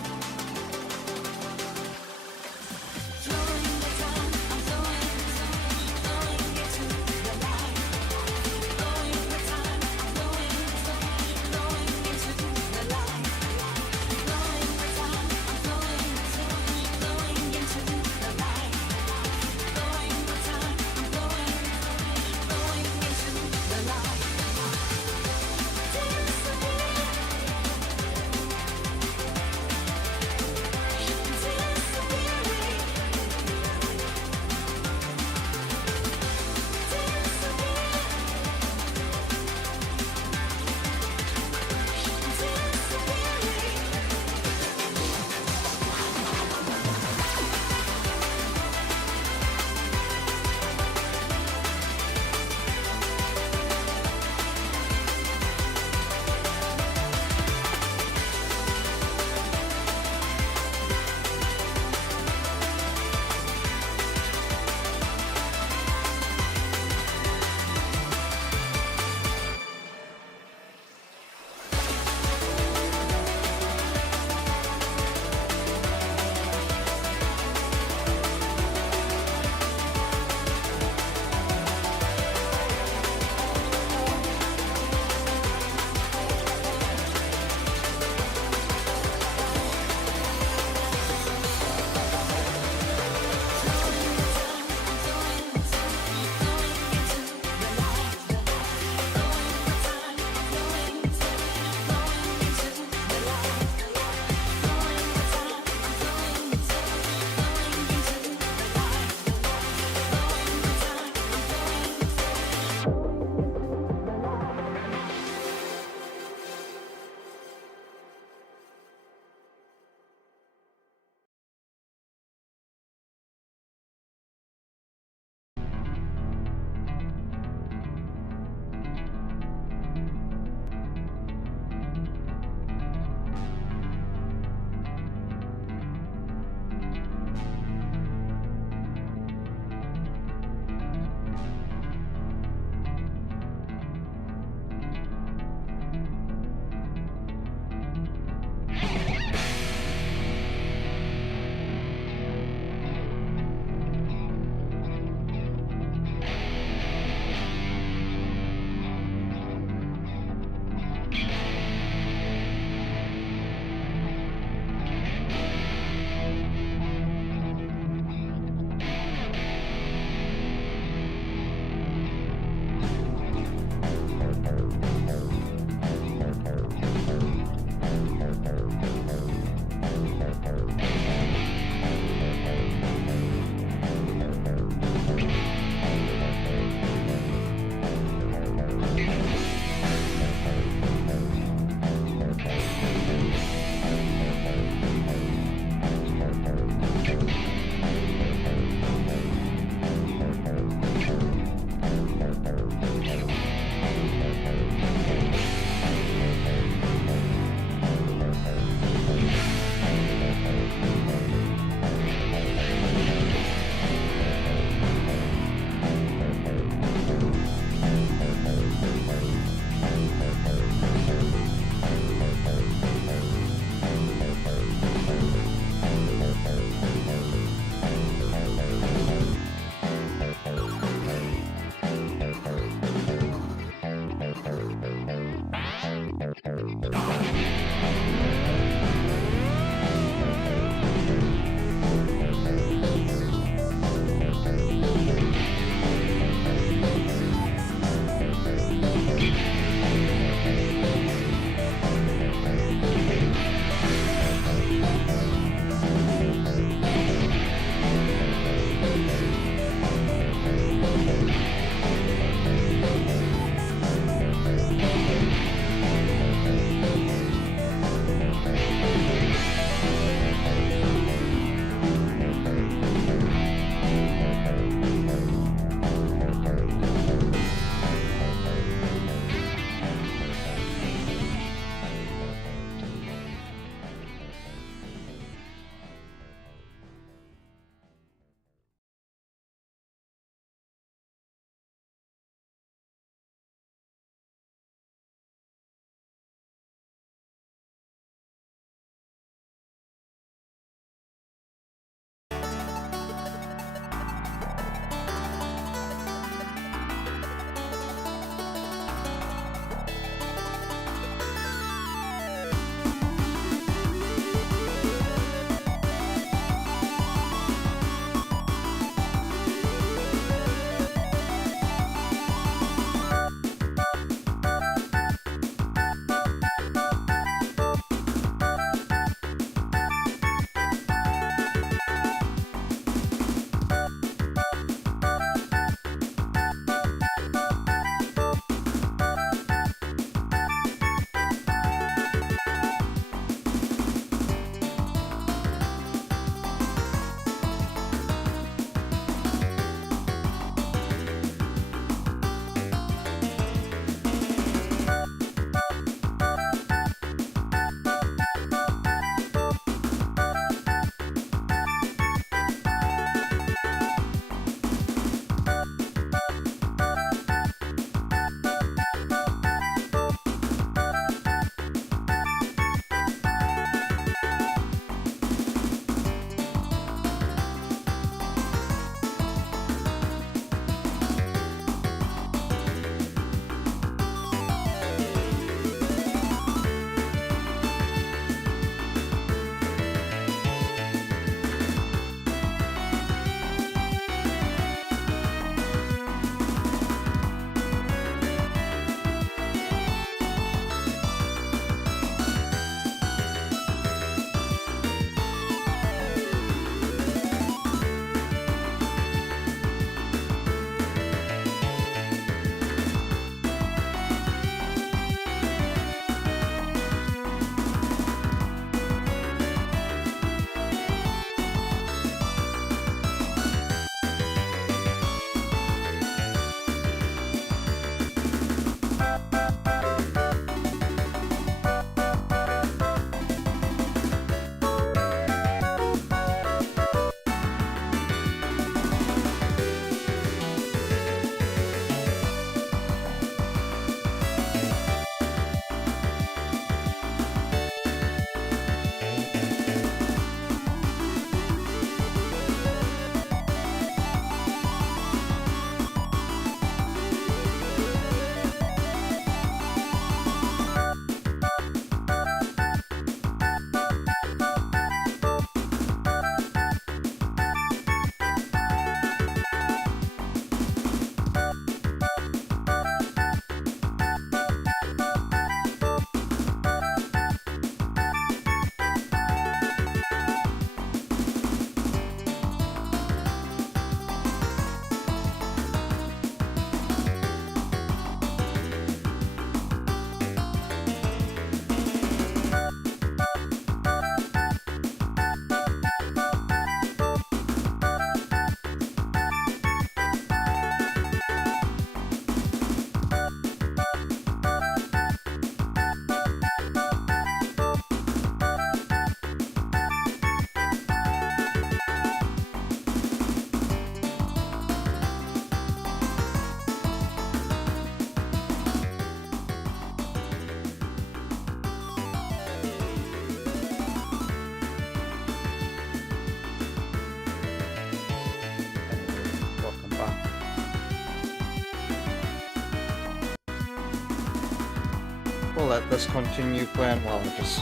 I'll let this continue playing while I just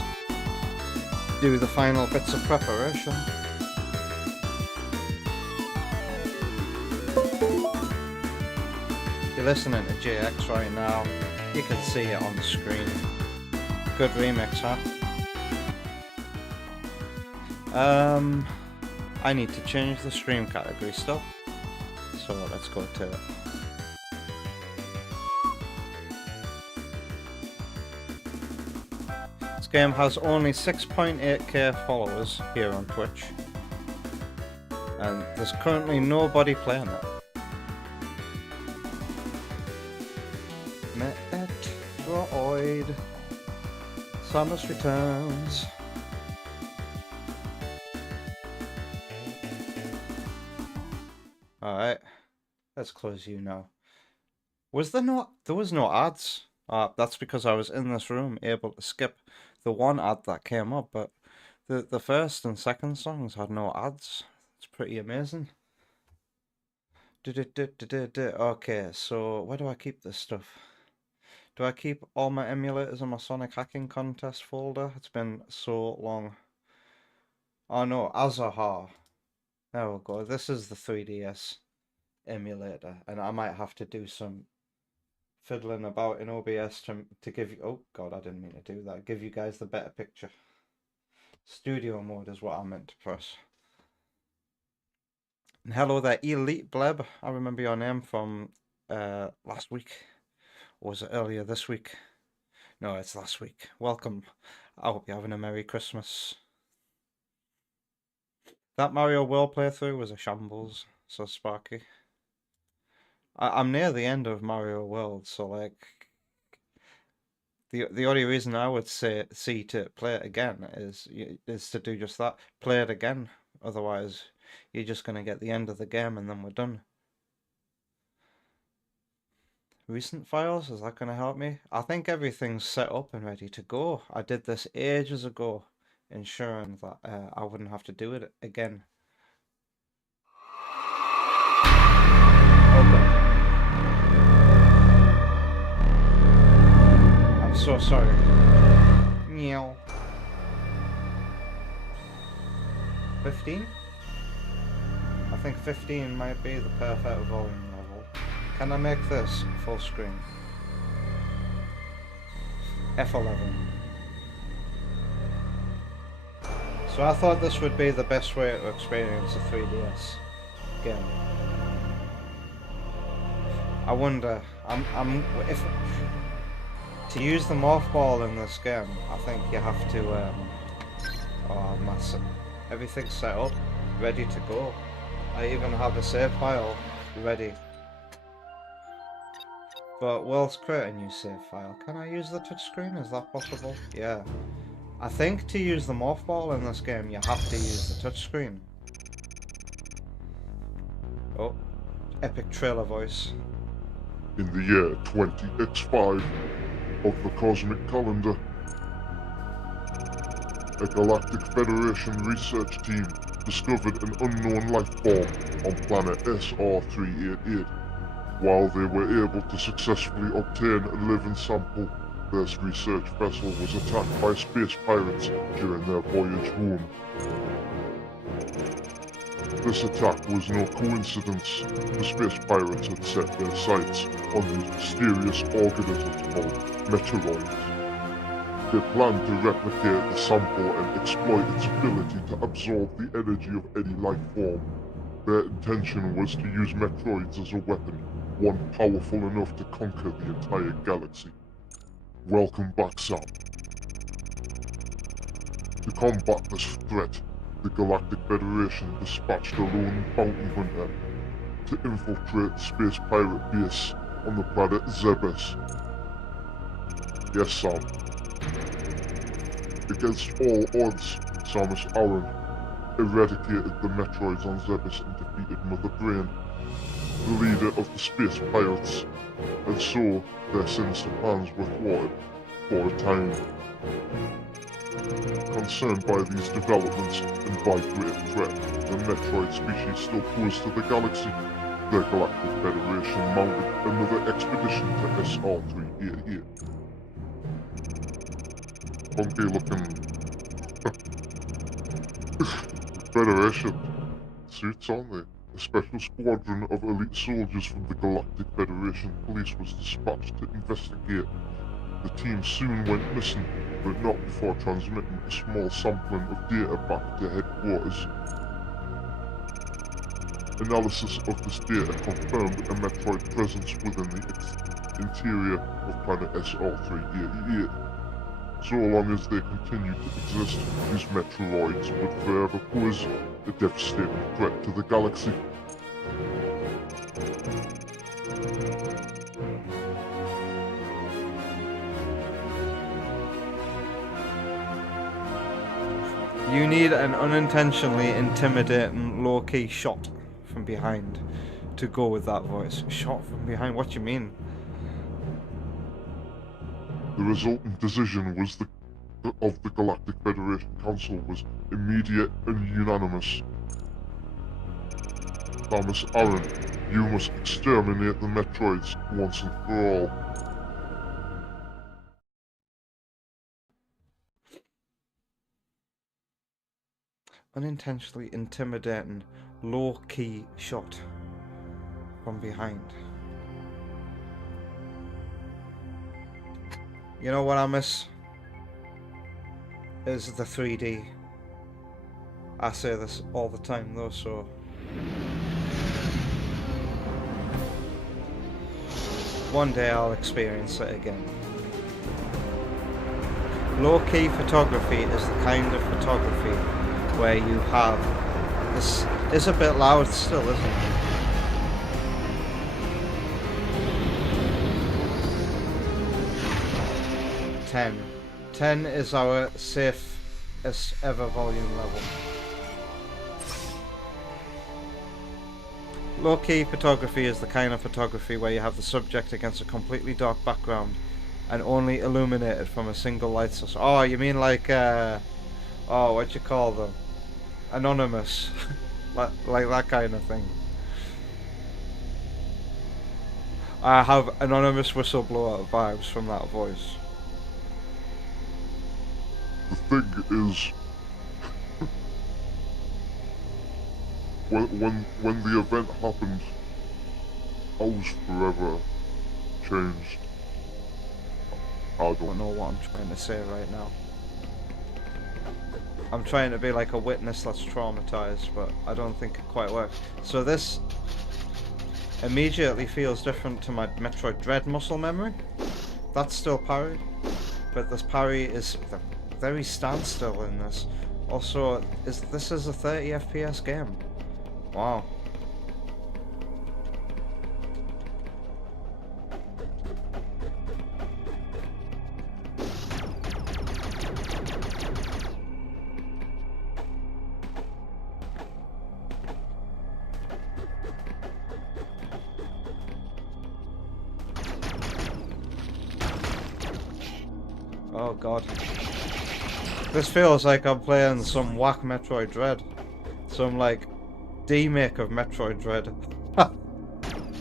do the final bits of preparation. If you're listening to JX right now, you can see it on the screen. Good remix, huh? I need to change the stream category still, so let's go to it. This game has only 6.8k followers here on Twitch, and there's currently nobody playing it. Metroid, Samus Returns. Alright, let's close you now. There was no ads. That's because I was in this room able to skip the one ad that came up, but the first and second songs had no ads. It's pretty amazing. Okay, so where do I keep this stuff? Do I keep all my emulators in my Sonic Hacking Contest folder? It's been so long. Oh no, Azaha. There we go. This is the 3DS emulator, and I might have to do some fiddling about in OBS to give you... Oh god, I didn't mean to do that. Give you guys the better picture. Studio mode is what I meant to press. And hello there, Elite Bleb. I remember your name from last week. Or was it earlier this week? No, it's last week. Welcome. I hope you're having a Merry Christmas. That Mario World playthrough was a shambles, so Sparky. I'm near the end of Mario World, so like the only reason I would see to play it again is to do just that. Play it again. Otherwise, you're just gonna get the end of the game and then we're done. Recent files, is that gonna help me? I think everything's set up and ready to go. I did this ages ago, ensuring that I wouldn't have to do it again. Okay. I'm so sorry. Meow. 15? I think 15 might be the perfect volume level. Can I make this full screen? F11. So I thought this would be the best way to experience a 3DS game. I wonder, if to use the morph ball in this game, I think you have to oh, everything's set up, ready to go. I even have a save file ready. But well, let's create a new save file. Can I use the touchscreen? Is that possible? Yeah. I think to use the morph ball in this game, you have to use the touchscreen. Oh, epic trailer voice. In the year 20X5 of the cosmic calendar, a Galactic Federation research team discovered an unknown life form on planet SR388. While they were able to successfully obtain a living sample, this research vessel was attacked by space pirates during their voyage home. This attack was no coincidence. The space pirates had set their sights on these mysterious organisms called Metroids. They planned to replicate the sample and exploit its ability to absorb the energy of any life form. Their intention was to use Metroids as a weapon, one powerful enough to conquer the entire galaxy. Welcome back, Sam. To combat this threat, the Galactic Federation dispatched a lone bounty hunter to infiltrate the space pirate base on the planet Zebes. Yes, Sam. Against all odds, Samus Aran eradicated the Metroids on Zebes and defeated Mother Brain, the leader of the space pirates, and so their sinister plans were thwarted for a time. Concerned by these developments and by great threat the Metroid species still posed to the galaxy, the Galactic Federation mounted another expedition to SR388. funky looking Federation suits, aren't they? A special squadron of elite soldiers from the Galactic Federation Police was dispatched to investigate. The team soon went missing, but not before transmitting a small sampling of data back to headquarters. Analysis of this data confirmed a Metroid presence within the interior of planet SR-388. So long as they continue to exist, these Metroids would forever pose a devastating threat to the galaxy. You need an unintentionally intimidating low-key shot from behind to go with that voice. Shot from behind? What do you mean? The resulting decision of the Galactic Federation Council was immediate and unanimous. Samus Aran, you must exterminate the Metroids once and for all. Unintentionally intimidating low-key shot from behind. You know what I miss? Is the 3D. I say this all the time though, so one day I'll experience it again. Low-key photography is the kind of photography where you have this is a bit loud still, isn't it? Ten is our safest ever volume level. Low-key photography is the kind of photography where you have the subject against a completely dark background and only illuminated from a single light source. Oh, you mean like what you call them? Anonymous. like that kind of thing. I have anonymous whistleblower vibes from that voice. The thing is, when the event happened, I was forever changed. I don't know what I'm trying to say right now. I'm trying to be like a witness that's traumatized, but I don't think it quite works. So this immediately feels different to my Metroid Dread muscle memory. That's still parried, but this parry is very standstill in this. Also, this is a 30 FPS game. Wow. Oh god. This feels like I'm playing some whack Metroid Dread. Some like D-make of Metroid Dread.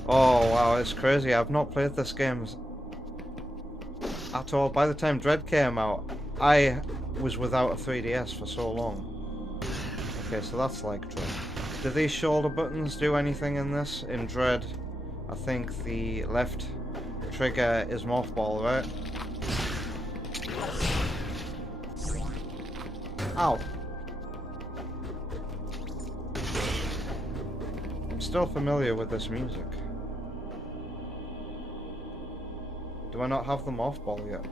Oh wow, it's crazy. I've not played this game at all. By the time Dread came out, I was without a 3DS for so long. Okay, so that's like Dread. Do these shoulder buttons do anything in this? In Dread, I think the left trigger is Morph Ball, right? Ow. I'm still familiar with this music. Do I not have the Morph Ball yet?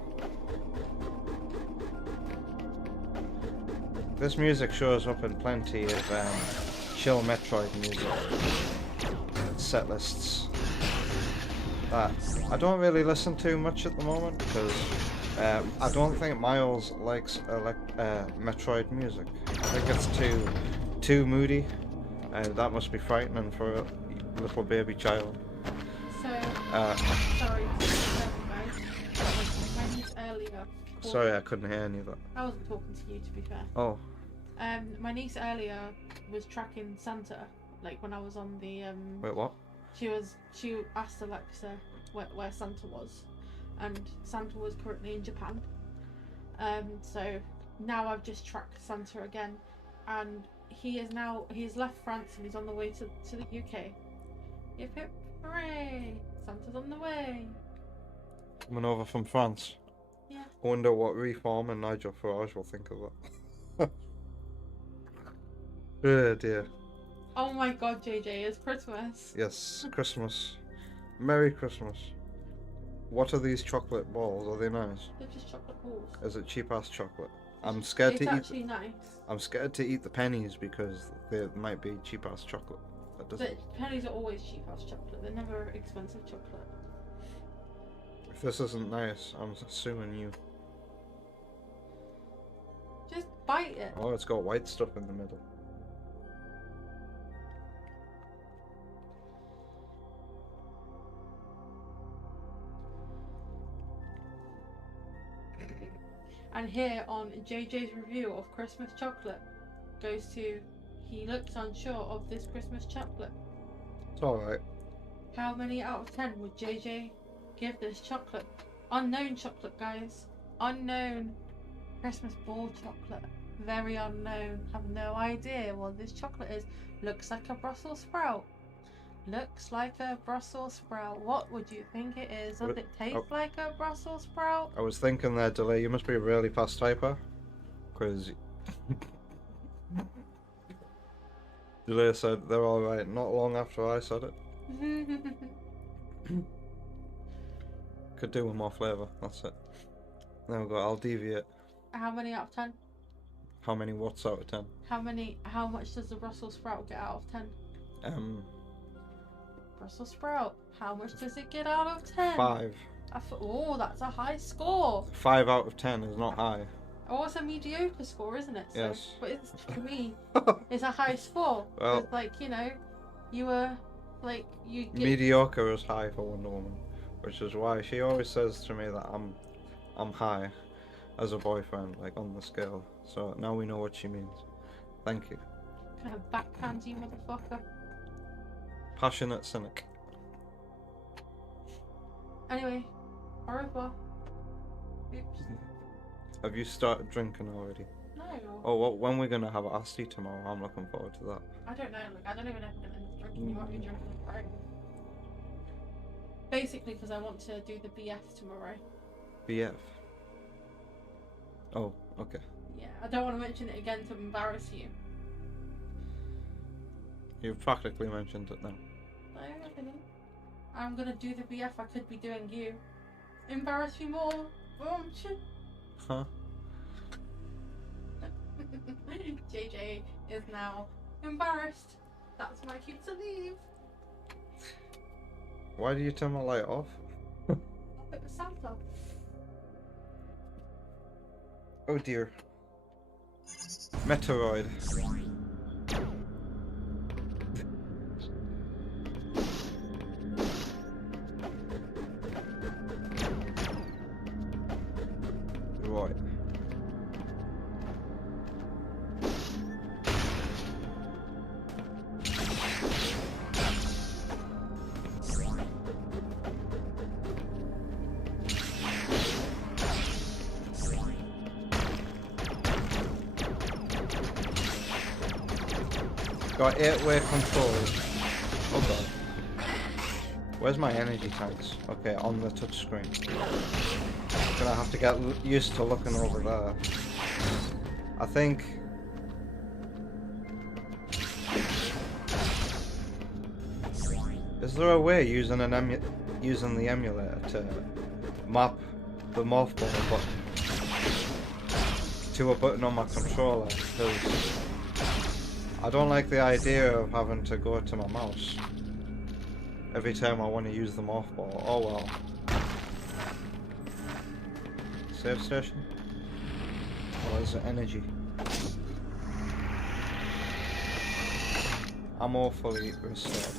This music shows up in plenty of chill Metroid music set lists that I don't really listen to much at the moment because I don't think Miles likes Metroid music. I think it's too moody, and that must be frightening for a little baby child. So, sorry to disturb you guys. My niece earlier. Sorry, I couldn't hear any of that. I wasn't talking to you, to be fair. Oh. My niece earlier was tracking Santa, like when I was on the. Wait, what? She asked Alexa where Santa was, and Santa was currently in Japan. So now I've just tracked Santa again, and he's left France and he's on the way to the UK. Hip hip hooray! Santa's on the way. Coming over from France. Yeah. I wonder what Reform and Nigel Farage will think of that. Oh dear. Oh my god, JJ, it's Christmas. Yes, Christmas. Merry Christmas. What are these chocolate balls? Are they nice? They're just chocolate balls. Is it cheap ass chocolate? I'm scared It's to eat. actually nice. I'm scared to eat the pennies because they might be cheap ass chocolate. That doesn't. But pennies are always cheap ass chocolate. They're never expensive chocolate. If this isn't nice, I'm suing you. Just bite it. Oh, it's got white stuff in the middle. And here on JJ's review of Christmas chocolate goes to, he looks unsure of this Christmas chocolate. It's alright. How many out of 10 would JJ give this chocolate? Unknown chocolate, guys. Unknown Christmas ball chocolate. Very unknown. Have no idea what this chocolate is. Looks like a Brussels sprout. Looks like a Brussels sprout. What would you think it is? Does it taste like a Brussels sprout? I was thinking there, Delay, you must be a really fast typer. Because Delay said they're alright not long after I said it. Could do with more flavour, that's it. There we go, I'll deviate. How many out of 10? How many watts out of 10? How much does the Brussels sprout get out of 10? Brussels sprout. How much does it get out of 10? 5. Oh, that's a high score. 5 out of 10 is not high. Oh, it's a mediocre score, isn't it? So, Yes. But it's, to me, it's a high score. Well- It's like, you know, you were, like, you get... Mediocre is high for Wonder Woman, which is why she always says to me that I'm high as a boyfriend, like on the scale. So now we know what she means. Thank you. Kind of backhand you, motherfucker. Passionate cynic. Anyway, au revoir. Oops. Have you started drinking already? No. Oh, well, when we're gonna have Asti tomorrow? I'm looking forward to that. I don't know. Like, I don't even know if I'm going to end up drinking. You might be drinking right. Basically, because I want to do the BF tomorrow. BF. Oh, okay. Yeah, I don't want to mention it again to embarrass you. You've practically mentioned it now. No, I didn't. I'm gonna do the BF. I could be doing you. Embarrass you more, won't you? Huh? JJ is now embarrassed. That's my cue to leave. Why do you turn my light off? It was Santa. Oh dear. Metroid. Right. Got 8-way controls. Oh god. Where's my energy tanks? Okay, on the touch screen. Gonna have to get used to looking over there. I think... Is there a way using the emulator to map the morph ball button to a button on my controller? Because I don't like the idea of having to go to my mouse every time I want to use the morph ball. Oh well. Save station? Or is it energy? Ammo fully restored.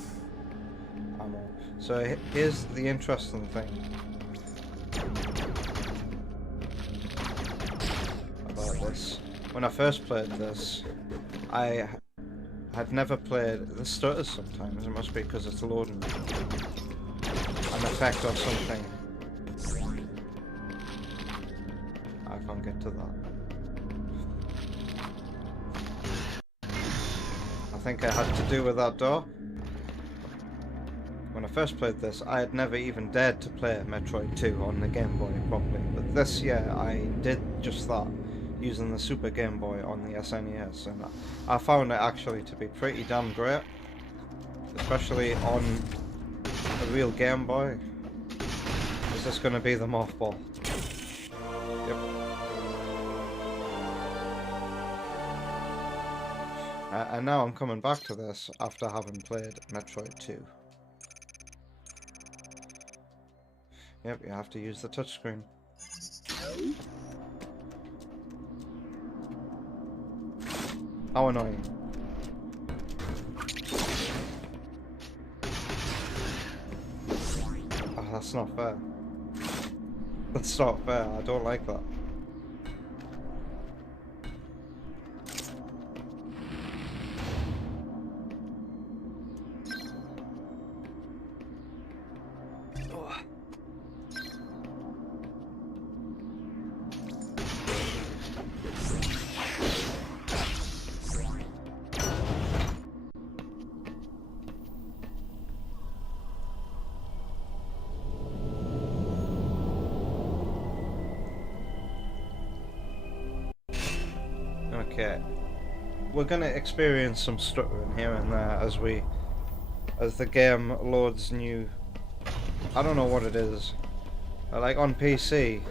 Ammo. So here's the interesting thing about this. When I first played this, I had never played... This stutters sometimes. It must be because it's loading an effect or something. I can't get to that. I think it had to do with that door. When I first played this, I had never even dared to play Metroid 2 on the Game Boy properly, but this year I did just that, using the Super Game Boy on the SNES, and I found it actually to be pretty damn great, especially on a real Game Boy. Is this going to be the morph ball? Yep. And now I'm coming back to this after having played Metroid 2. Yep, you have to use the touchscreen. How annoying. Oh, that's not fair. That's not fair, I don't like that. Okay, we're gonna experience some stuttering here and there as the game loads new. I don't know what it is. Like on PC,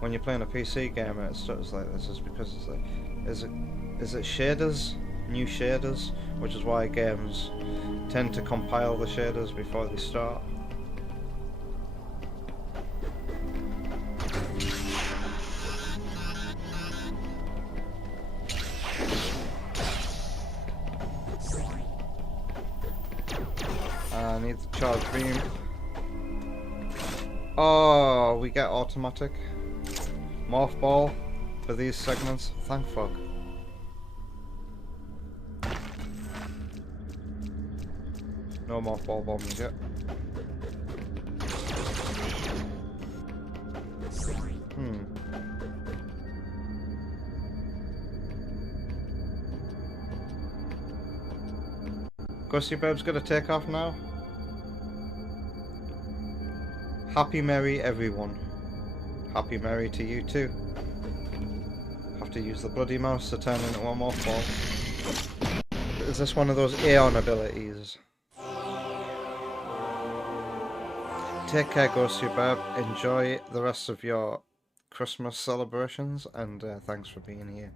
when you're playing a PC game and it stutters like this, is because it's like, is it shaders, new shaders, which is why games tend to compile the shaders before they start. I need the charge beam. Oh, we get automatic morph ball for these segments. Thank fuck. No morph ball bombs yet. Gusty Bird's gonna take off now. Happy Merry everyone. Happy Merry to you too. Have to use the bloody mouse to turn into a morph ball. Is this one of those Aeon abilities? Take care, Ghosty Bird. Enjoy the rest of your Christmas celebrations, and thanks for being here.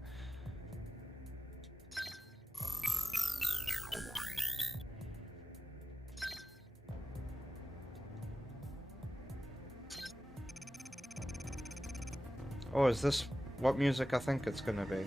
Oh, is this what music I think it's gonna be?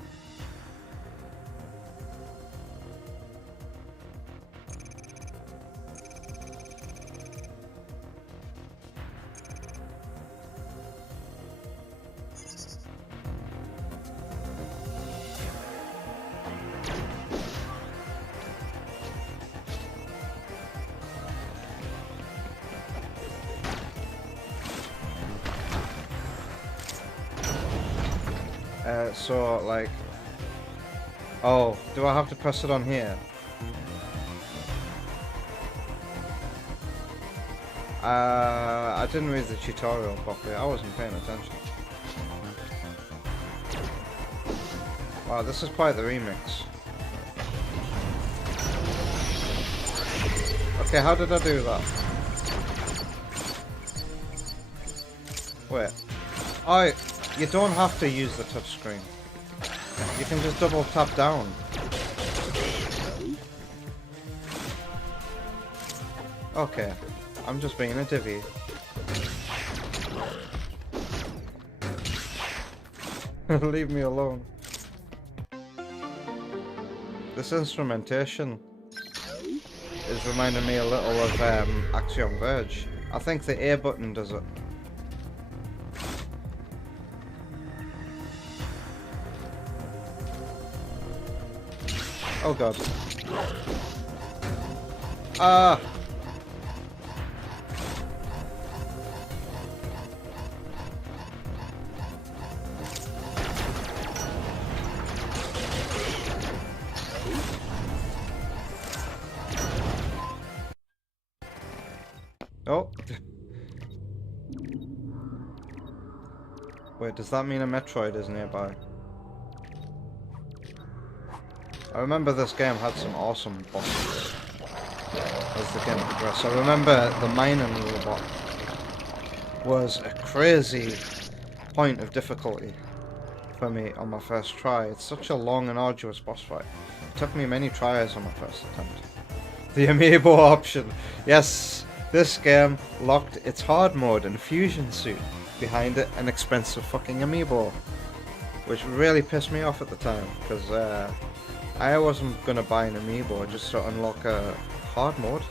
So, like... Oh, do I have to press it on here? I didn't read the tutorial properly. I wasn't paying attention. Wow, this is quite the remix. Okay, how did I do that? Wait. Oh, you don't have to use the touchscreen. You can just double tap down. Okay, I'm just being a divvy. Leave me alone. This instrumentation is reminding me a little of Axiom Verge. I think the A button does it. Oh god. Ah! Oh. Wait, does that mean a Metroid is nearby? I remember this game had some awesome bosses as the game progressed. I remember the mining robot was a crazy point of difficulty for me on my first try. It's such a long and arduous boss fight. It took me many tries on my first attempt. The amiibo option. Yes, this game locked its hard mode and fusion suit behind it, an expensive fucking amiibo, which really pissed me off at the time because I wasn't gonna buy an amiibo just to unlock a hard mode.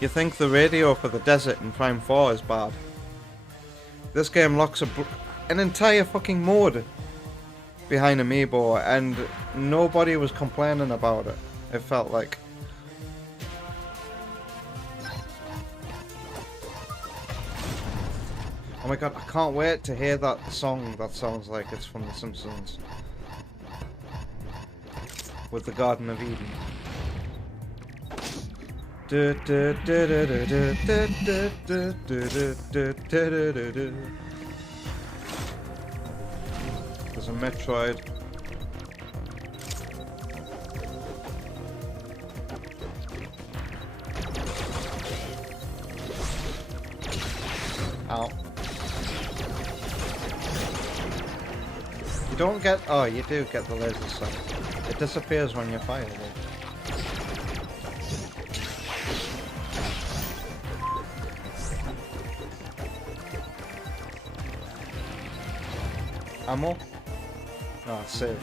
You think the radio for the desert in Prime 4 is bad? This game locks an entire fucking mode behind amiibo and nobody was complaining about it. It felt like. Oh my god, I can't wait to hear that song that sounds like it's from The Simpsons. With the Garden of Eden. There's a Metroid. Ow. You don't get... Oh, you do get the laser sight. It disappears when you fire it. Ammo? Ah, save.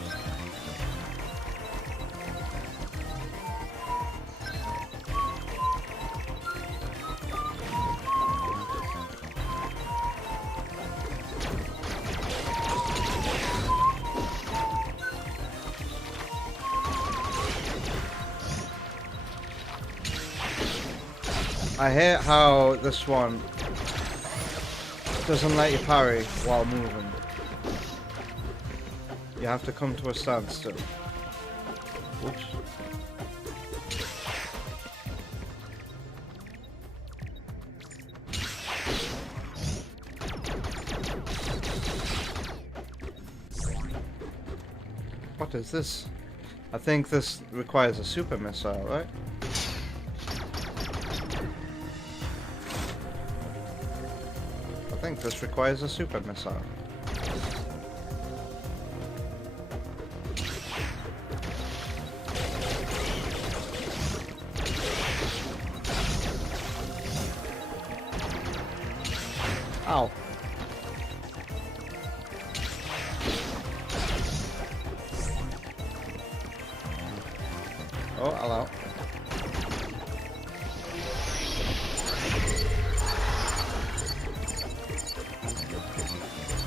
I hate how this one doesn't let you parry while moving. You have to come to a standstill. Whoops. What is this? I think this requires a super missile, right? I think this requires a super missile. Ow. Oh, hello.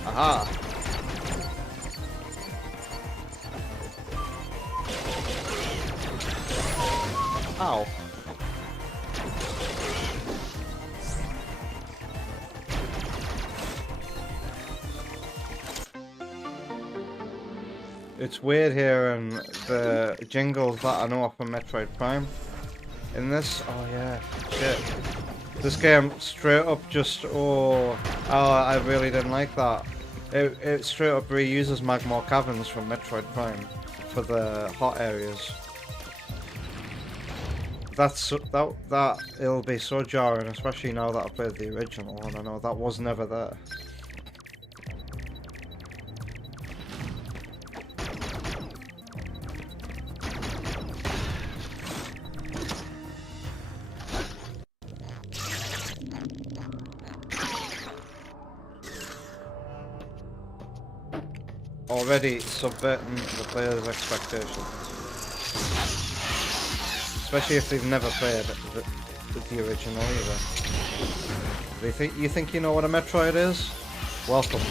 Aha. Ow. It's weird hearing the jingles that I know from Metroid Prime. In this, oh yeah, shit. This game straight up just, I really didn't like that. It straight up reuses Magmore Caverns from Metroid Prime for the hot areas. It'll be so jarring, especially now that I played the original and I know that was never there. Already subverting the player's expectations. Especially if they've never played the original either. You think you know what a Metroid is? Welcome.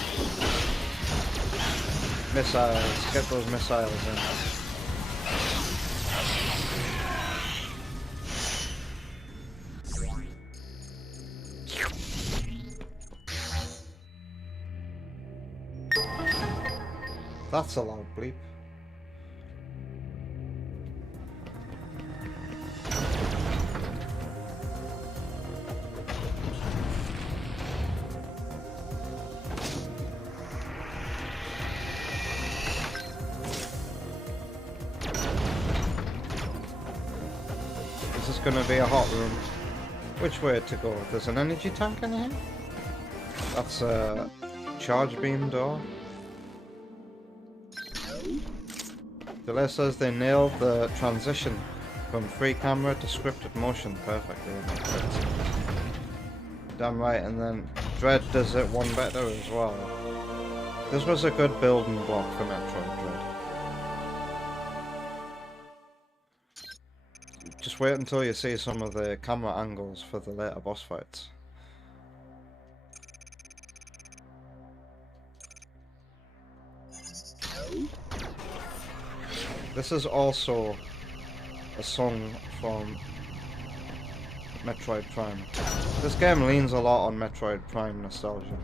Missiles. Get those missiles in. That's a loud bleep. gonna be a hot room. Which way to go? There's an energy tank in here? That's a charge beam door. Delay says they nailed the transition from free camera to scripted motion perfectly. Damn right, and then Dread does it one better as well. This was a good building block for Metroid Dread. Just wait until you see some of the camera angles for the later boss fights. This is also a song from Metroid Prime. This game leans a lot on Metroid Prime nostalgia.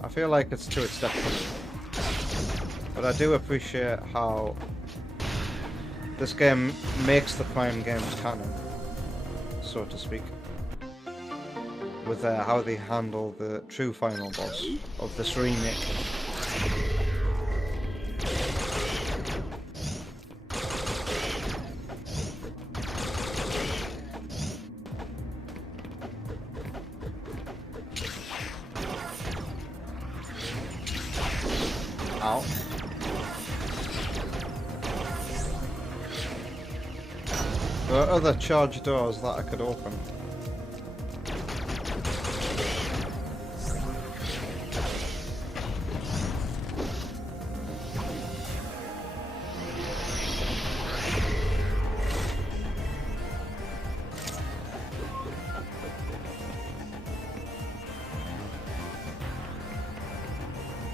I feel like it's to its detriment, but I do appreciate how this game makes the Prime games canon, so to speak, with how they handle the true final boss of this remake. Ow. There are other charge doors that I could open.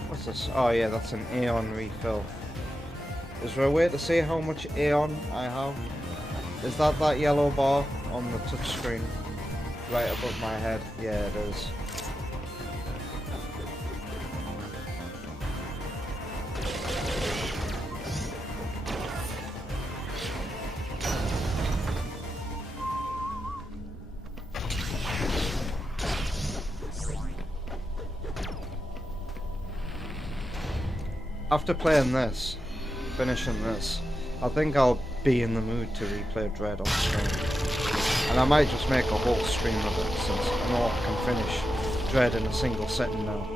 What's this? Oh yeah, that's an Aeon refill. Is there a way to see how much Aeon I have? Is that yellow bar on the touchscreen right above my head? Yeah, it is. After playing this, finishing this, I think I'll be in the mood to replay Dread on stream. And I might just make a whole stream of it, since I know I can finish Dread in a single sitting now.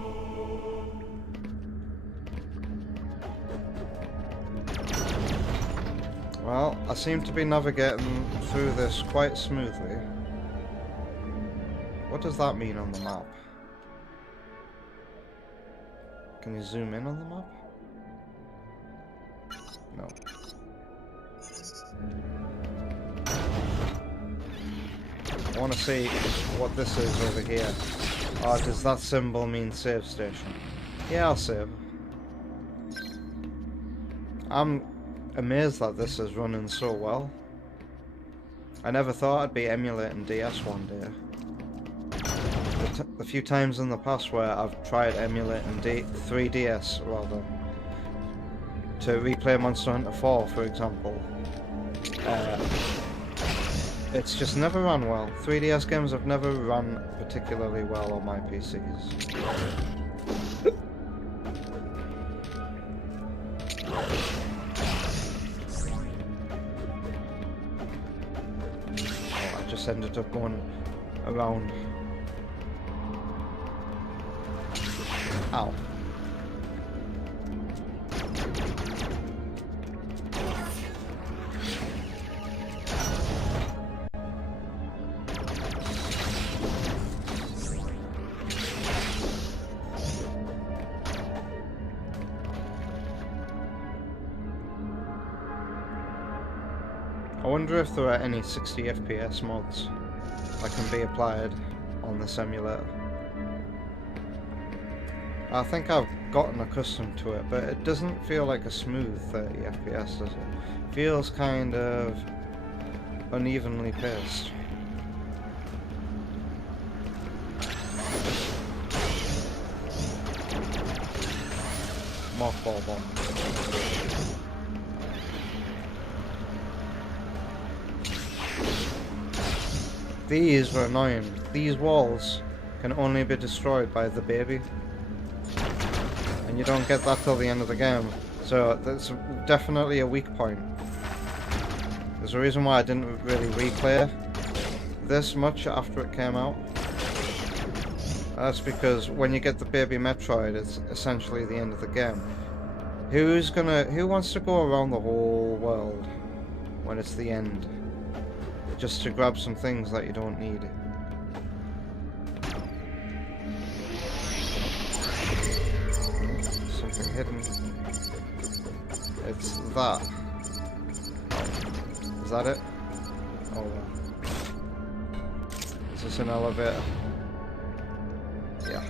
Well, I seem to be navigating through this quite smoothly. What does that mean on the map? Can you zoom in on the map? No. I want to see what this is over here. Oh, does that symbol mean save station? Yeah, I'll save. I'm amazed that this is running so well. I never thought I'd be emulating DS one day. The few times in the past where I've tried emulating 3DS rather, to replay Monster Hunter 4 for example, it's just never run well. 3DS games have never run particularly well on my PCs. Oh, I just ended up going around. Ow. I wonder if there are any 60 FPS mods that can be applied on this emulator. I think I've gotten accustomed to it, but it doesn't feel like a smooth 30 FPS, does it? It feels kind of unevenly paced. Mothball bomb. These were annoying. These walls can only be destroyed by the baby. And you don't get that till the end of the game. So that's definitely a weak point. There's a reason why I didn't really replay this much after it came out. That's because when you get the baby Metroid, it's essentially the end of the game. Who wants to go around the whole world when it's the end? Just to grab some things that you don't need. Something hidden. It's that. Is that it? Oh well. Is this an elevator? Yeah.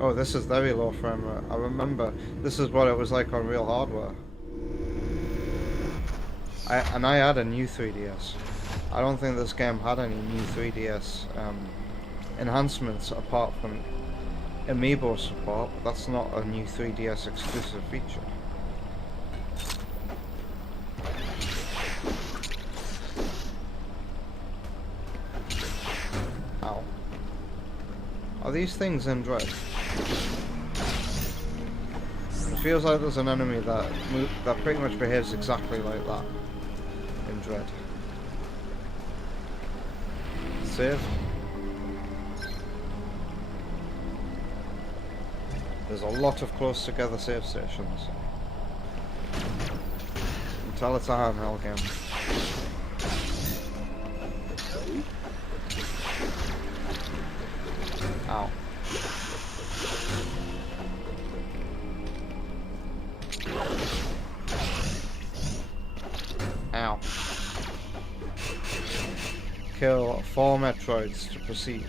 Oh, this is very low frame rate. I remember this is what it was like on real hardware. I had a new 3DS. I don't think this game had any new 3DS enhancements apart from Amiibo support, but that's not a new 3DS exclusive feature. Ow. Are these things in Dread? It feels like there's an enemy that pretty much behaves exactly like that in Dread. Save. There's a lot of close together save stations. Until it's a handheld game. Ow. Ow. Kill 4 Metroids to proceed.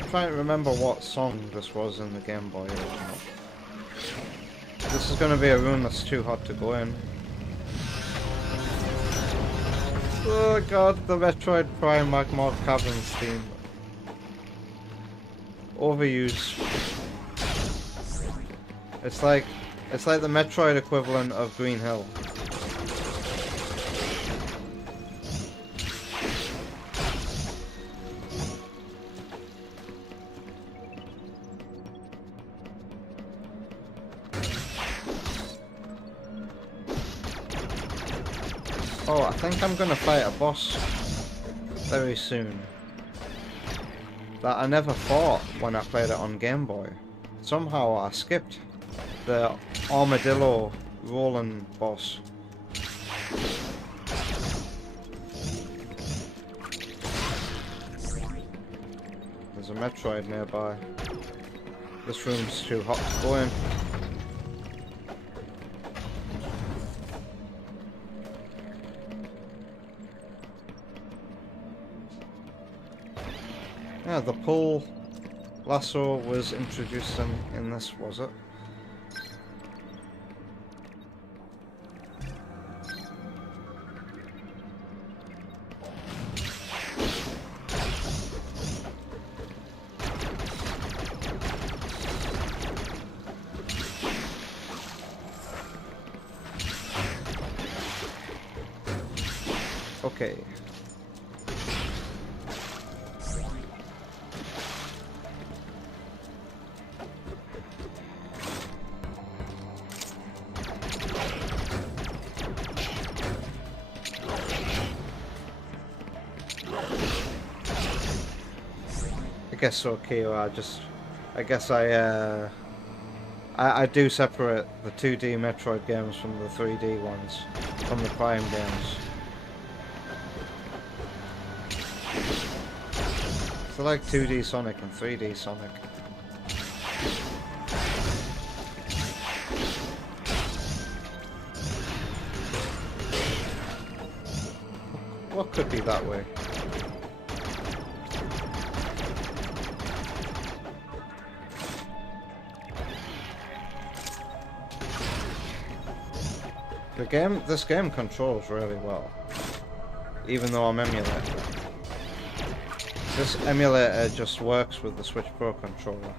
I'm trying to remember what song this was in the Game Boy original. This is going to be a room that's too hot to go in. Oh god, the Metroid Prime Magmar Caverns theme. Overuse. It's like the Metroid equivalent of Green Hill. Oh, I think I'm gonna fight a boss very soon that I never fought when I played it on Game Boy. Somehow I skipped the armadillo rolling boss. There's a Metroid nearby. This room's too hot to go in. Yeah, the pull lasso was introduced in this, was it? Okay. I guess okay, well, I guess I do separate the 2D Metroid games from the 3D ones, from the Prime games. So like 2D Sonic and 3D Sonic. What could be that way? This game controls really well, even though I'm emulating it. This emulator just works with the Switch Pro controller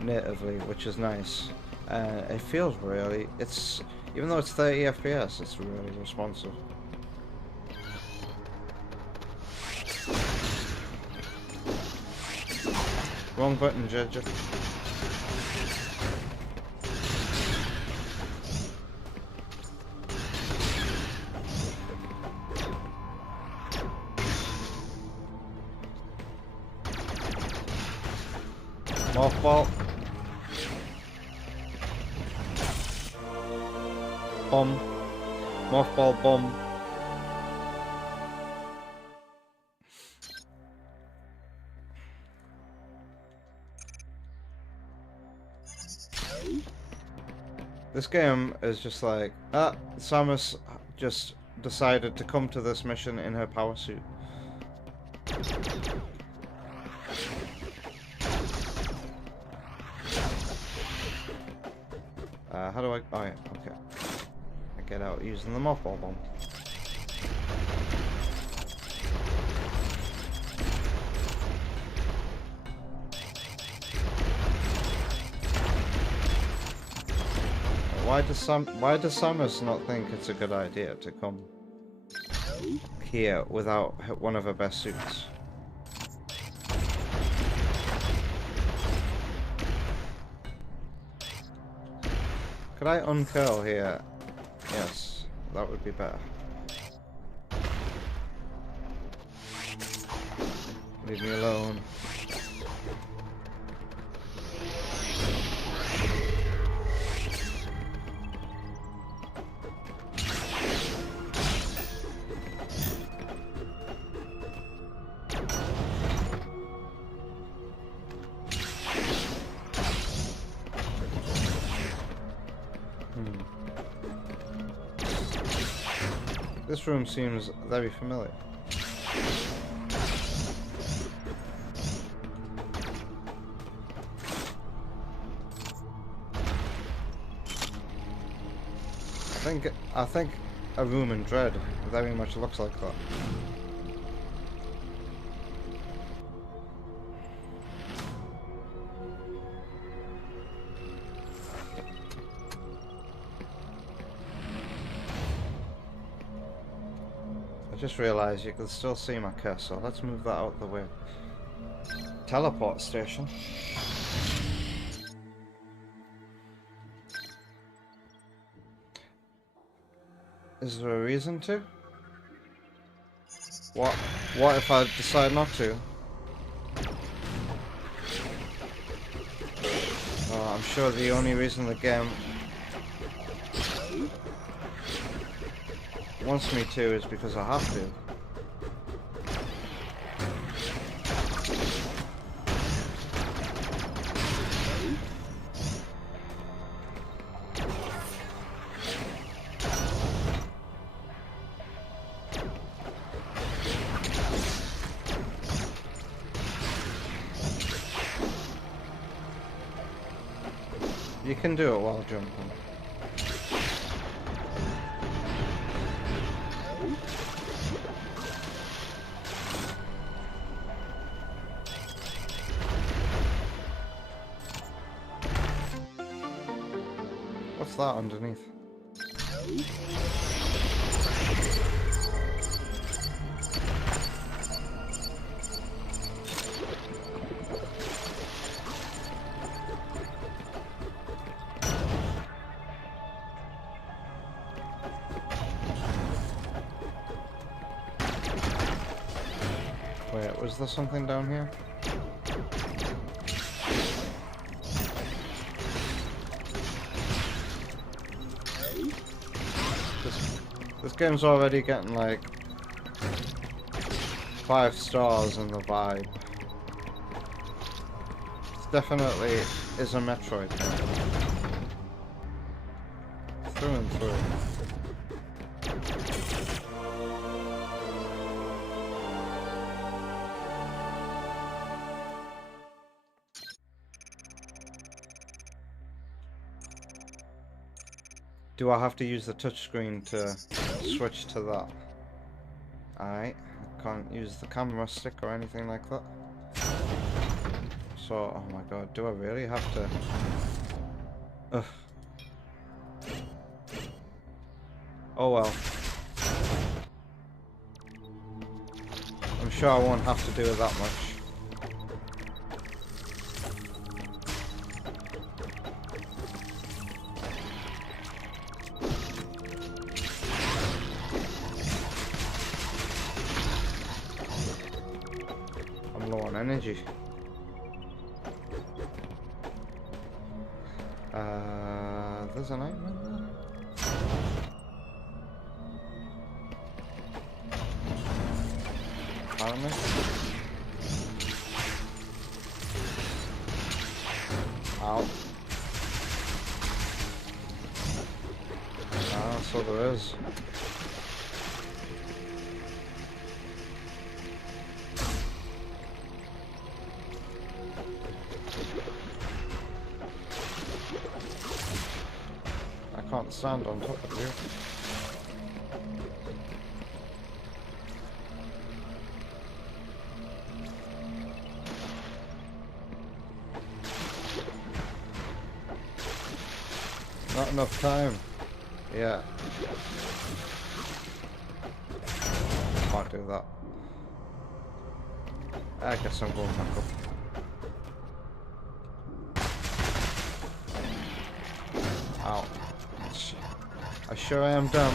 natively, which is nice. It feels really, even though it's 30 FPS, it's really responsive. Wrong button, Judge. Mothball. Bomb. Mothball bomb. This game is just like, Samus just decided to come to this mission in her power suit. How do I... Oh yeah, okay. I get out using the mothball bomb. Why does Samus not think it's a good idea to come here without one of her best suits? Could I uncurl here? Yes, that would be better. Leave me alone. This room seems very familiar. I think a room in Dread very much looks like that. I just realised you can still see my cursor. Let's move that out of the way. Teleport station. Is there a reason to? What if I decide not to? Oh, I'm sure the only reason the game wants me to is because I have to. You can do it while jumping. What's that underneath? Wait, was there something down here? This game's already getting like 5 stars in the vibe. It definitely is a Metroid game. Through and through. Do I have to use the touchscreen to switch to that? Alright, I can't use the camera stick or anything like that. So, oh my god, do I really have to... Ugh. Oh well. I'm sure I won't have to do it that much. I'm low on energy. There's an item in there. Apparently. Ow. Ah, so there is. I can't stand on top of you. Not enough time. Yeah. Can't do that. I guess I'm going back up. Ow. I sure am dumb.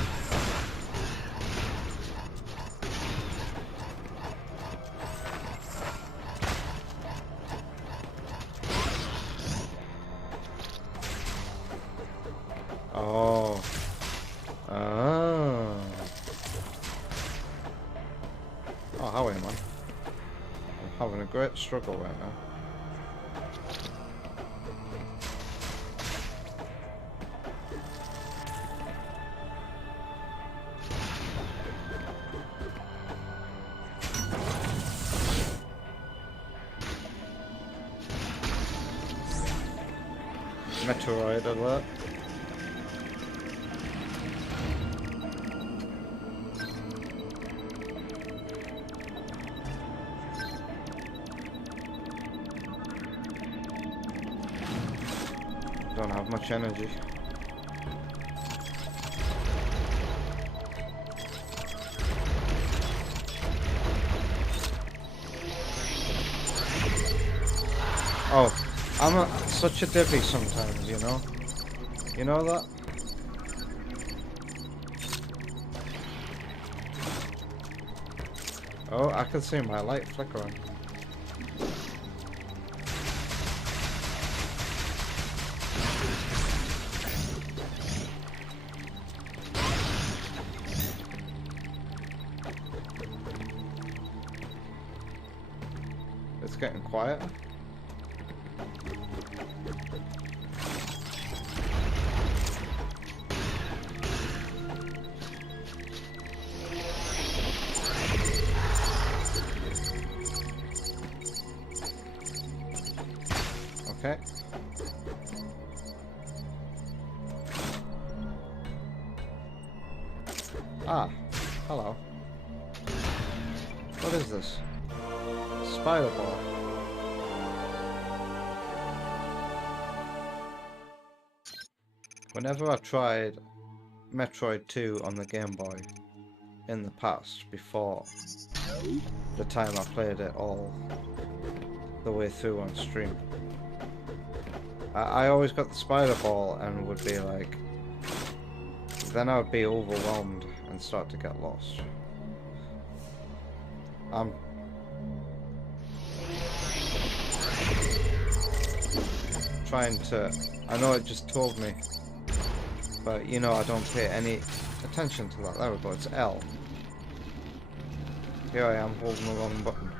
Oh. Oh. Oh, how am I? I'm having a great struggle right now. Metroid alert. Don't have much energy. Oh, I'm such a dippy sometimes, you know? You know that? Oh, I can see my light flickering. It's getting quiet. Okay. Ah, hello. What is this? Spider ball. Whenever I tried Metroid 2 on the Game Boy in the past, before the time I played it all the way through on stream, I always got the spider ball and would be like, then I would be overwhelmed and start to get lost. I'm trying to, I know it just told me, but you know I don't pay any attention to that. There we go, it's L. Here I am holding the wrong button.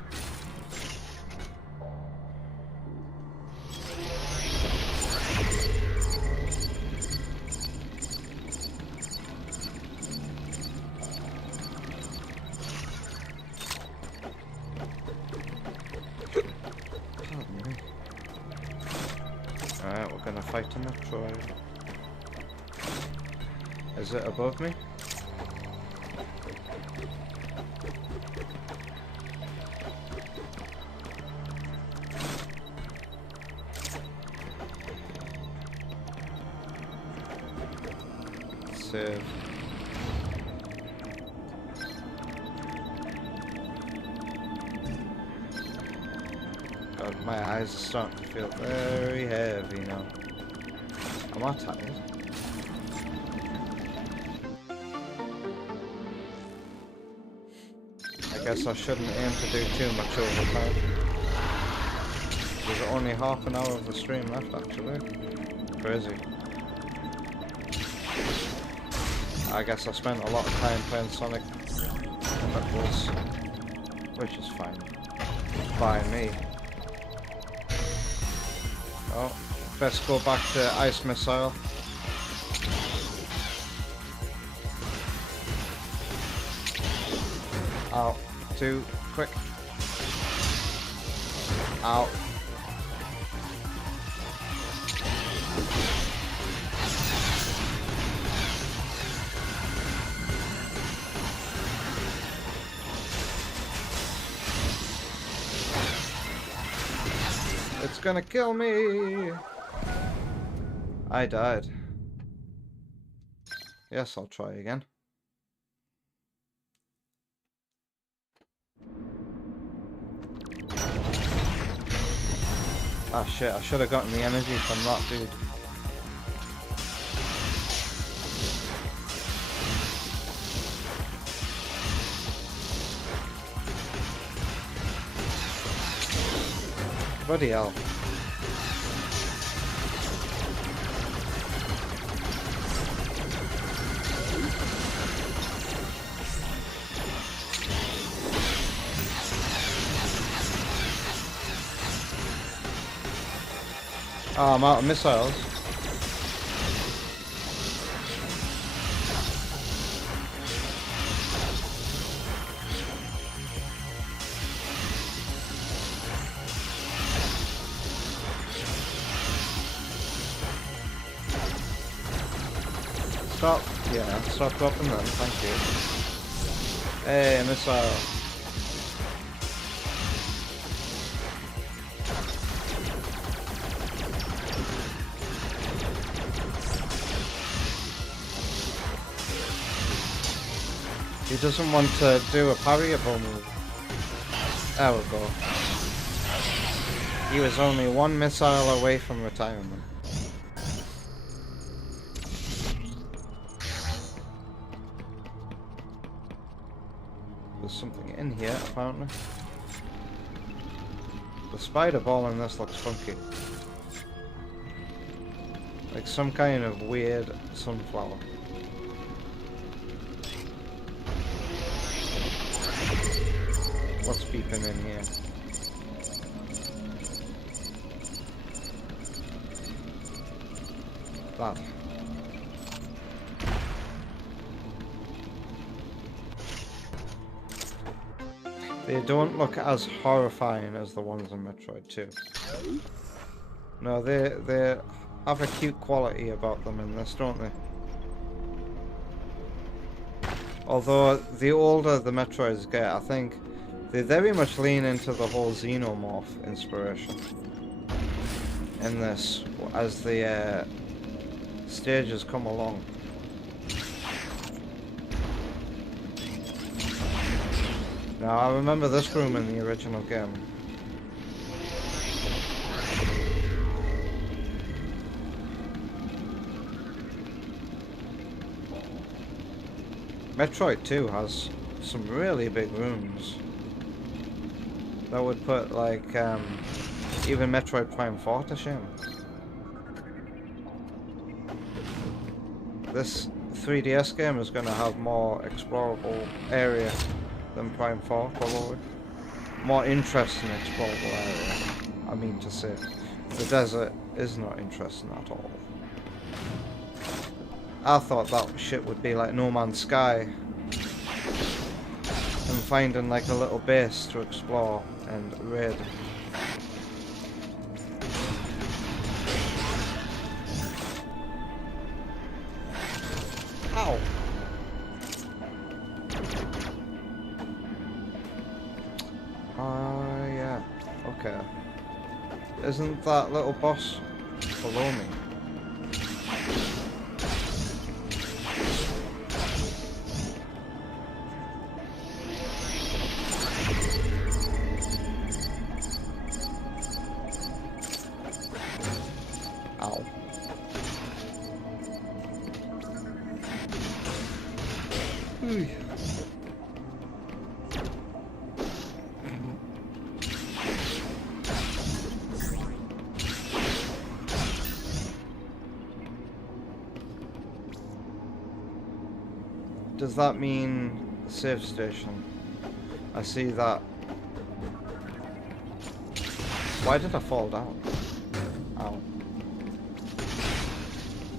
Alright, we're gonna fight a Metroid. Is it above me? Save. God, my eyes are starting to feel very heavy now. Am I tired? I guess I shouldn't aim to do too much overtime. There's only half an hour of the stream left, actually. Crazy. I guess I spent a lot of time playing Sonic and Knuckles, which is fine by me. Oh, best go back to Ice Missile. Out. Too quick. Out. It's gonna kill me. I died. Yes, I'll try again. Ah shit, I should have gotten the energy from that dude. Bloody hell. Oh, I'm out of missiles. Stop. Yeah, stop dropping them. Thank you. Hey, missile. He doesn't want to do a parryable move. There we go. He was only one missile away from retirement. There's something in here, apparently. The spider ball in this looks funky. Like some kind of weird sunflower. What's peeping in here? That. They don't look as horrifying as the ones in Metroid 2. No, they have a cute quality about them in this, don't they? Although the older the Metroids get, I think they very much lean into the whole xenomorph inspiration in this as the stages come along. Now I remember this room in the original game. Metroid 2 has some really big rooms. That would put, like, even Metroid Prime 4 to shame. This 3DS game is going to have more explorable area than Prime 4, probably. More interesting explorable area, I mean to say. The desert is not interesting at all. I thought that shit would be like No Man's Sky. And finding like a little base to explore and raid. Ow! Yeah. Okay. Isn't that little boss below me? Ow. Ooh. Does that mean the save station? I see that. Why did I fall down? Ow.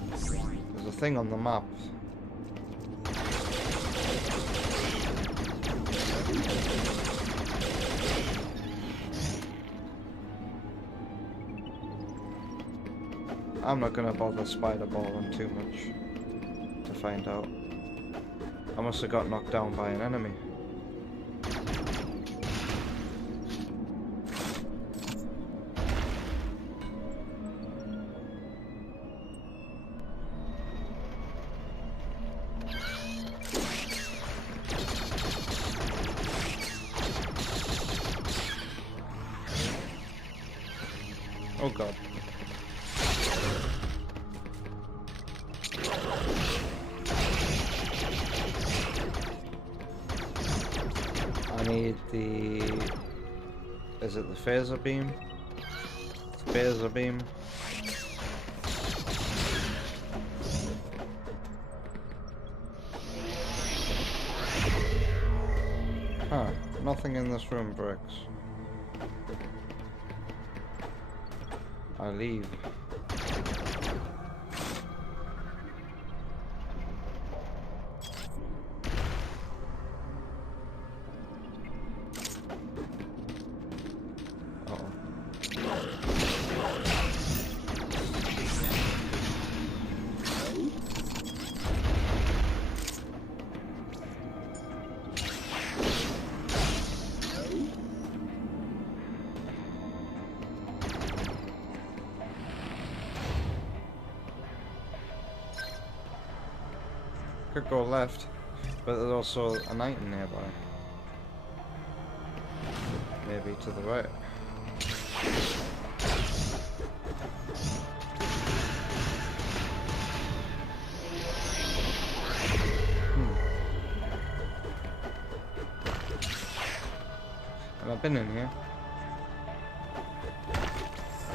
There's a thing on the map. I'm not gonna bother spider balling too much to find out. I must have got knocked down by an enemy. Oh god. I need the... Is it the phaser beam? Phaser beam. Huh. Nothing in this room breaks. I leave. Could go left, but there's also a knight nearby. Maybe to the right. Have I been in here?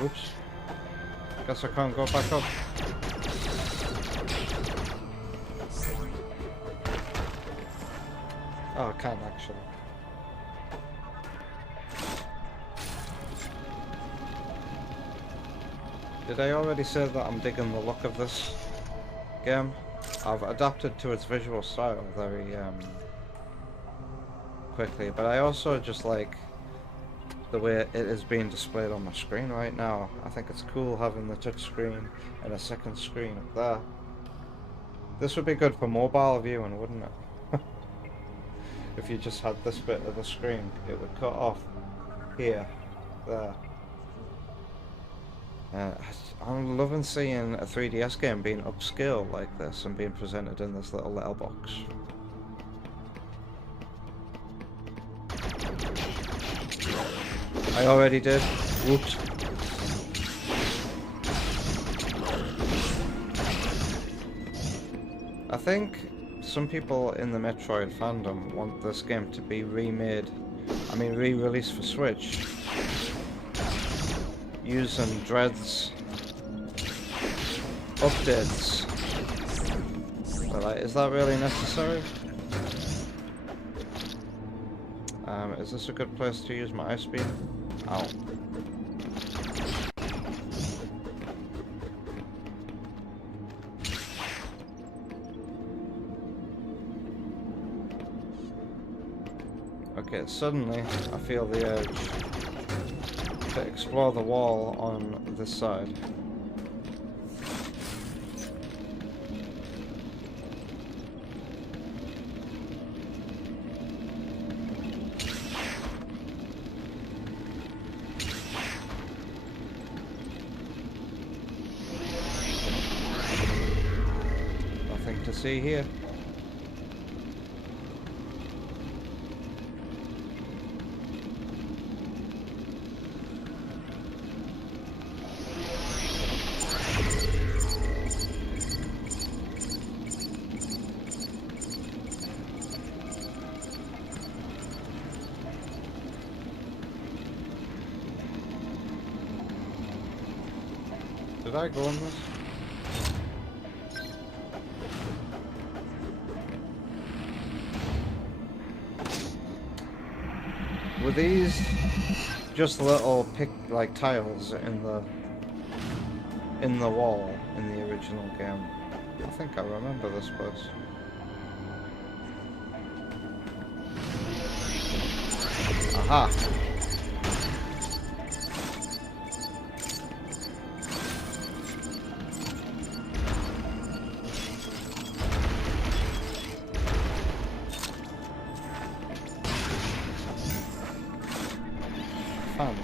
Oops. Guess I can't go back up. Oh, I can actually. Did I already say that I'm digging the look of this game? I've adapted to its visual style very quickly, but I also just like the way it is being displayed on my screen right now. I think it's cool having the touch screen and a second screen up there. This would be good for mobile viewing, wouldn't it? If you just had this bit of the screen, it would cut off here, there. I'm loving seeing a 3DS game being upscaled like this and being presented in this little letterbox. I already did. Whoops. I think some people in the Metroid fandom want this game to be remade, re-released for Switch, using Dread's updates. But like, is that really necessary? Is this a good place to use my ice beam? Ow. Okay, suddenly I feel the urge to explore the wall on this side. see here. Did I go on this? Were these just little like tiles in the wall in the original game? I think I remember this place. Aha! Fun.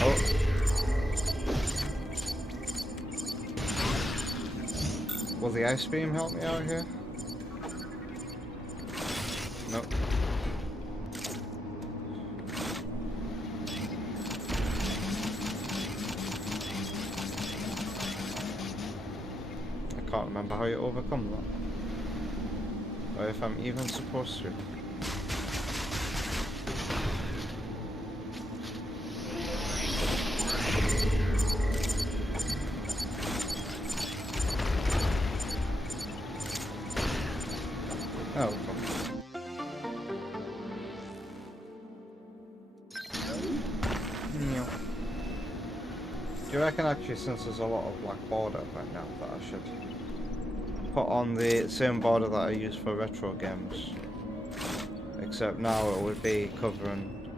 Oh. Will the ice beam help me out here? Nope. I can't remember how you overcome that. Or if I'm even supposed to. Oh, no. Do you reckon actually, since there's a lot of black border right now, that I should put on the same border that I use for retro games? Except now it would be covering,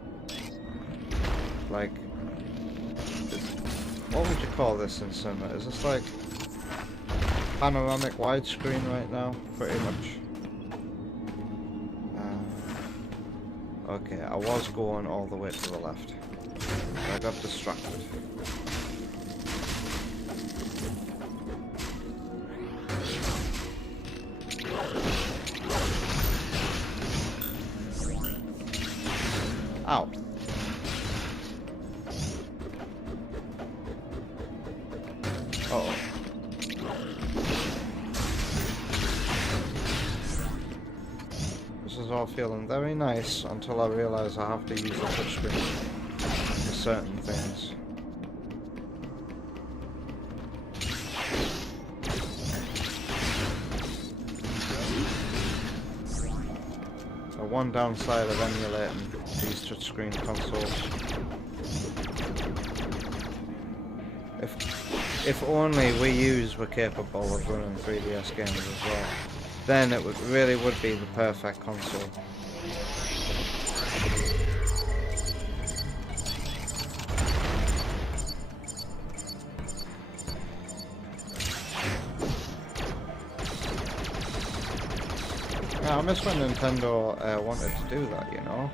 like, what would you call this in cinema? Is this like panoramic widescreen right now? Pretty much. Okay, I was going all the way to the left. I got distracted. Ow. Uh-oh. This is all feeling very nice until I realise I have to use the touchscreen for certain things. The one downside of emulating these touchscreen consoles, if only Wii U's were capable of running 3DS games as well, then it really would be the perfect console. Yeah, I miss when Nintendo wanted to do that, you know.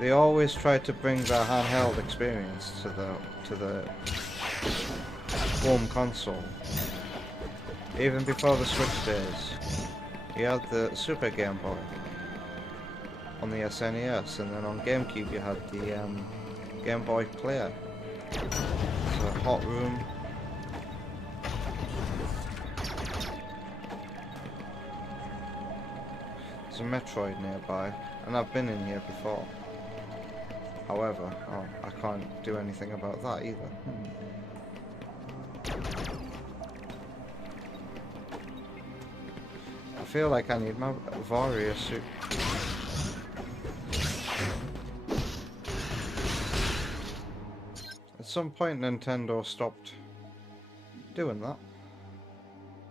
They always tried to bring their handheld experience to the home console. Even before the Switch days, you had the Super Game Boy on the SNES, and then on GameCube you had the Game Boy Player. So Hot Room. There's a Metroid nearby, and I've been in here before. However, I can't do anything about that either. I feel like I need my warrior suit. At some point Nintendo stopped doing that.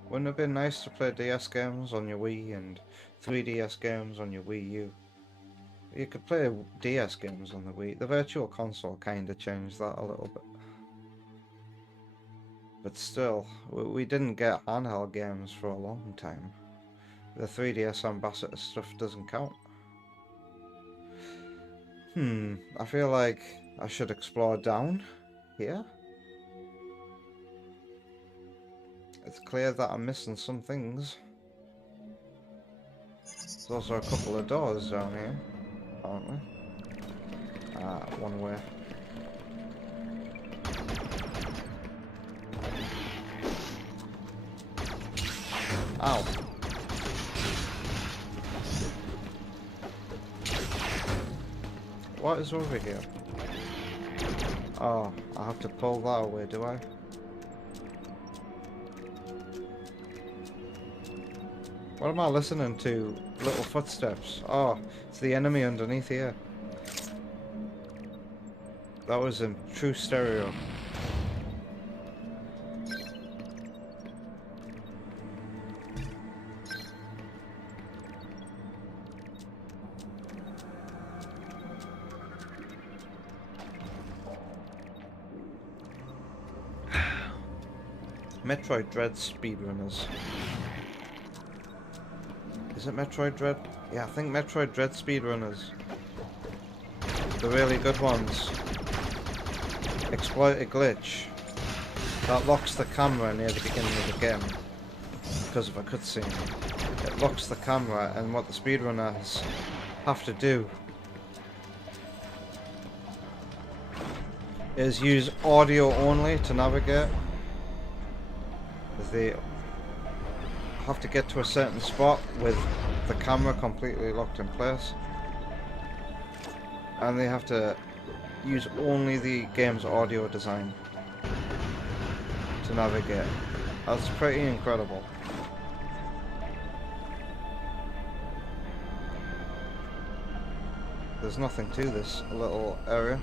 Wouldn't it have been nice to play DS games on your Wii and 3DS games on your Wii U? You could play DS games on the Wii. The Virtual Console kind of changed that a little bit. But still, we didn't get handheld games for a long time. The 3DS Ambassador stuff doesn't count. I feel like I should explore down here. It's clear that I'm missing some things. There's also a couple of doors down here, apparently. One way. Ow. What is over here? Oh, I have to pull that away, do I? What am I listening to? Little footsteps. Oh, it's the enemy underneath here. That was in true stereo. Metroid Dread speedrunners. Is it Metroid Dread? Yeah, I think Metroid Dread speedrunners. The really good ones. Exploit a glitch that locks the camera near the beginning of the game because of a cutscene. It locks the camera, and what the speedrunners have to do is use audio only to navigate. They have to get to a certain spot with the camera completely locked in place, and they have to use only the game's audio design to navigate. That's pretty incredible. There's nothing to this little area.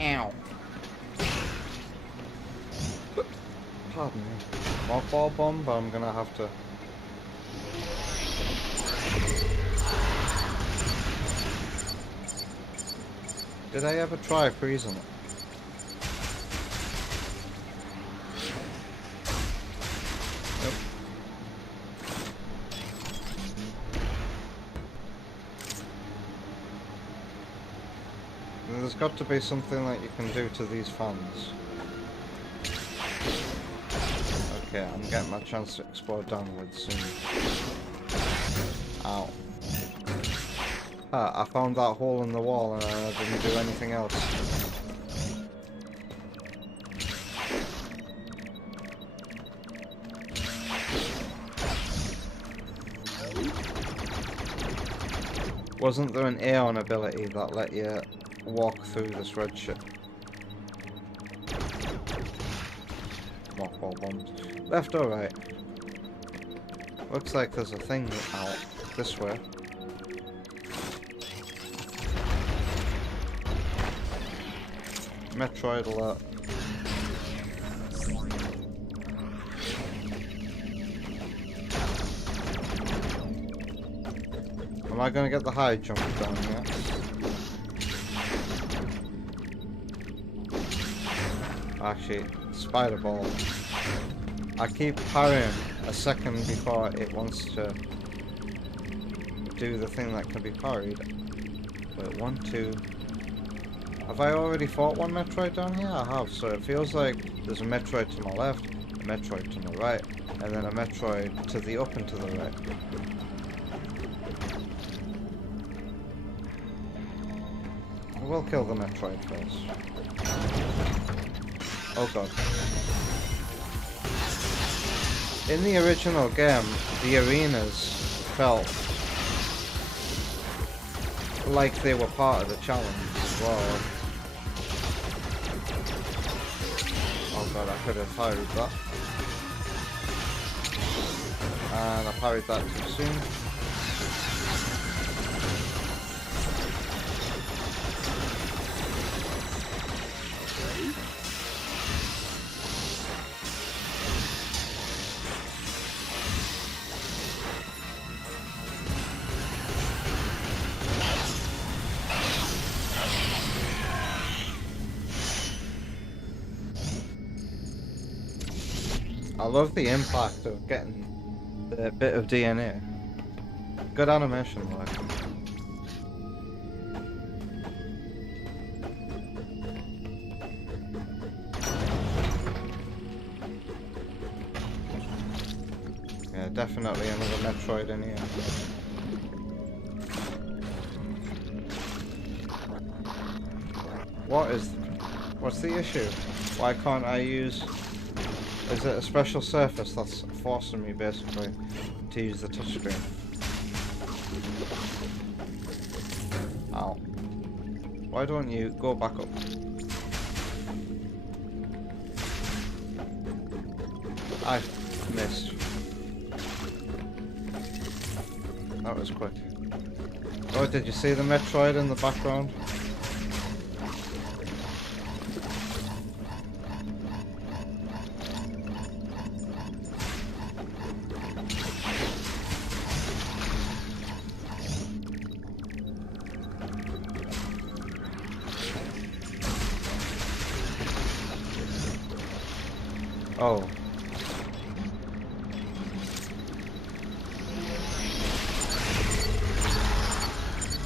Ow. Pardon me. Mothball bomb, but I'm gonna have to. Did I ever try freezing it? Nope. There's got to be something that you can do to these fans. Okay, I'm getting my chance to explore downwards soon. Ow. Ah, I found that hole in the wall and I didn't do anything else. Wasn't there an Aeon ability that let you walk through this red shit? Mothball bombs. Left or right? Looks like there's a thing out this way. Metroid alert. Am I gonna get the high jump down here? Actually, spider ball. I keep parrying a second before it wants to do the thing that can be parried. Wait, 1, 2. Have I already fought one Metroid down here? I have, so it feels like there's a Metroid to my left, a Metroid to my right, and then a Metroid to the up and to the right. We'll kill the Metroid first. Oh god. In the original game, the arenas felt like they were part of the challenge as well. Oh god, I could have parried that. And I parried that too soon. I love the impact of getting the bit of DNA. Good animation work. Yeah, definitely another Metroid in here. What's the issue? Why can't I use... Is it a special surface that's forcing me basically to use the touchscreen? Ow. Why don't you go back up? I missed. That was quick. Oh, did you see the Metroid in the background? Oh.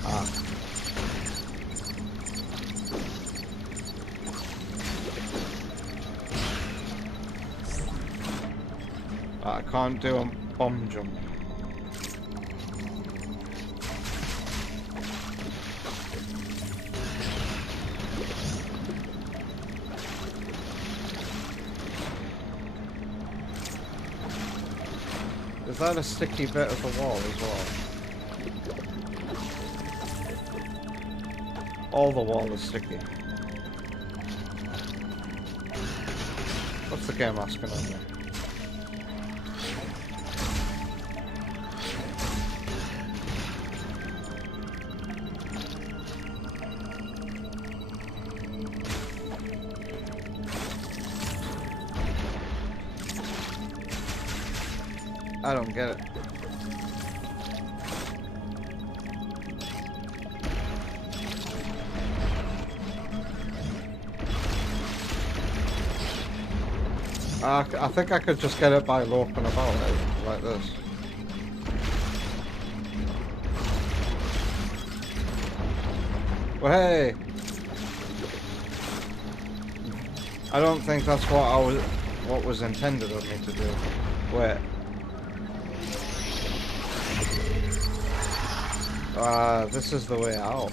Ah. I can't do a bomb jump. Is that a sticky bit of the wall as well? All the wall is sticky. What's the game asking of me? I don't get it. I think I could just get it by loping about it, like this. Well, hey! I don't think that's what was intended of me to do. Wait. This is the way out.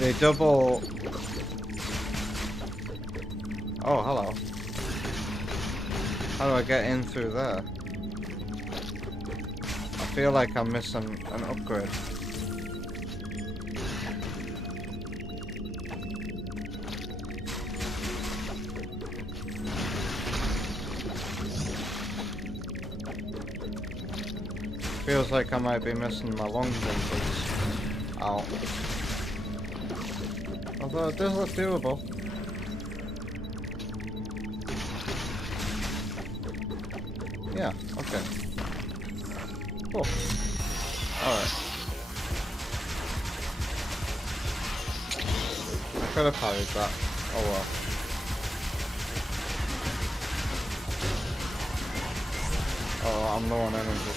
They double... Oh, hello. How do I get in through there? I feel like I'm missing an upgrade. Feels like I might be missing my long jumpers. Ow. Although it does look doable. Yeah, okay. Cool. Alright. I could have parried that. Oh well. Oh, I'm low on energy.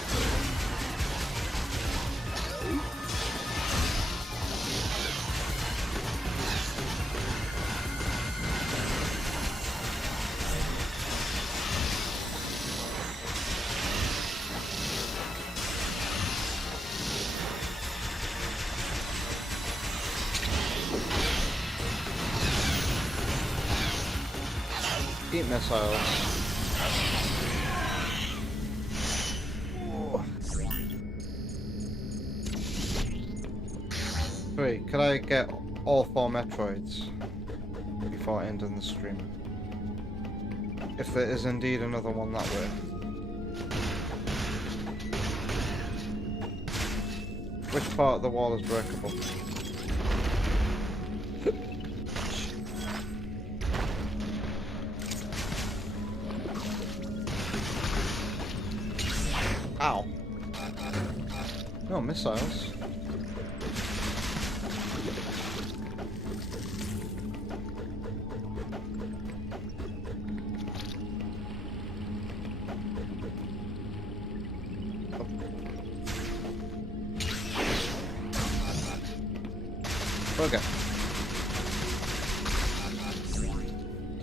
Eat missiles. Wait, could I get all 4 Metroids before ending the stream? If there is indeed another one that way. Which part of the wall is breakable? Ow. No missiles. Bugger.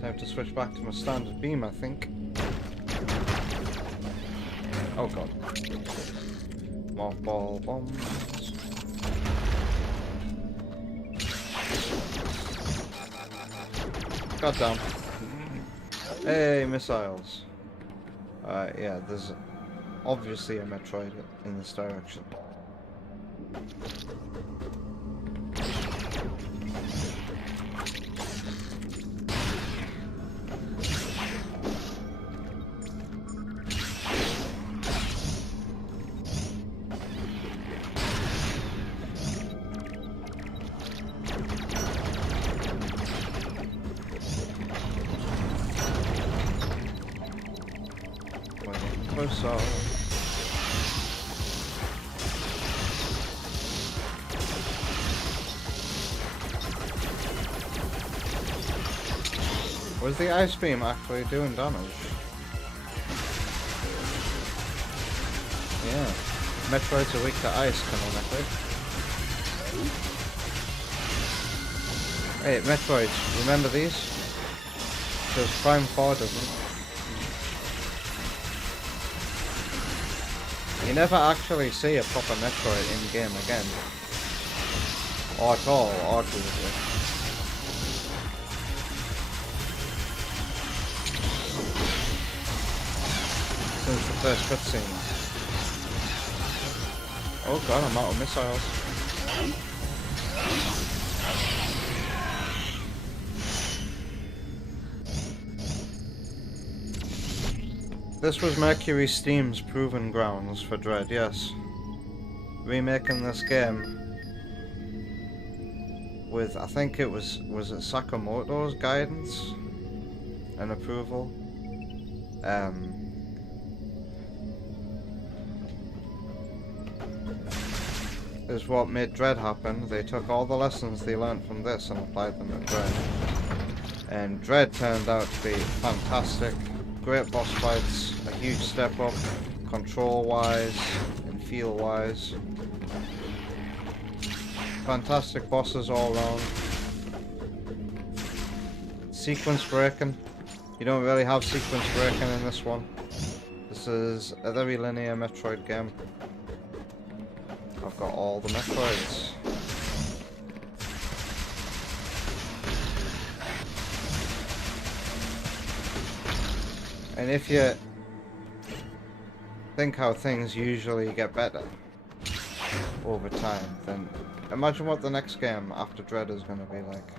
Time to switch back to my standard beam, I think. Oh god. Mothball bombs. God damn. Hey, missiles. Yeah, there's obviously a Metroid in this direction. Closer. Was the ice beam actually doing damage? Yeah. Metroids are weak to ice, canonically. Hey, Metroids, remember these? Because Prime 4 doesn't. You never actually see a proper Metroid in game again. Or at all, arguably. Since the first cutscene. Oh god, I'm out of missiles. This was Mercury Steam's proven grounds for Dread, yes. Remaking this game with, I think it was it Sakamoto's guidance and approval? Is what made Dread happen. They took all the lessons they learned from this and applied them at Dread. And Dread turned out to be fantastic. Great boss fights, a huge step up, control-wise and feel-wise. Fantastic bosses all around. Sequence breaking. You don't really have sequence breaking in this one. This is a very linear Metroid game. I've got all the Metroids. And if you think how things usually get better over time, then imagine what the next game after Dread is going to be like.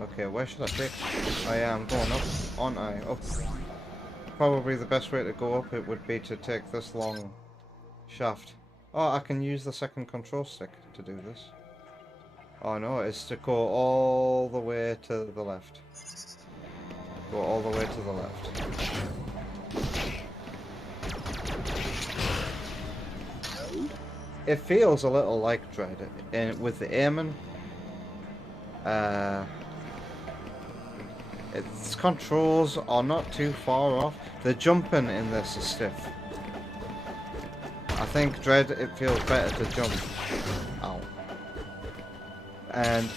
Okay, where should I take? Oh yeah, I'm going up, aren't I? Up. Probably the best way to go up it would be to take this long shaft. Oh, I can use the second control stick to do this. Oh no, it's to go all the way to the left. Go all the way to the left. It feels a little like Dread, and with the aiming, its controls are not too far off. The jumping in this is stiff. I think Dread, it feels better to jump. Ow. And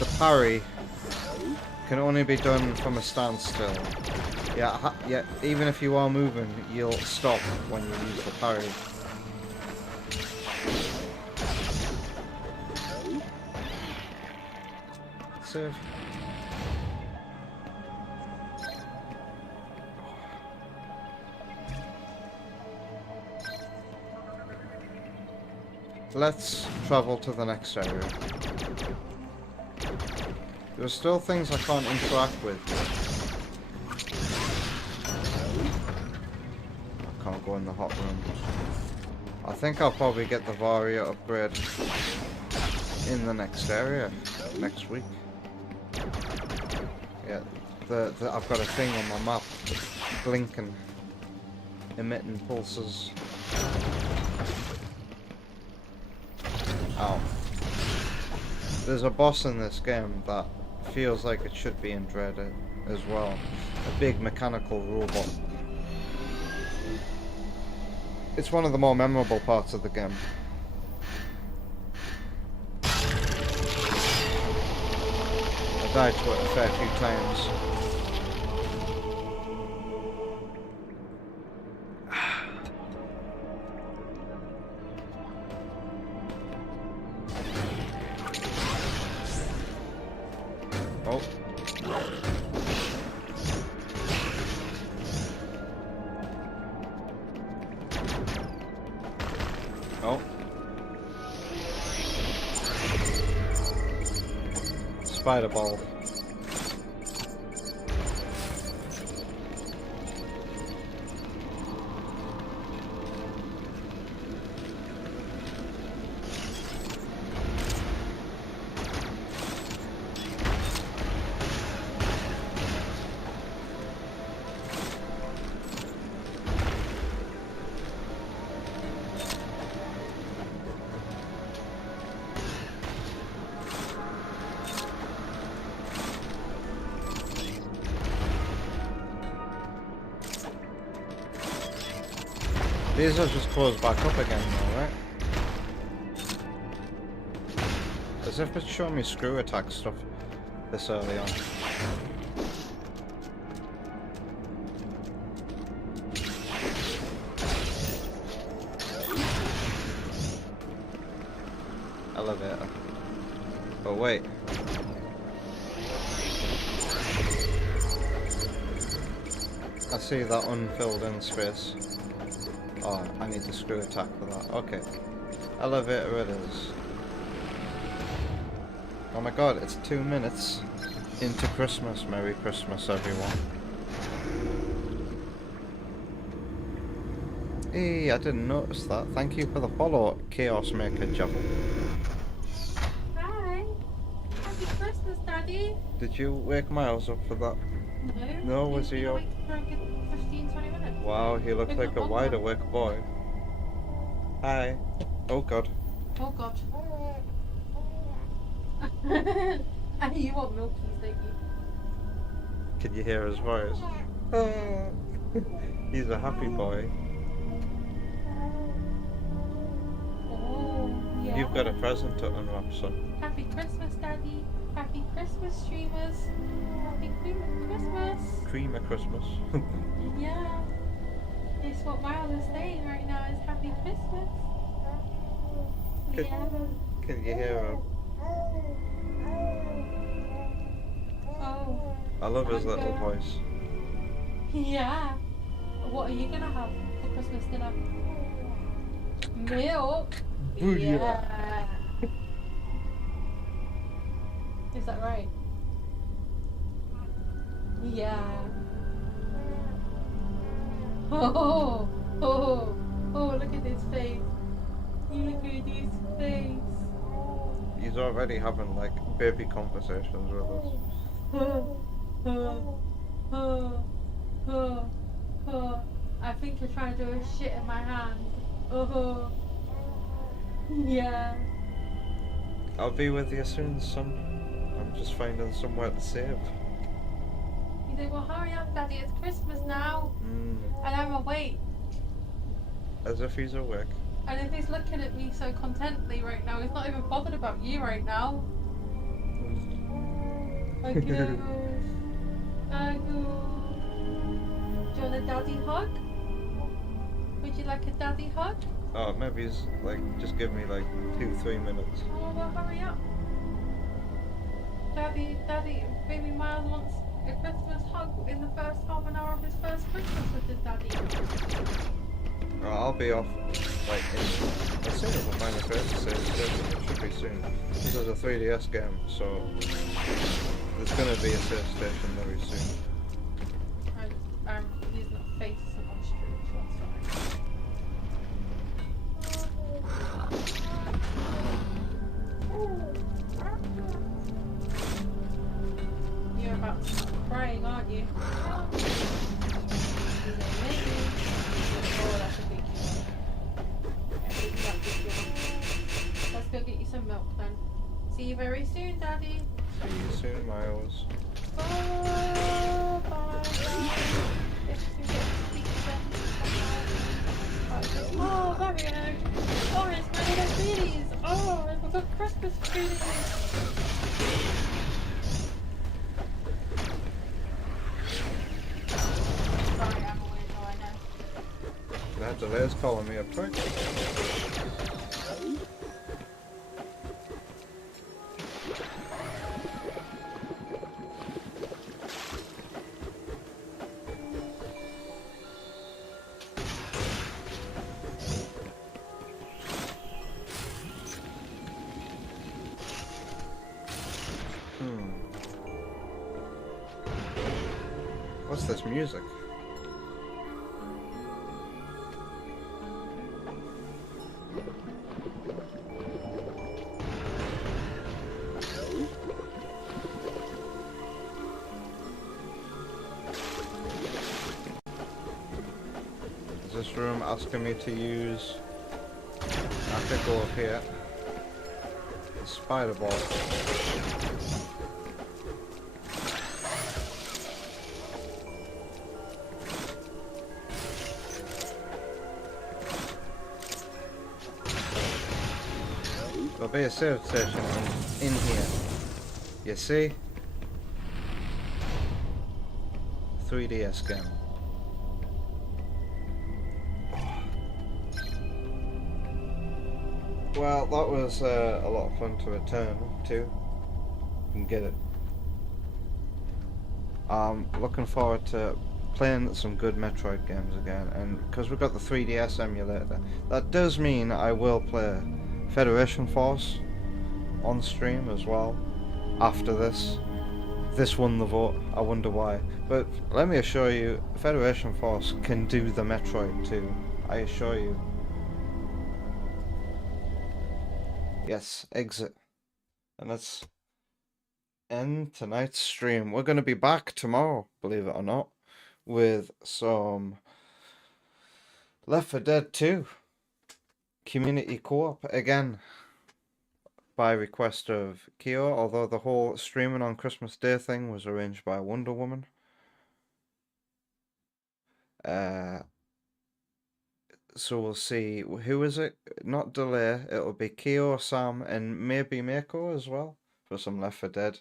the parry can only be done from a standstill. Yeah, yeah. Even if you are moving, you'll stop when you use the parry. Save. Let's travel to the next area. There's still things I can't interact with. I can't go in the hot room. I think I'll probably get the Varia upgrade in the next area next week. Yeah, I've got a thing on my map blinking, emitting pulses. Ow. There's a boss in this game that feels like it should be in Dread as well. A big mechanical robot. It's one of the more memorable parts of the game. I died to it a fair few times. Oh. Oh. Spider ball. These are just closed back up again though, right? As if it's showing me screw attack stuff this early on. Elevator. Oh wait. I see that unfilled in space. Oh, I need to screw attack for that. Okay. Elevator it is. Oh my god, it's 2 minutes into Christmas. Merry Christmas, everyone. Hey, I didn't notice that. Thank you for the follow, Chaos Maker Jabble. Hi. Happy Christmas, Daddy. Did you wake Miles up for that? No. No, was He's he been up? awake for a good 15, 20 minutes. Wow, he looks like a wide awake boy. Hi. Oh god. Oh god. You want milkies, don't you? Can you hear his voice? Oh. He's a happy boy. Oh, yeah. You've got a present to unwrap, son. Happy Christmas, Daddy. Happy Christmas, streamers. Happy Christmas. Cream of Christmas. Yeah. It's what Miles is saying right now is Happy Christmas. Good. Yeah. Can you hear him? Oh. I love his little Okay. voice. Yeah. What are you gonna have for Christmas dinner? Milk. Booyah. Yeah. Is that right? Yeah. Oh, oh, oh, look at his face. You look at his face. He's already having like baby conversations with us. I think you're trying to do a shit in my hand. Oh, yeah. I'll be with you soon, son. I'm just finding somewhere to save. You say, well, hurry up, Daddy. It's Christmas now, Mm, and I'm awake. as if he's awake. And if he's looking at me so contently right now, he's not even bothered about you right now. Agus. Agus. Do you want a daddy hug? Would you like a daddy hug? Oh, maybe he's like, just give me like 2-3 minutes. Oh, well, hurry up. Daddy, baby Miles wants a Christmas hug in the first half an hour of his first Christmas with his daddy. Oh, I'll be off like in, as soon as I find the first save station. It should be soon. This is a 3DS game, so there's gonna be a save station very soon. I'm using a face on stream, so I'm sorry. You're about to start crying, aren't you? Oh, that's a big one. Let's go get you some milk then. See you very soon, Daddy. See you soon, Miles. Bye. Bye. If you get to speak then, bye. Sorry, I'm a weirdo, I know. That delay's calling me a prick. What's this music? Is this room asking me to use? I could go up here. The spider ball. There'll be a save station in here. You see? 3DS game. Well, that was a lot of fun to return to and get it. Looking forward to playing some good Metroid games again, and because we've got the 3DS emulator, that does mean I will play Federation Force on stream as well after this. This won the vote, I wonder why. But let me assure you, Federation Force can do the Metroid too, I assure you. Yes, exit. And let's end tonight's stream. We're going to be back tomorrow, believe it or not, with some Left 4 Dead 2 community co-op again, by request of Kyo, although the whole streaming on Christmas Day thing was arranged by Wonder Woman. So we'll see. Who is it? Not Delay. It'll be Kyo, Sam, and maybe Mako as well for some Left 4 Dead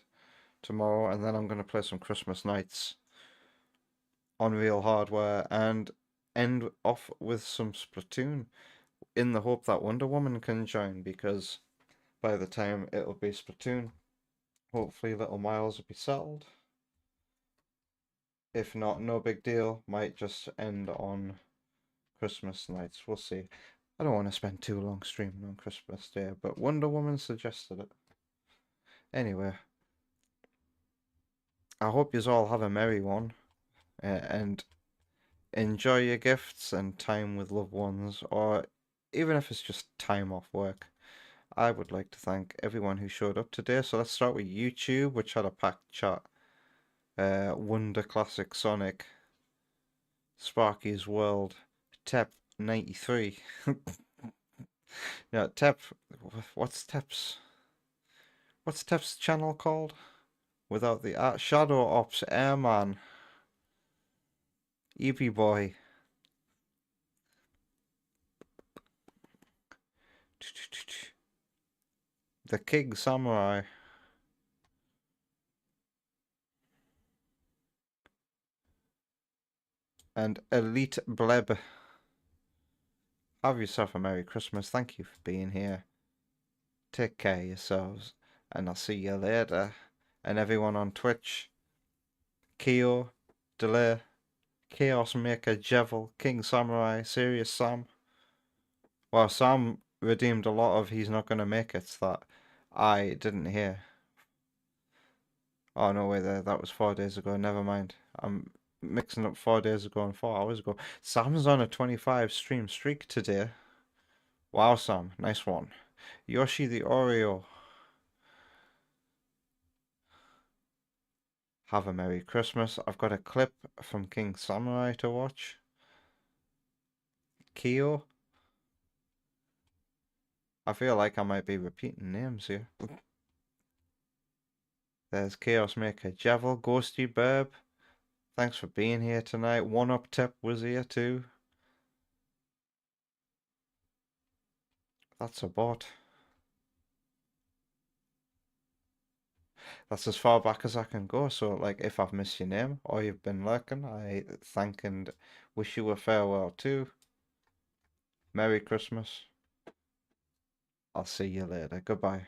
tomorrow. And then I'm going to play some Christmas Nights on Real Hardware and end off with some Splatoon in the hope that Wonder Woman can join, because by the time it'll be Splatoon, hopefully little Miles will be settled. If not, no big deal. Might just end on Christmas Nights. We'll see. I don't want to spend too long streaming on Christmas Day, but Wonder Woman suggested it. Anyway, I hope you all have a merry one, and enjoy your gifts and time with loved ones, or even if it's just time off work. I would like to thank everyone who showed up today. So let's start with YouTube, which had a packed chat. Wonder Classic Sonic, Sparky's World, Tep93. Yeah, Tep. What's Tep's channel called? Without the Shadow Ops Airman, Eevee Boy. The King Samurai. And Elite Bleb. Have yourself a Merry Christmas. Thank you for being here. Take care of yourselves, and I'll see you later. And everyone on Twitch, Kyo, Delay, Chaos Maker, Jevil, King Samurai, Serious Sam. Well, Sam redeemed a lot of he's not going to make it that I didn't hear. Oh, no way, that was 4 days ago. Never mind. I'm mixing up 4 days ago and 4 hours ago. Sam's on a 25 stream streak today. Wow, Sam. Nice one. Yoshi the Oreo. Have a Merry Christmas. I've got a clip from King Samurai to watch. Kyo. I feel like I might be repeating names here. There's Chaos Maker Jevil, Ghosty Burb. Thanks for being here tonight. One Up Tip was here too. That's a bot. that's as far back as I can go. So, like, if I've missed your name or you've been lurking, I thank and wish you a farewell too. Merry Christmas. I'll see you later. Goodbye.